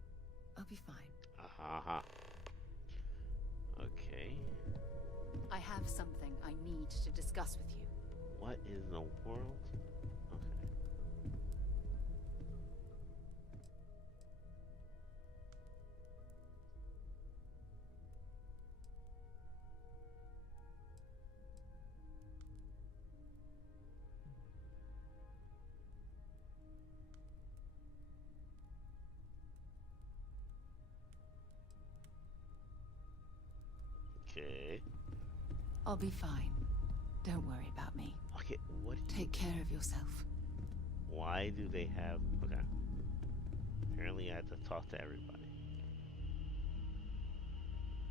I'll be fine. Okay. I have something I need to discuss with you. What in the world? Okay. Okay. I'll be fine. Don't worry about me. Okay, what? Take care of yourself. Why do they have... Okay. Apparently I have to talk to everybody.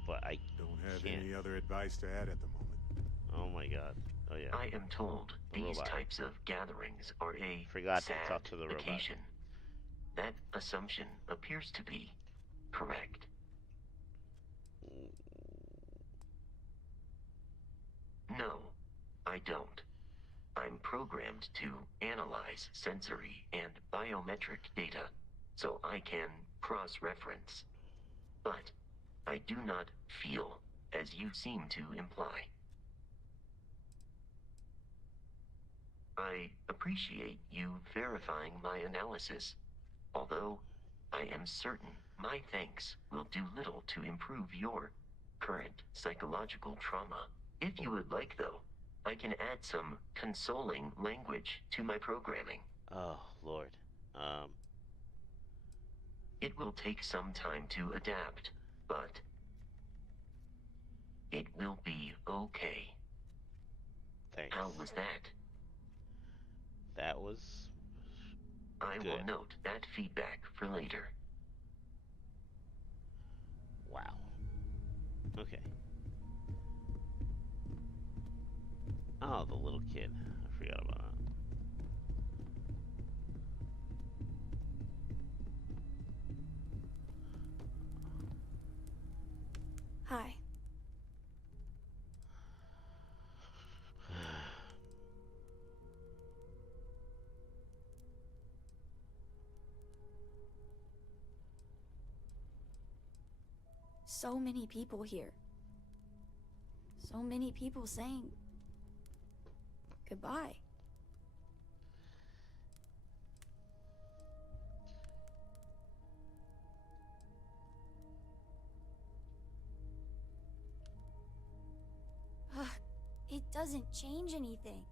But I don't have can't. any other advice to add at the moment. Oh my god. Oh yeah. I am told these robot. types of gatherings are a Forgot to sad talk to the robot. occasion. That assumption appears to be correct. No, I don't. I'm programmed to analyze sensory and biometric data so I can cross-reference. But I do not feel as you seem to imply. I appreciate you verifying my analysis, although I am certain my thanks will do little to improve your current psychological trauma. If you would like, though, I can add some consoling language to my programming. Oh, Lord. It will take some time to adapt, but it will be okay. Thanks. How was that? That was I good. will note that feedback for later. Wow. Okay. Oh, the little kid. I forgot about that. Hi. So many people here. So many people saying goodbye. It doesn't change anything.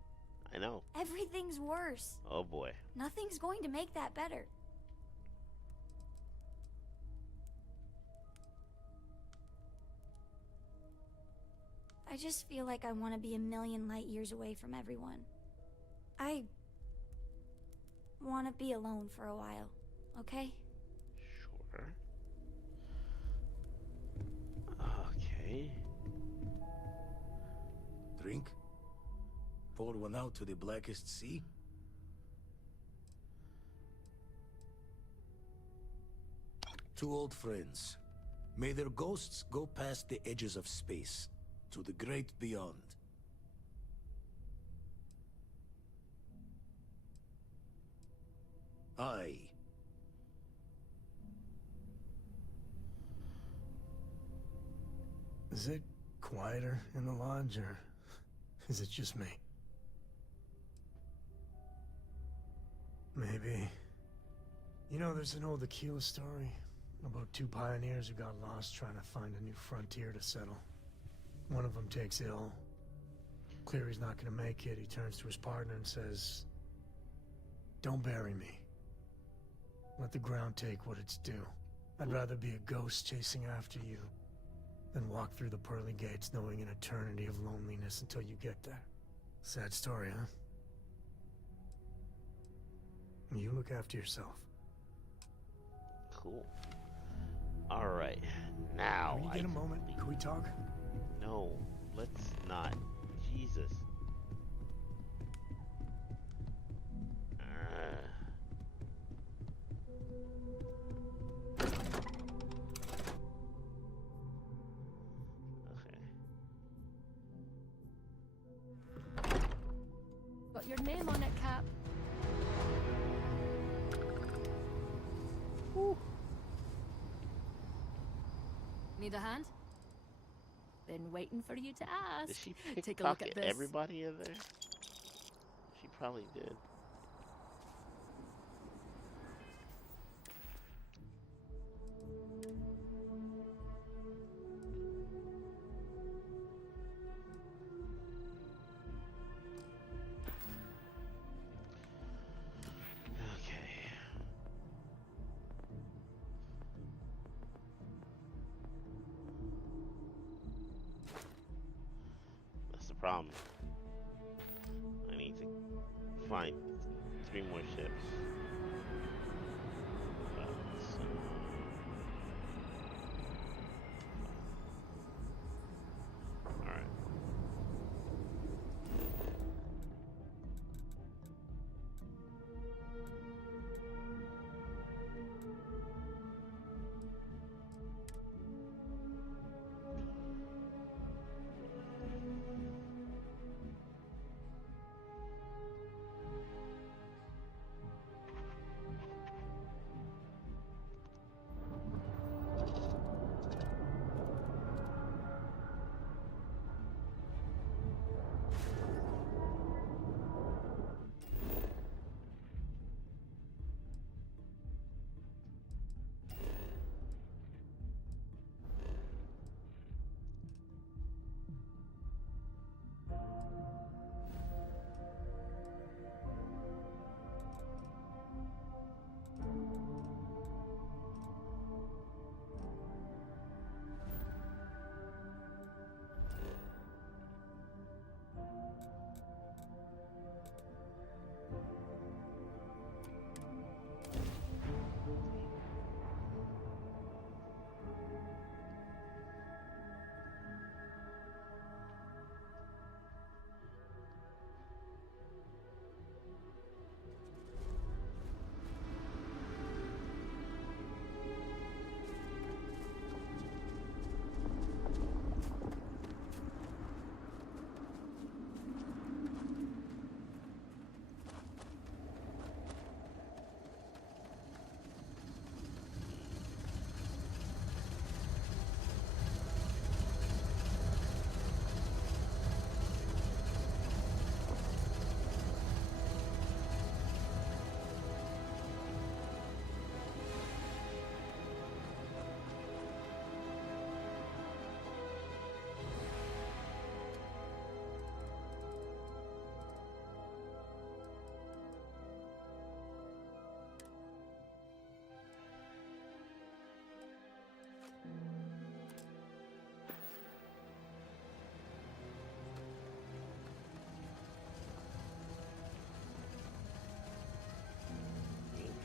I know. Everything's worse. Oh boy. Nothing's going to make that better. I just feel like I want to be a million light years away from everyone. I want to be alone for a while, okay? Sure. Okay. Drink? Pour one out to the blackest sea? Two old friends. May their ghosts go past the edges of space, to the great beyond. Aye. Is it quieter in the lodge, or is it just me? Maybe. You know, there's an old Aquila story about two pioneers who got lost trying to find a new frontier to settle. One of them takes ill. Clear he's not gonna make it, he turns to his partner and says, "Don't bury me. Let the ground take what it's due. I'd rather be a ghost chasing after you than walk through the pearly gates knowing an eternity of loneliness until you get there." Sad story, huh? You look after yourself. Cool. Alright. Now when you get a moment, can we talk? No, let's not. Jesus. Got your name on it, Cap. Woo. Need a hand? Been waiting for you to ask. Did she Take a look at pickpocket this. everybody in there? She probably did. Problem. I need to find 3 more ships. Alright.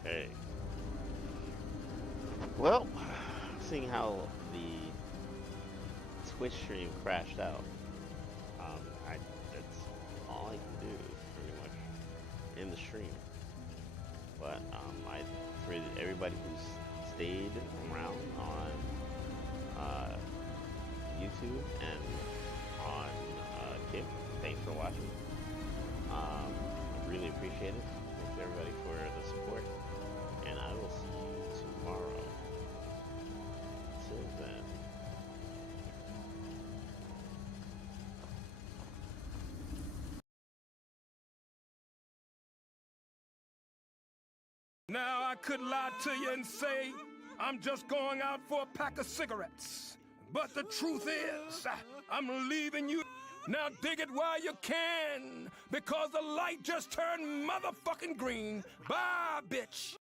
Okay. Well, seeing how the Twitch stream crashed out, that's all I can do pretty much in the stream. But I for everybody who's stayed around on YouTube and on Kick, thanks for watching. I really appreciate it. Thanks everybody for the support, and I will see you tomorrow. Till then. Now I could lie to you and say I'm just going out for a pack of cigarettes. But the truth is, I'm leaving you. Now dig it while you can, because the light just turned motherfucking green. Bye, bitch.